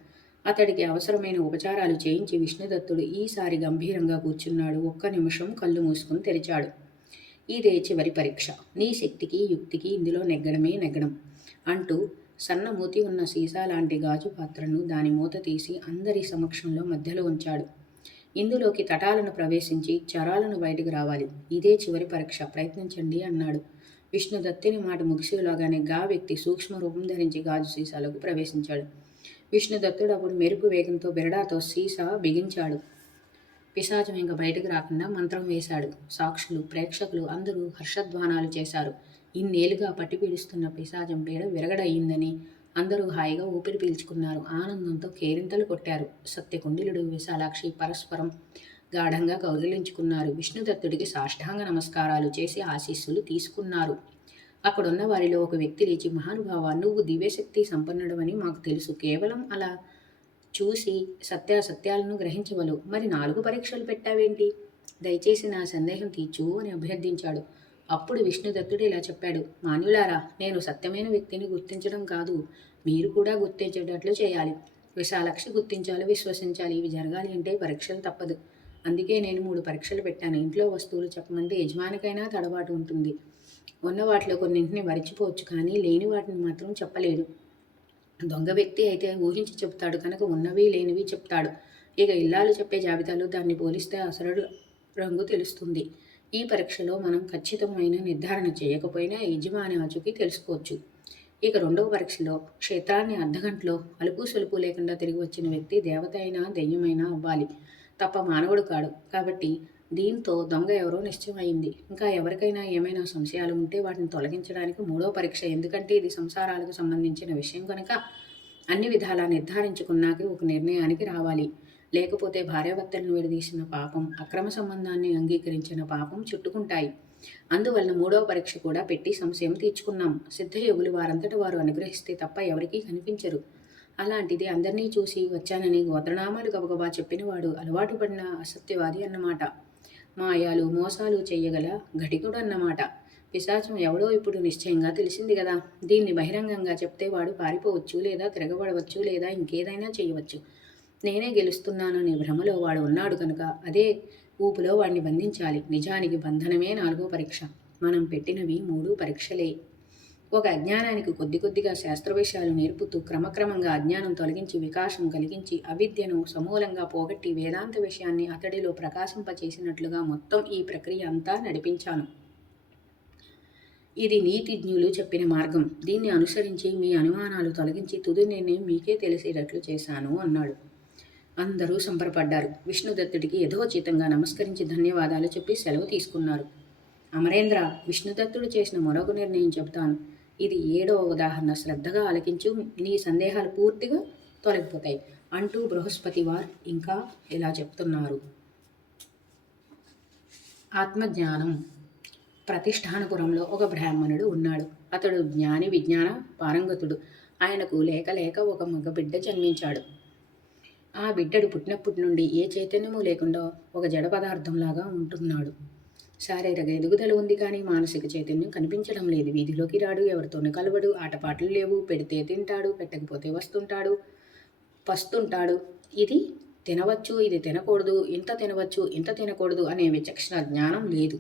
అతడికి అవసరమైన ఉపచారాలు చేయించి విష్ణుదత్తుడు ఈసారి గంభీరంగా కూర్చున్నాడు. ఒక్క నిమిషం కళ్ళు మూసుకుని తెరిచాడు. ఇదే చివరి పరీక్ష. నీ శక్తికి యుక్తికి ఇందులో నెగ్గడం అంటూ సన్నమూతి ఉన్న సీసా లాంటి గాజు పాత్రను దాని మూత తీసి అందరి సమక్షంలో మధ్యలో ఉంచాడు. ఇందులోకి తటాలను ప్రవేశించి చరాలను బయటకు రావాలి. ఇదే చివరి పరీక్ష, ప్రయత్నించండి అన్నాడు. విష్ణుదత్తుని మాట ముగిసేలాగానే గా వ్యక్తి సూక్ష్మ రూపం ధరించి గాజు సీసాలకు ప్రవేశించాడు. విష్ణుదత్తుడు అప్పుడు మెరుపు వేగంతో బెరడాతో సీసా బిగించాడు. పిశాచం ఇంకా బయటకు రాకుండా మంత్రం వేశాడు. సాక్షులు, ప్రేక్షకులు అందరూ హర్షధ్వానాలు చేశారు. ఇన్నేళ్లుగా పట్టి పీడిస్తున్న పిశాచం పీడ విరగడయిందని అందరూ హాయిగా ఊపిరి పీల్చుకున్నారు. ఆనందంతో కేరింతలు కొట్టారు. సత్యకుండిలుడు, విశాలాక్షి పరస్పరం గాఢంగా కౌగిలించుకున్నారు. విష్ణుదత్తుడికి సాష్టాంగ నమస్కారాలు చేసి ఆశీస్సులు తీసుకున్నారు. అక్కడున్న వారిలో ఒక వ్యక్తి లేచి, మహానుభావ, నువ్వు దివ్యశక్తి సంపన్నుడవని మాకు తెలుసు. కేవలం అలా చూసి సత్యాసత్యాలను గ్రహించవలు. మరి 4 పరీక్షలు పెట్టావేంటి? దయచేసి నా సందేహం తీర్చు అని అభ్యర్థించాడు. అప్పుడు విష్ణుదత్తుడు ఇలా చెప్పాడు. మాన్యులారా, నేను సత్యమైన వ్యక్తిని గుర్తించడం కాదు, మీరు కూడా గుర్తించేటట్లు చేయాలి. విశాలాక్షి గుర్తించాలి, విశ్వసించాలి. ఇవి జరగాలి అంటే పరీక్షలు తప్పదు. అందుకే నేను 3 పరీక్షలు పెట్టాను. ఇంట్లో వస్తువులు చెప్పమంటే యజమానికైనా తడబాటు ఉంటుంది. ఉన్న వాటిలో కొన్నింటిని మరిచిపోవచ్చు, కానీ లేని వాటిని మాత్రం చెప్పలేడు. దొంగ వ్యక్తి అయితే ఊహించి చెప్తాడు కనుక ఉన్నవి లేనివి చెప్తాడు. ఇక ఇల్లాలు చెప్పే జాబితాలో దాన్ని పోలిస్తే అసలు రంగు తెలుస్తుంది. ఈ పరీక్షలో మనం ఖచ్చితమైన నిర్ధారణ చేయకపోయినా యజమాని ఆచూకీ తెలుసుకోవచ్చు. ఇక 2వ పరీక్షలో క్షేత్రాన్ని అర్ధగంటలో అలుపు సొలుపు లేకుండా తిరిగి వచ్చిన వ్యక్తి దేవత అయినా దెయ్యమైనా అవ్వాలి. తప్ప మానవుడు కాడు. కాబట్టి దీంతో దొంగ ఎవరో నిశ్చయమైంది. ఇంకా ఎవరికైనా ఏమైనా సంశయాలు ఉంటే వాటిని తొలగించడానికి మూడో పరీక్ష. ఎందుకంటే ఇది సంసారాలకు సంబంధించిన విషయం కనుక అన్ని విధాలా నిర్ధారించుకున్నాక ఒక నిర్ణయానికి రావాలి. లేకపోతే భార్యాభర్తలను విడదీసిన పాపం, అక్రమ సంబంధాన్ని అంగీకరించిన పాపం చుట్టుకుంటాయి. అందువలన మూడవ పరీక్ష కూడా పెట్టి సంశయం తీర్చుకున్నాం. సిద్ధయోగులు వారంతట వారు అనుగ్రహిస్తే తప్ప ఎవరికీ కనిపించరు. అలాంటిది అందరినీ చూసి వచ్చానని గోత్రనామాలు గబగబా చెప్పినవాడు అలవాటు పడిన అసత్యవాది అన్నమాట. మాయాలు మోసాలు చెయ్యగల ఘటికుడు అన్నమాట. పిశాచం ఎవడో ఇప్పుడు నిశ్చయంగా తెలిసింది కదా. దీన్ని బహిరంగంగా చెప్తే వాడు పారిపోవచ్చు, లేదా తిరగబడవచ్చు, లేదా ఇంకేదైనా చేయవచ్చు. నేనే గెలుస్తున్నాననే భ్రమలో వాడు ఉన్నాడు కనుక అదే ఊపులో వాడిని బంధించాలి. నిజానికి బంధనమే 4వ పరీక్ష. మనం పెట్టినవి 3 పరీక్షలే. ఒక అజ్ఞానానికి కొద్ది కొద్దిగా శాస్త్ర విషయాలు నేర్పుతూ క్రమక్రమంగా అజ్ఞానం తొలగించి వికాసం కలిగించి అవిద్యను సమూలంగా పోగొట్టి వేదాంత విషయాన్ని అతడిలో ప్రకాశింపచేసినట్లుగా మొత్తం ఈ ప్రక్రియ అంతా నడిపించాను. ఇది నీతిజ్ఞులు చెప్పిన మార్గం. దీన్ని అనుసరించి మీ అనుమానాలు తొలగించి తుది నిర్ణయం మీకే తెలిసేటట్లు చేశాను అన్నాడు. అందరూ సంబరపడ్డారు. విష్ణుదత్తుడికి యథోచితంగా నమస్కరించి ధన్యవాదాలు చెప్పి సెలవు తీసుకున్నారు. అమరేంద్ర, విష్ణుదత్తుడు చేసిన మరొక నిర్ణయం చెబుతాను. ఇది 7వ ఉదాహరణ. శ్రద్ధగా ఆలకించు, నీ సందేహాలు పూర్తిగా తొలగిపోతాయి అంటూ బృహస్పతి వారు ఇంకా ఇలా చెప్తున్నారు. ఆత్మజ్ఞానం. ప్రతిష్టానపురంలో ఒక బ్రాహ్మణుడు ఉన్నాడు. అతడు జ్ఞాని, విజ్ఞాన పారంగతుడు. ఆయనకు లేక లేక ఒక మగ బిడ్డ జన్మించాడు. ఆ బిడ్డడు పుట్టినప్పటి నుండి ఏ చైతన్యము లేకుండా ఒక జడ పదార్థంలాగా ఉంటున్నాడు. శారీరక ఎదుగుదల ఉంది కానీ మానసిక చైతన్యం కనిపించడం లేదు. వీధిలోకి రాడు, ఎవరితోనూ కలవడు, ఆటపాటలు లేవు. పెడితే తింటాడు, పెట్టకపోతే పస్తుంటాడు. ఇది తినవచ్చు, ఇది తినకూడదు, ఇంత తినవచ్చు, ఇంత తినకూడదు అనే విచక్షణ జ్ఞానం లేదు.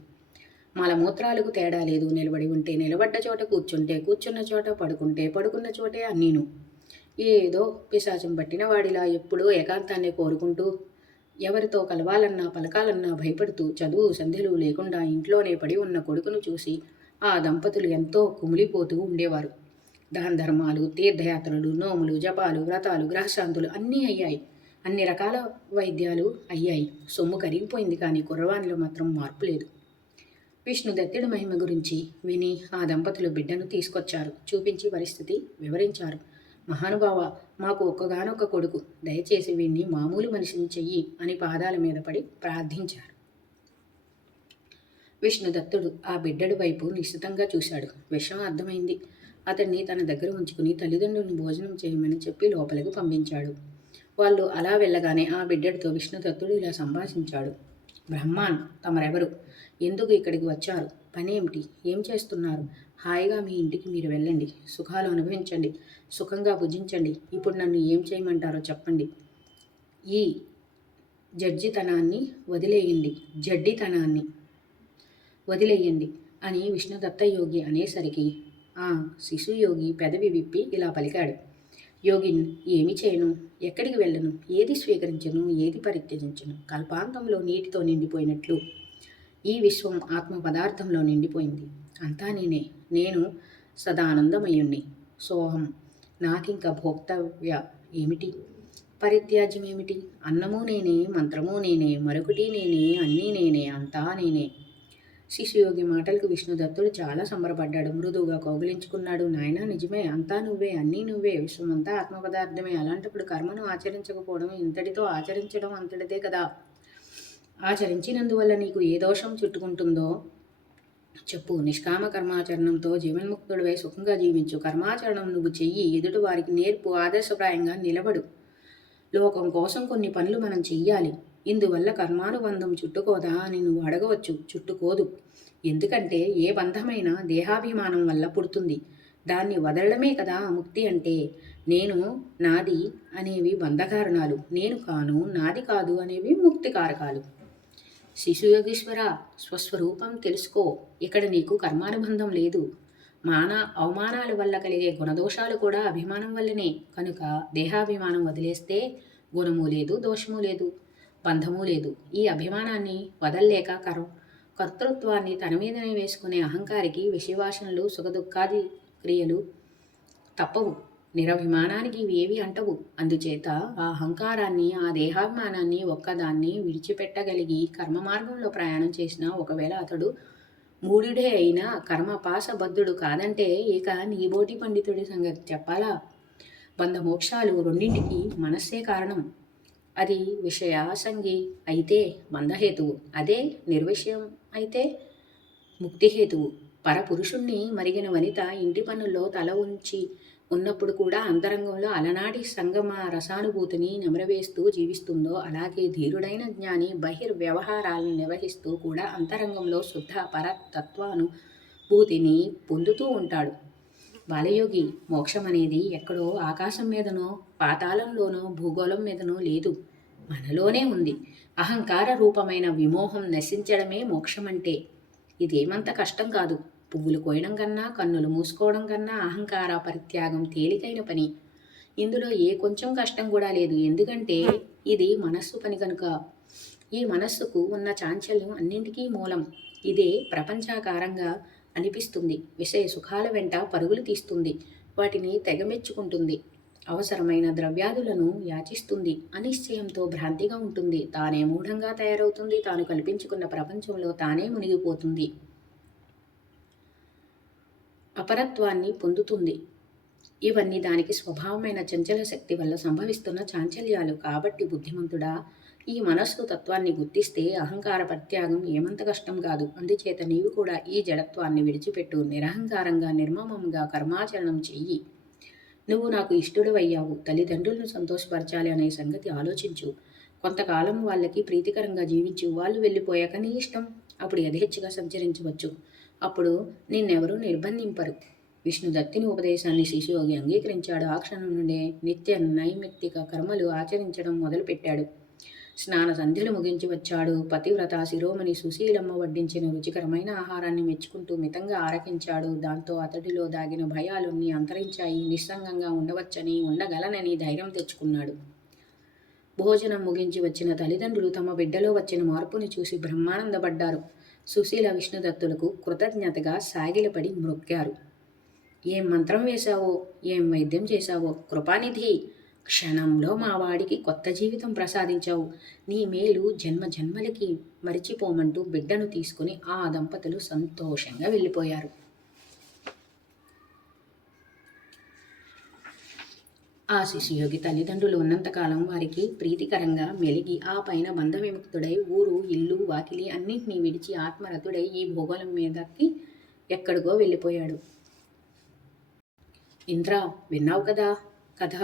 మలమూత్రాలకు తేడా లేదు. నిలబడి ఉంటే నిలబడ్డ చోట, కూర్చుంటే కూర్చున్న చోట, పడుకుంటే పడుకున్న చోటే అన్నీను. ఏదో పిశాచం పట్టిన వాడిలా ఎప్పుడూ ఏకాంతాన్ని కోరుకుంటూ, ఎవరితో కలవాలన్నా పలకాలన్నా భయపడుతూ, చదువు సంధ్యలు లేకుండా ఇంట్లోనే పడి ఉన్న కొడుకును చూసి ఆ దంపతులు ఎంతో కుమిలిపోతూ ఉండేవారు. దాన ధర్మాలు, తీర్థయాత్రలు, నోములు, జపాలు, వ్రతాలు, గ్రహశాంతులు అన్నీ అయ్యాయి. అన్ని రకాల వైద్యాలు అయ్యాయి. సొమ్ము కరిగిపోయింది కానీ కుర్రవానిలో మాత్రం మార్పు లేదు. విష్ణుదత్తుడి మహిమ గురించి విని ఆ దంపతులు బిడ్డను తీసుకొచ్చారు. చూపించి పరిస్థితి వివరించారు. మహానుభావ, మాకు ఒక్కగానొక్క కొడుకు, దయచేసి వీణ్ణి మామూలు మనిషిని చెయ్యి అని పాదాల మీద పడి ప్రార్థించారు. విష్ణుదత్తుడు ఆ బిడ్డడి వైపు నిశ్చితంగా చూశాడు. విషయం అర్థమైంది. అతన్ని తన దగ్గర ఉంచుకుని తల్లిదండ్రులను భోజనం చేయమని చెప్పి లోపలికి పంపించాడు. వాళ్ళు అలా వెళ్ళగానే ఆ బిడ్డడితో విష్ణుదత్తుడు ఇలా సంభాషించాడు. బ్రహ్మాన్, తమరెవరు? ఎందుకు ఇక్కడికి వచ్చారు? పనేమిటి? ఏం చేస్తున్నారు? హాయిగా మీ ఇంటికి మీరు వెళ్ళండి. సుఖాలు అనుభవించండి. సుఖంగా భుజించండి. ఇప్పుడు నన్ను ఏం చేయమంటారో చెప్పండి. ఈ జడ్జితనాన్ని వదిలేయండి అని విష్ణుదత్త యోగి అనేసరికి ఆ శిశుయోగి పెదవి విప్పి ఇలా పలికాడు. యోగిన్, ఏమి చేయను? ఎక్కడికి వెళ్ళను? ఏది స్వీకరించను? ఏది పరిత్యజించను? కల్పాంతంలో నీటితో నిండిపోయినట్లు ఈ విశ్వం ఆత్మ పదార్థంలో నిండిపోయింది. అంతా నేనే. నేను సదానందమయుణ్ణి. సోహం. నాకింక భోక్తవ్య ఏమిటి? పరిత్యాజ్యం ఏమిటి? అన్నము నేనే, మంత్రము నేనే, మరొకటి నేనే, అన్నీ నేనే, అంతా నేనే. శిశుయోగి మాటలకు విష్ణుదత్తుడు చాలా సంబరపడ్డాడు. మృదువుగా కౌగిలించుకున్నాడు. నాయనా, నిజమే, అంతా నువ్వే, అన్నీ నువ్వే, విశ్వమంతా ఆత్మపదార్థమే. అలాంటప్పుడు కర్మను ఆచరించకపోవడం ఇంతటితో ఆచరించడం అంతటిదే కదా. ఆచరించినందువల్ల నీకు ఏ దోషం చుట్టుకుంటుందో చెప్పు. నిష్కామ కర్మాచరణంతో జీవన్ముక్తుడివై సుఖంగా జీవించు. కర్మాచరణం నువ్వు చెయ్యి, ఎదుటి వారికి నేర్పు, ఆదర్శప్రాయంగా నిలబడు. లోకం కోసం కొన్ని పనులు మనం చెయ్యాలి. ఇందువల్ల కర్మానుబంధం చుట్టుకోదా అని నువ్వు అడగవచ్చు. చుట్టుకోదు. ఎందుకంటే ఏ బంధమైనా దేహాభిమానం వల్ల పుడుతుంది. దాన్ని వదలడమే కదా ముక్తి అంటే. నేను, నాది అనేవి బంధకారణాలు. నేను కాను, నాది కాదు అనేవి ముక్తి కారకాలు. శిశుయోగీశ్వర, స్వస్వరూపం తెలుసుకో. ఇక్కడ నీకు కర్మానుబంధం లేదు. అవమానాల వల్ల కలిగే గుణదోషాలు కూడా అభిమానం వల్లనే. కనుక దేహాభిమానం వదిలేస్తే గుణము లేదు, దోషము లేదు, బంధము లేదు. ఈ అభిమానాన్ని వదల్లేక కర్తృత్వాన్ని తన మీదనే వేసుకునే అహంకారికి విషయవాసనలు, సుఖదుఖాది క్రియలు తప్పవు. నిరభిమానానికి ఇవి ఏవి అంటవు. అందుచేత ఆ అహంకారాన్ని, ఆ దేహాభిమానాన్ని ఒక్కదాన్ని విడిచిపెట్టగలిగి కర్మ మార్గంలో ప్రయాణం చేసిన ఒకవేళ అతడు మూఢుడే అయినా కర్మపాశబద్ధుడు కాదంటే ఇక నీబోటి పండితుడి సంగతి చెప్పాలా? బంధమోక్షాలు రెండింటికి మనస్సే కారణం. అది విషయాసంగి అయితే బంధహేతువు, అదే నిర్విషయం అయితే ముక్తిహేతువు. పరపురుషుణ్ణి మరిగిన వనిత ఇంటి పనుల్లో తల ఉంచి ఉన్నప్పుడు కూడా అంతరంగంలో అలనాటి సంగమ రసానుభూతిని నెమరవేస్తూ జీవిస్తుందో, అలాగే ధీరుడైన జ్ఞాని బహిర్వ్యవహారాలను నిర్వహిస్తూ కూడా అంతరంగంలో శుద్ధ పరతత్వానుభూతిని పొందుతూ ఉంటాడు. బాలయోగి మోక్షం అనేది ఎక్కడో ఆకాశం మీదనో పాతాళంలోనో భూగోళం మీదనో లేదు, మనలోనే ఉంది. అహంకార రూపమైన విమోహం నశించడమే మోక్షమంటే. ఇదేమంత కష్టం కాదు. పువ్వులు కోయడం కన్నా, కన్నులు మూసుకోవడం కన్నా అహంకార పరిత్యాగం తేలికైన పని. ఇందులో ఏ కొంచెం కష్టం కూడా లేదు. ఎందుకంటే ఇది మనస్సు పని కనుక. ఈ మనస్సుకు ఉన్న చాంచల్యం అన్నింటికీ మూలం. ఇదే ప్రపంచాకారంగా అనిపిస్తుంది. విషయ సుఖాల వెంట పరుగులు తీస్తుంది. వాటిని తెగమెచ్చుకుంటుంది. అవసరమైన ద్రవ్యాదులను యాచిస్తుంది. అనిశ్చయంతో భ్రాంతిగా ఉంటుంది. తానే మూఢంగా తయారవుతుంది. తాను కల్పించుకున్న ప్రపంచంలో తానే మునిగిపోతుంది. అపరత్వాన్ని పొందుతుంది. ఇవన్నీ దానికి స్వభావమైన చంచల శక్తి వల్ల సంభవిస్తున్న చాంచల్యాలు. కాబట్టి బుద్ధిమంతుడా, ఈ మనస్సు తత్వాన్ని గుర్తిస్తే అహంకార పరిత్యాగం ఏమంత కష్టం కాదు. అందుచేత నీవు కూడా ఈ జడత్వాన్ని విడిచిపెట్టు. నిరహంకారంగా నిర్మమంగా కర్మాచరణం చెయ్యి. నువ్వు నాకు ఇష్టడువయ్యావు. తల్లిదండ్రులను సంతోషపరచాలి అనే సంగతి ఆలోచించు. కొంతకాలం వాళ్ళకి ప్రీతికరంగా జీవించు. వాళ్ళు వెళ్ళిపోయాక నీ ఇష్టం. అప్పుడు యథేచ్ఛగా సంచరించవచ్చు. అప్పుడు నిన్నెవరూ నిర్బంధింపరు. విష్ణుదత్తిని ఉపదేశాన్ని శిశుయోగి అంగీకరించాడు. ఆ క్షణం నుండే నిత్య నైమిత్తిక కర్మలు ఆచరించడం మొదలుపెట్టాడు. స్నాన సంధ్యలు ముగించి వచ్చాడు. పతివ్రత శిరోమణి సుశీలమ్మ వడ్డించిన రుచికరమైన ఆహారాన్ని మెచ్చుకుంటూ మితంగా ఆరగించాడు. దాంతో అతడిలో దాగిన భయాలన్నీ అంతరించాయి. నిస్సంగంగా ఉండవచ్చని, ఉండగలనని ధైర్యం తెచ్చుకున్నాడు. భోజనం ముగించి వచ్చిన తల్లిదండ్రులు తమ బిడ్డలో వచ్చిన మార్పుని చూసి బ్రహ్మానందపడ్డారు. సుశీల విష్ణుదత్తులకు కృతజ్ఞతగా సాగిలపడి మ్రొక్కారు. ఏం మంత్రం వేశావో, ఏం వైద్యం చేశావో కృపానిధి! క్షణంలో మా వాడికి కొత్త జీవితం ప్రసాదించావు. నీ మేలు జన్మ జన్మలకి మరిచిపోమంటూ బిడ్డను తీసుకుని ఆ దంపతులు సంతోషంగా వెళ్ళిపోయారు. ఆ శిశుయోగి తల్లిదండ్రులు ఉన్నంతకాలం వారికి ప్రీతికరంగా మెలిగి ఆ పైన బంధ విముక్తుడై ఊరు ఇల్లు వాకిలి అన్నింటినీ విడిచి ఆత్మరతుడై ఈ భూగోళం మీదకి ఎక్కడికో వెళ్ళిపోయాడు. ఇంద్ర, విన్నావు కదా కథ.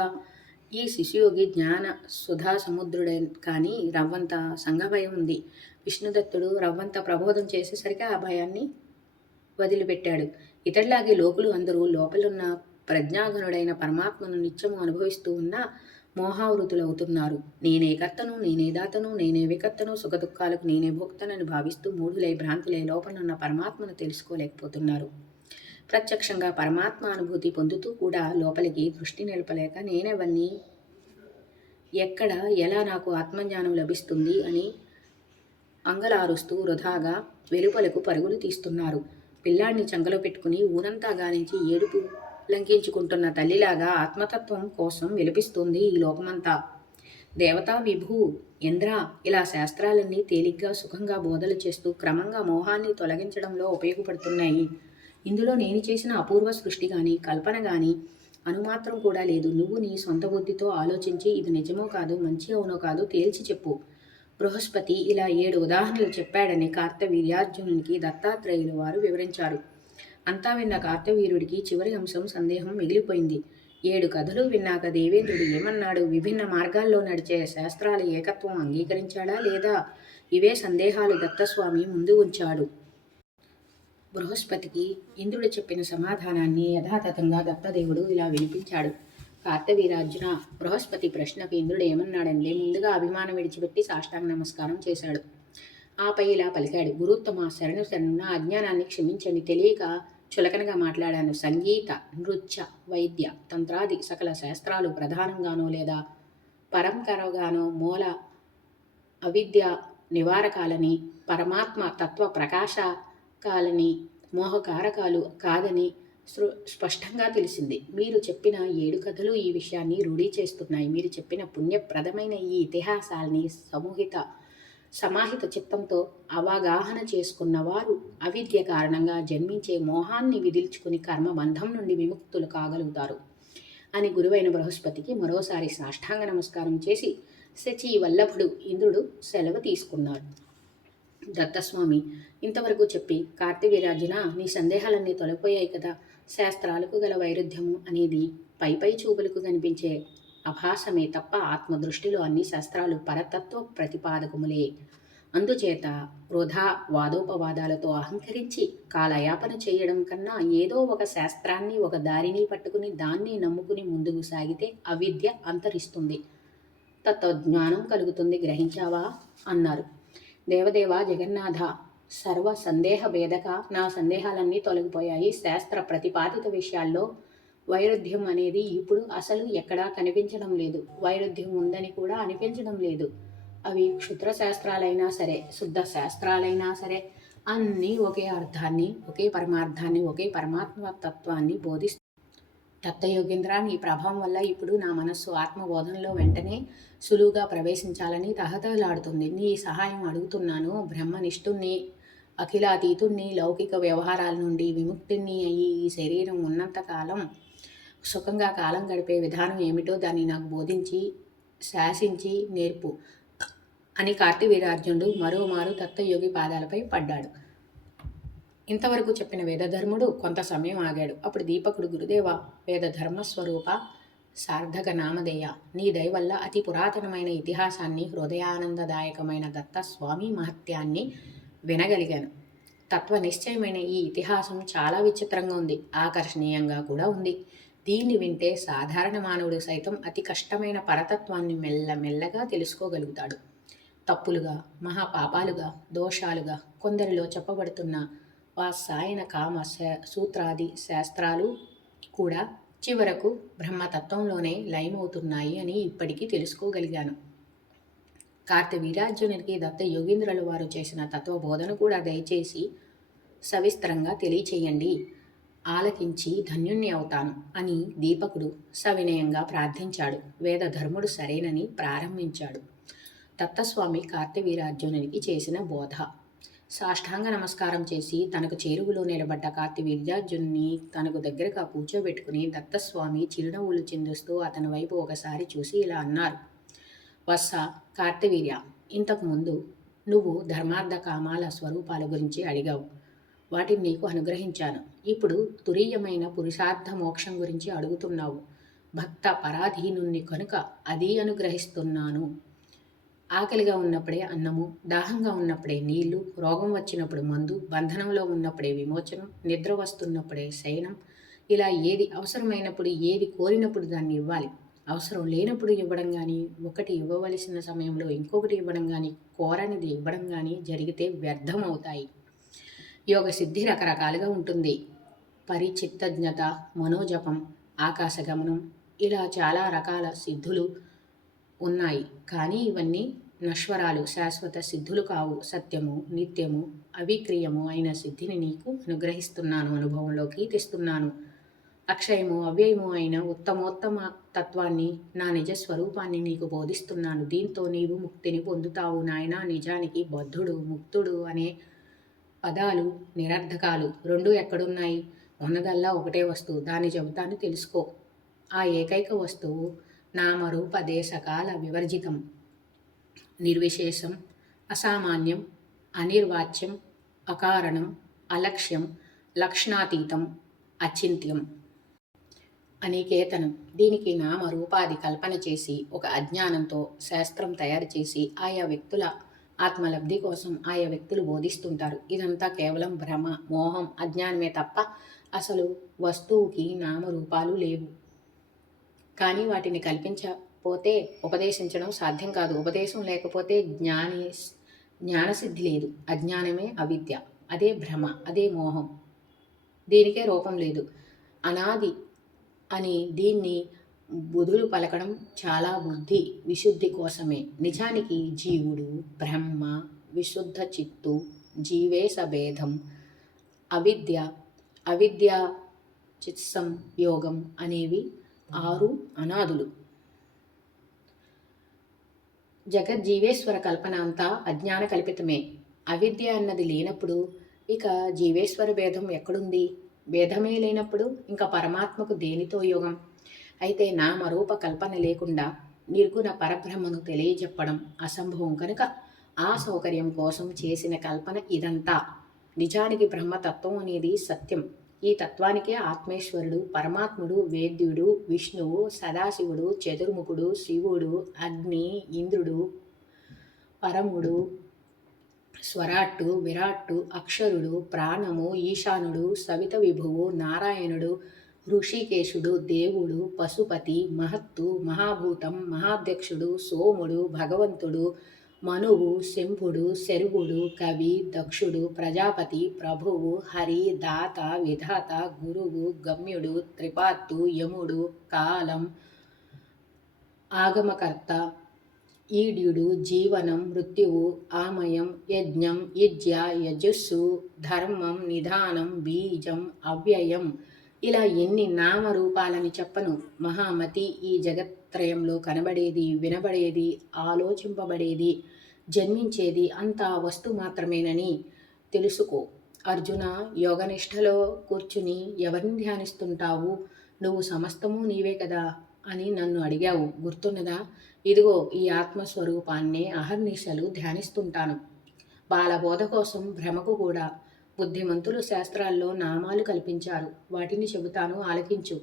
ఈ శిశుయోగి జ్ఞాన సుధా సముద్రుడే, కానీ రవ్వంత సంఘభయం ఉంది. విష్ణుదత్తుడు రవ్వంత ప్రబోధం చేసేసరికి ఆ భయాన్ని వదిలిపెట్టాడు. ఇతడిలాగే లోకులు అందరూ లోపలున్న ప్రజ్ఞాఘనుడైన పరమాత్మను నిత్యము అనుభవిస్తూ ఉన్న మోహావృతులవుతున్నారు. నేనే కర్తను, నేనే దాతను, నేనే వికర్తను, సుఖదుఖాలకు నేనే భోక్తనని భావిస్తూ మూఢులై భ్రాంతులై లోపలున్న పరమాత్మను తెలుసుకోలేకపోతున్నారు. ప్రత్యక్షంగా పరమాత్మ అనుభూతి పొందుతూ కూడా లోపలికి దృష్టి నిలపలేక నేనెవన్ని, ఎక్కడ, ఎలా నాకు ఆత్మజ్ఞానం లభిస్తుంది అని అంగలారుస్తూ వృధాగా వెలుపలకు పరుగులు తీస్తున్నారు. పిల్లాడిని చంకలో పెట్టుకుని ఊరంతా గాలించి ఏడుపు లంకించుకుంటున్న తల్లిలాగా ఆత్మతత్వం కోసం విలపిస్తుంది ఈ లోకమంతా. దేవతా విభూ ఇంద్ర, ఇలా శాస్త్రాలన్నీ తేలిగ్గా సుఖంగా బోధలు చేస్తూ క్రమంగా మోహాన్ని తొలగించడంలో ఉపయోగపడుతున్నాయి. ఇందులో నేను చేసిన అపూర్వ సృష్టి కానీ, కల్పన కానీ అనుమాత్రం కూడా లేదు. నువ్వు నీ సొంత బుద్ధితో ఆలోచించి ఇది నిజమో కాదు, మంచి అవునో కాదు తేల్చి చెప్పు. బృహస్పతి ఇలా 7 ఉదాహరణలు చెప్పాడని కార్తవీర్యార్జునునికి దత్తాత్రేయులు వారు వివరించారు. అంతా విన్న కార్తవీర్యుడికి చివరి అంశం సందేహం మిగిలిపోయింది. 7 కథలు విన్నాక దేవేంద్రుడు ఏమన్నాడు? విభిన్న మార్గాల్లో నడిచే శాస్త్రాల ఏకత్వం అంగీకరించాడా లేదా? ఇవే సందేహాలు దత్తస్వామి ముందు ఉంచాడు. బృహస్పతికి ఇంద్రుడు చెప్పిన సమాధానాన్ని యథాతథంగా దత్తదేవుడు ఇలా వినిపించాడు. కార్తవీరార్జున, బృహస్పతి ప్రశ్నకు ఇంద్రుడు ఏమన్నాడంటే, ముందుగా అభిమానం విడిచిపెట్టి సాష్టాంగ నమస్కారం చేశాడు. ఆపై ఇలా పలికాడు. గురుత్తమ, శరణు శరణు, నా అజ్ఞానాన్ని క్షమించండి. తెలియక చులకనగా మాట్లాడాను. సంగీత, నృత్య, వైద్య, తంత్రాది సకల శాస్త్రాలు ప్రధానంగానో లేదా పరంకరగానో మూల అవిద్య నివారకాలని, పరమాత్మ తత్వ ప్రకాశకాలని, మోహకారకాలు కాదని స్పష్టంగా తెలిసింది. మీరు చెప్పిన 7 కథలు ఈ విషయాన్ని రూఢీ చేస్తున్నాయి. మీరు చెప్పిన పుణ్యప్రదమైన ఈ ఇతిహాసాల్ని సమాహిత చిత్తంతో అవగాహన చేసుకున్న వారు అవిద్య కారణంగా జన్మించే మోహాన్ని విదిల్చుకుని కర్మబంధం నుండి విముక్తులు కాగలుగుతారు అని గురువైన బృహస్పతికి మరోసారి సాష్టాంగ నమస్కారం చేసి శచి వల్లభుడు ఇంద్రుడు సెలవు తీసుకున్నారు. దత్తస్వామి ఇంతవరకు చెప్పి కార్తవీర్యార్జున, నీ సందేహాలన్నీ తొలగిపోయాయి కదా. శాస్త్రాలకు గల వైరుధ్యము అనేది పై చూపులకు కనిపించే అభాసమే తప్ప ఆత్మదృష్టిలో అన్ని శాస్త్రాలు పరతత్వ ప్రతిపాదకములే. అందుచేత వృధా వాదోపవాదాలతో అహంకరించి కాలయాపన చేయడం కన్నా ఏదో ఒక శాస్త్రాన్ని, ఒక దారిని పట్టుకుని దాన్ని నమ్ముకుని ముందుకు సాగితే అవిద్య అంతరిస్తుంది, తత్వజ్ఞానం కలుగుతుంది. గ్రహించావా అన్నారు. దేవదేవ జగన్నాథ, సర్వ సందేహ భేదక నా సందేహాలన్నీ తొలగిపోయాయి. శాస్త్ర ప్రతిపాదిత విషయాల్లో వైరుధ్యం అనేది ఇప్పుడు అసలు ఎక్కడా కనిపించడం లేదు. వైరుధ్యం ఉందని కూడా అనిపించడం లేదు. అవి క్షుద్ర శాస్త్రాలైనా సరే, శుద్ధ శాస్త్రాలైనా సరే, అన్నీ ఒకే అర్థాన్ని, ఒకే పరమార్థాన్ని, ఒకే పరమాత్మ తత్వాన్ని బోధిస్తాయి. దత్తయోగేంద్ర, నీ ప్రభావం వల్ల ఇప్పుడు నా మనస్సు ఆత్మబోధనలో వెంటనే సులువుగా ప్రవేశించాలని తహతహలాడుతుంది. నీ సహాయం అడుగుతున్నాను. బ్రహ్మనిష్ఠుణ్ణి, అఖిలాతీతుణ్ణి, లౌకిక వ్యవహారాల నుండి విముక్తిని అయ్యి ఈ శరీరం ఉన్నంతకాలం సుఖంగా కాలం గడిపే విధానం ఏమిటో దాన్ని నాకు బోధించి శాసించి నేర్పు అని కార్తవీర్యార్జునుడు మరోమారు దత్తయోగి పాదాలపై పడ్డాడు. ఇంతవరకు చెప్పిన వేదధర్ముడు కొంత సమయం ఆగాడు. అప్పుడు దీపకుడు, గురుదేవ, వేదధర్మస్వరూప సార్థక నామధేయ, నీ దయ వల్ల అతి పురాతనమైన ఇతిహాసాన్ని, హృదయానందదాయకమైన దత్త స్వామి మహత్యాన్ని వినగలిగాను. తత్వనిశ్చయమైన ఈ ఇతిహాసం చాలా విచిత్రంగా ఉంది, ఆకర్షణీయంగా కూడా ఉంది. దీన్ని వింటే సాధారణ మానవుడు సైతం అతి కష్టమైన పరతత్వాన్ని మెల్లమెల్లగా తెలుసుకోగలుగుతాడు. తప్పులుగా, మహాపాపాలుగా, దోషాలుగా కొందరిలో చెప్పబడుతున్న వాత్సాయన కామ సూత్రాది శాస్త్రాలు కూడా చివరకు బ్రహ్మతత్వంలోనే లయమవుతున్నాయి అని ఇప్పటికీ తెలుసుకోగలిగాను. కార్తవీర్యార్జునుడికి దత్త యోగీంద్రుల వారు చేసిన తత్వబోధన కూడా దయచేసి సవిస్తరంగా తెలియచేయండి. ఆలకించి ధన్యుణ్ణి అవుతాను అని దీపకుడు సవినయంగా ప్రార్థించాడు. వేదధర్ముడు సరేనని ప్రారంభించాడు. దత్తస్వామి కార్తవీర్యార్జునుడికి చేసిన బోధ. సాష్టాంగ నమస్కారం చేసి తనకు చేరువలో నిలబడ్డ కార్తవీర్యార్జునుని తనకు దగ్గరగా కూర్చోబెట్టుకుని దత్తస్వామి చిరునవ్వులు చిందిస్తూ అతని వైపు ఒకసారి చూసి ఇలా అన్నారు. వత్స కార్తవీర్య, ఇంతకుముందు నువ్వు ధర్మార్థ కామాల స్వరూపాల గురించి అడిగావు. వాటిని నీకు అనుగ్రహించాను. ఇప్పుడు తురీయమైన పురుషార్థ మోక్షం గురించి అడుగుతున్నావు. భక్త పరాధీనుణ్ణి కనుక అది అనుగ్రహిస్తున్నాను. ఆకలిగా ఉన్నప్పుడే అన్నము, దాహంగా ఉన్నప్పుడే నీళ్లు, రోగం వచ్చినప్పుడు మందు, బంధనంలో ఉన్నప్పుడే విమోచనం, నిద్ర వస్తున్నప్పుడే శయనం, ఇలా ఏది అవసరమైనప్పుడు, ఏది కోరినప్పుడు దాన్ని ఇవ్వాలి. అవసరం లేనప్పుడు ఇవ్వడం కానీ, ఒకటి ఇవ్వవలసిన సమయంలో ఇంకొకటి ఇవ్వడం కానీ, కోరనిది ఇవ్వడం కానీ జరిగితే వ్యర్థం అవుతాయి. యోగ సిద్ధి రకరకాలుగా ఉంటుంది. పరిచిత్తజ్ఞత, మనోజపం, ఆకాశగమనం, ఇలా చాలా రకాల సిద్ధులు ఉన్నాయి. కానీ ఇవన్నీ నశ్వరాలు, శాశ్వత సిద్ధులు కావు. సత్యము, నిత్యము, అవిక్రియము అయిన సిద్ధిని నీకు అనుగ్రహిస్తున్నాను, అనుభవంలోకి తెస్తున్నాను. అక్షయము, అవ్యయము అయిన ఉత్తమోత్తమ తత్వాన్ని, నా నిజ స్వరూపాన్ని నీకు బోధిస్తున్నాను. దీంతో నీవు ముక్తిని పొందుతావు నాయనా. నిజానికి బద్ధుడు, ముక్తుడు అనే పదాలు నిరర్ధకాలు. రెండు ఎక్కడున్నాయి? ఉన్నదల్లా ఒకటే వస్తువు. దాన్ని చెబుతాను, తెలుసుకో. ఆ ఏకైక వస్తువు నామరూప దేశకాల వివర్జితం, నిర్విశేషం, అసామాన్యం, అనిర్వాచ్యం, అకారణం, అలక్ష్యం, లక్షణాతీతం, అచింత్యం, అనికేతనం. దీనికి నామరూపాది కల్పన చేసి ఒక అజ్ఞానంతో శాస్త్రం తయారు చేసి ఆయా వ్యక్తుల ఆత్మలబ్ధి కోసం ఆయా వ్యక్తులు బోధిస్తుంటారు. ఇదంతా కేవలం భ్రమ, మోహం, అజ్ఞానమే తప్ప అసలు వస్తువుకి నామరూపాలు లేవు. కానీ వాటిని కల్పించకపోతే ఉపదేశించడం సాధ్యం కాదు. ఉపదేశం లేకపోతే జ్ఞానసిద్ధి లేదు. అజ్ఞానమే అవిద్య, అదే భ్రమ, అదే మోహం. దీనికే రూపం లేదు. అనాది అని దీన్ని బుధులు పలకడం చాలా బుద్ధి విశుద్ధి కోసమే. నిజానికి జీవుడు, బ్రహ్మ, విశుద్ధ చిత్తు, జీవేశ భేదం, అవిద్య చిత్సం యోగం అనేవి 6 అనాదులు. జగజ్జీవేశ్వర కల్పన అంతా అజ్ఞాన కల్పితమే. అవిద్య అన్నది లేనప్పుడు ఇక జీవేశ్వర భేదం ఎక్కడుంది? భేదమే లేనప్పుడు ఇంకా పరమాత్మకు దేనితో యోగం? అయితే నామరూప కల్పన లేకుండా నిర్గుణ పరబ్రహ్మను తెలియజెప్పడం అసంభవం కనుక ఆ సౌకర్యం కోసం చేసిన కల్పన ఇదంతా. నిజానికి బ్రహ్మతత్వం అనేది సత్యం. ఈ తత్వానికే ఆత్మేశ్వరుడు, పరమాత్ముడు, వేద్యుడు, విష్ణువు, సదాశివుడు, చతుర్ముఖుడు, శివుడు, అగ్ని, ఇంద్రుడు, పరముడు, స్వరాట్టు, విరాట్టు, అక్షరుడు, ప్రాణము, ఈశానుడు, సవిత విభువు, నారాయణుడు, ఋషికేశుడు, దేవుడు, పశుపతి, మహత్తు, మహాభూతం, మహాధ్యక్షుడు, సోముడు, భగవంతుడు, మనువు, శంభుడు, శర్వుడు, కవి, దక్షుడు, ప్రజాపతి, ప్రభువు, హరి, దాత, విధాత, గురువు, గమ్యుడు, త్రిపాత్తు, యముడు, కాలం, ఆగమకర్త, ఈడ్యుడు, జీవనం, మృత్యువు, ఆమయం, యజ్ఞం, యజ్ఞ, యజస్సు, ధర్మం, నిధానం, బీజం, అవ్యయం, ఇలా ఎన్ని నామరూపాలని చెప్పను. మహామతి ఈ జగత్త్రయంలో కనబడేది, వినబడేది, ఆలోచింపబడేది, జన్మించేది అంతా వస్తు మాత్రమేనని తెలుసుకో. అర్జున, యోగనిష్టలో కూర్చుని ఎవరిని ధ్యానిస్తుంటావు? నువ్వు సమస్తము నీవే కదా అని నన్ను అడిగావు, గుర్తున్నదా? ఇదిగో ఈ ఆత్మస్వరూపాన్నే అహర్నిశలు ధ్యానిస్తుంటాను. బాలబోధ కోసం భ్రమకు కూడా. బుద్ధిమంతులు శాస్త్రాల్లో నామాలు కల్పించారు, వాటిని చెబుతాను, ఆలకించు.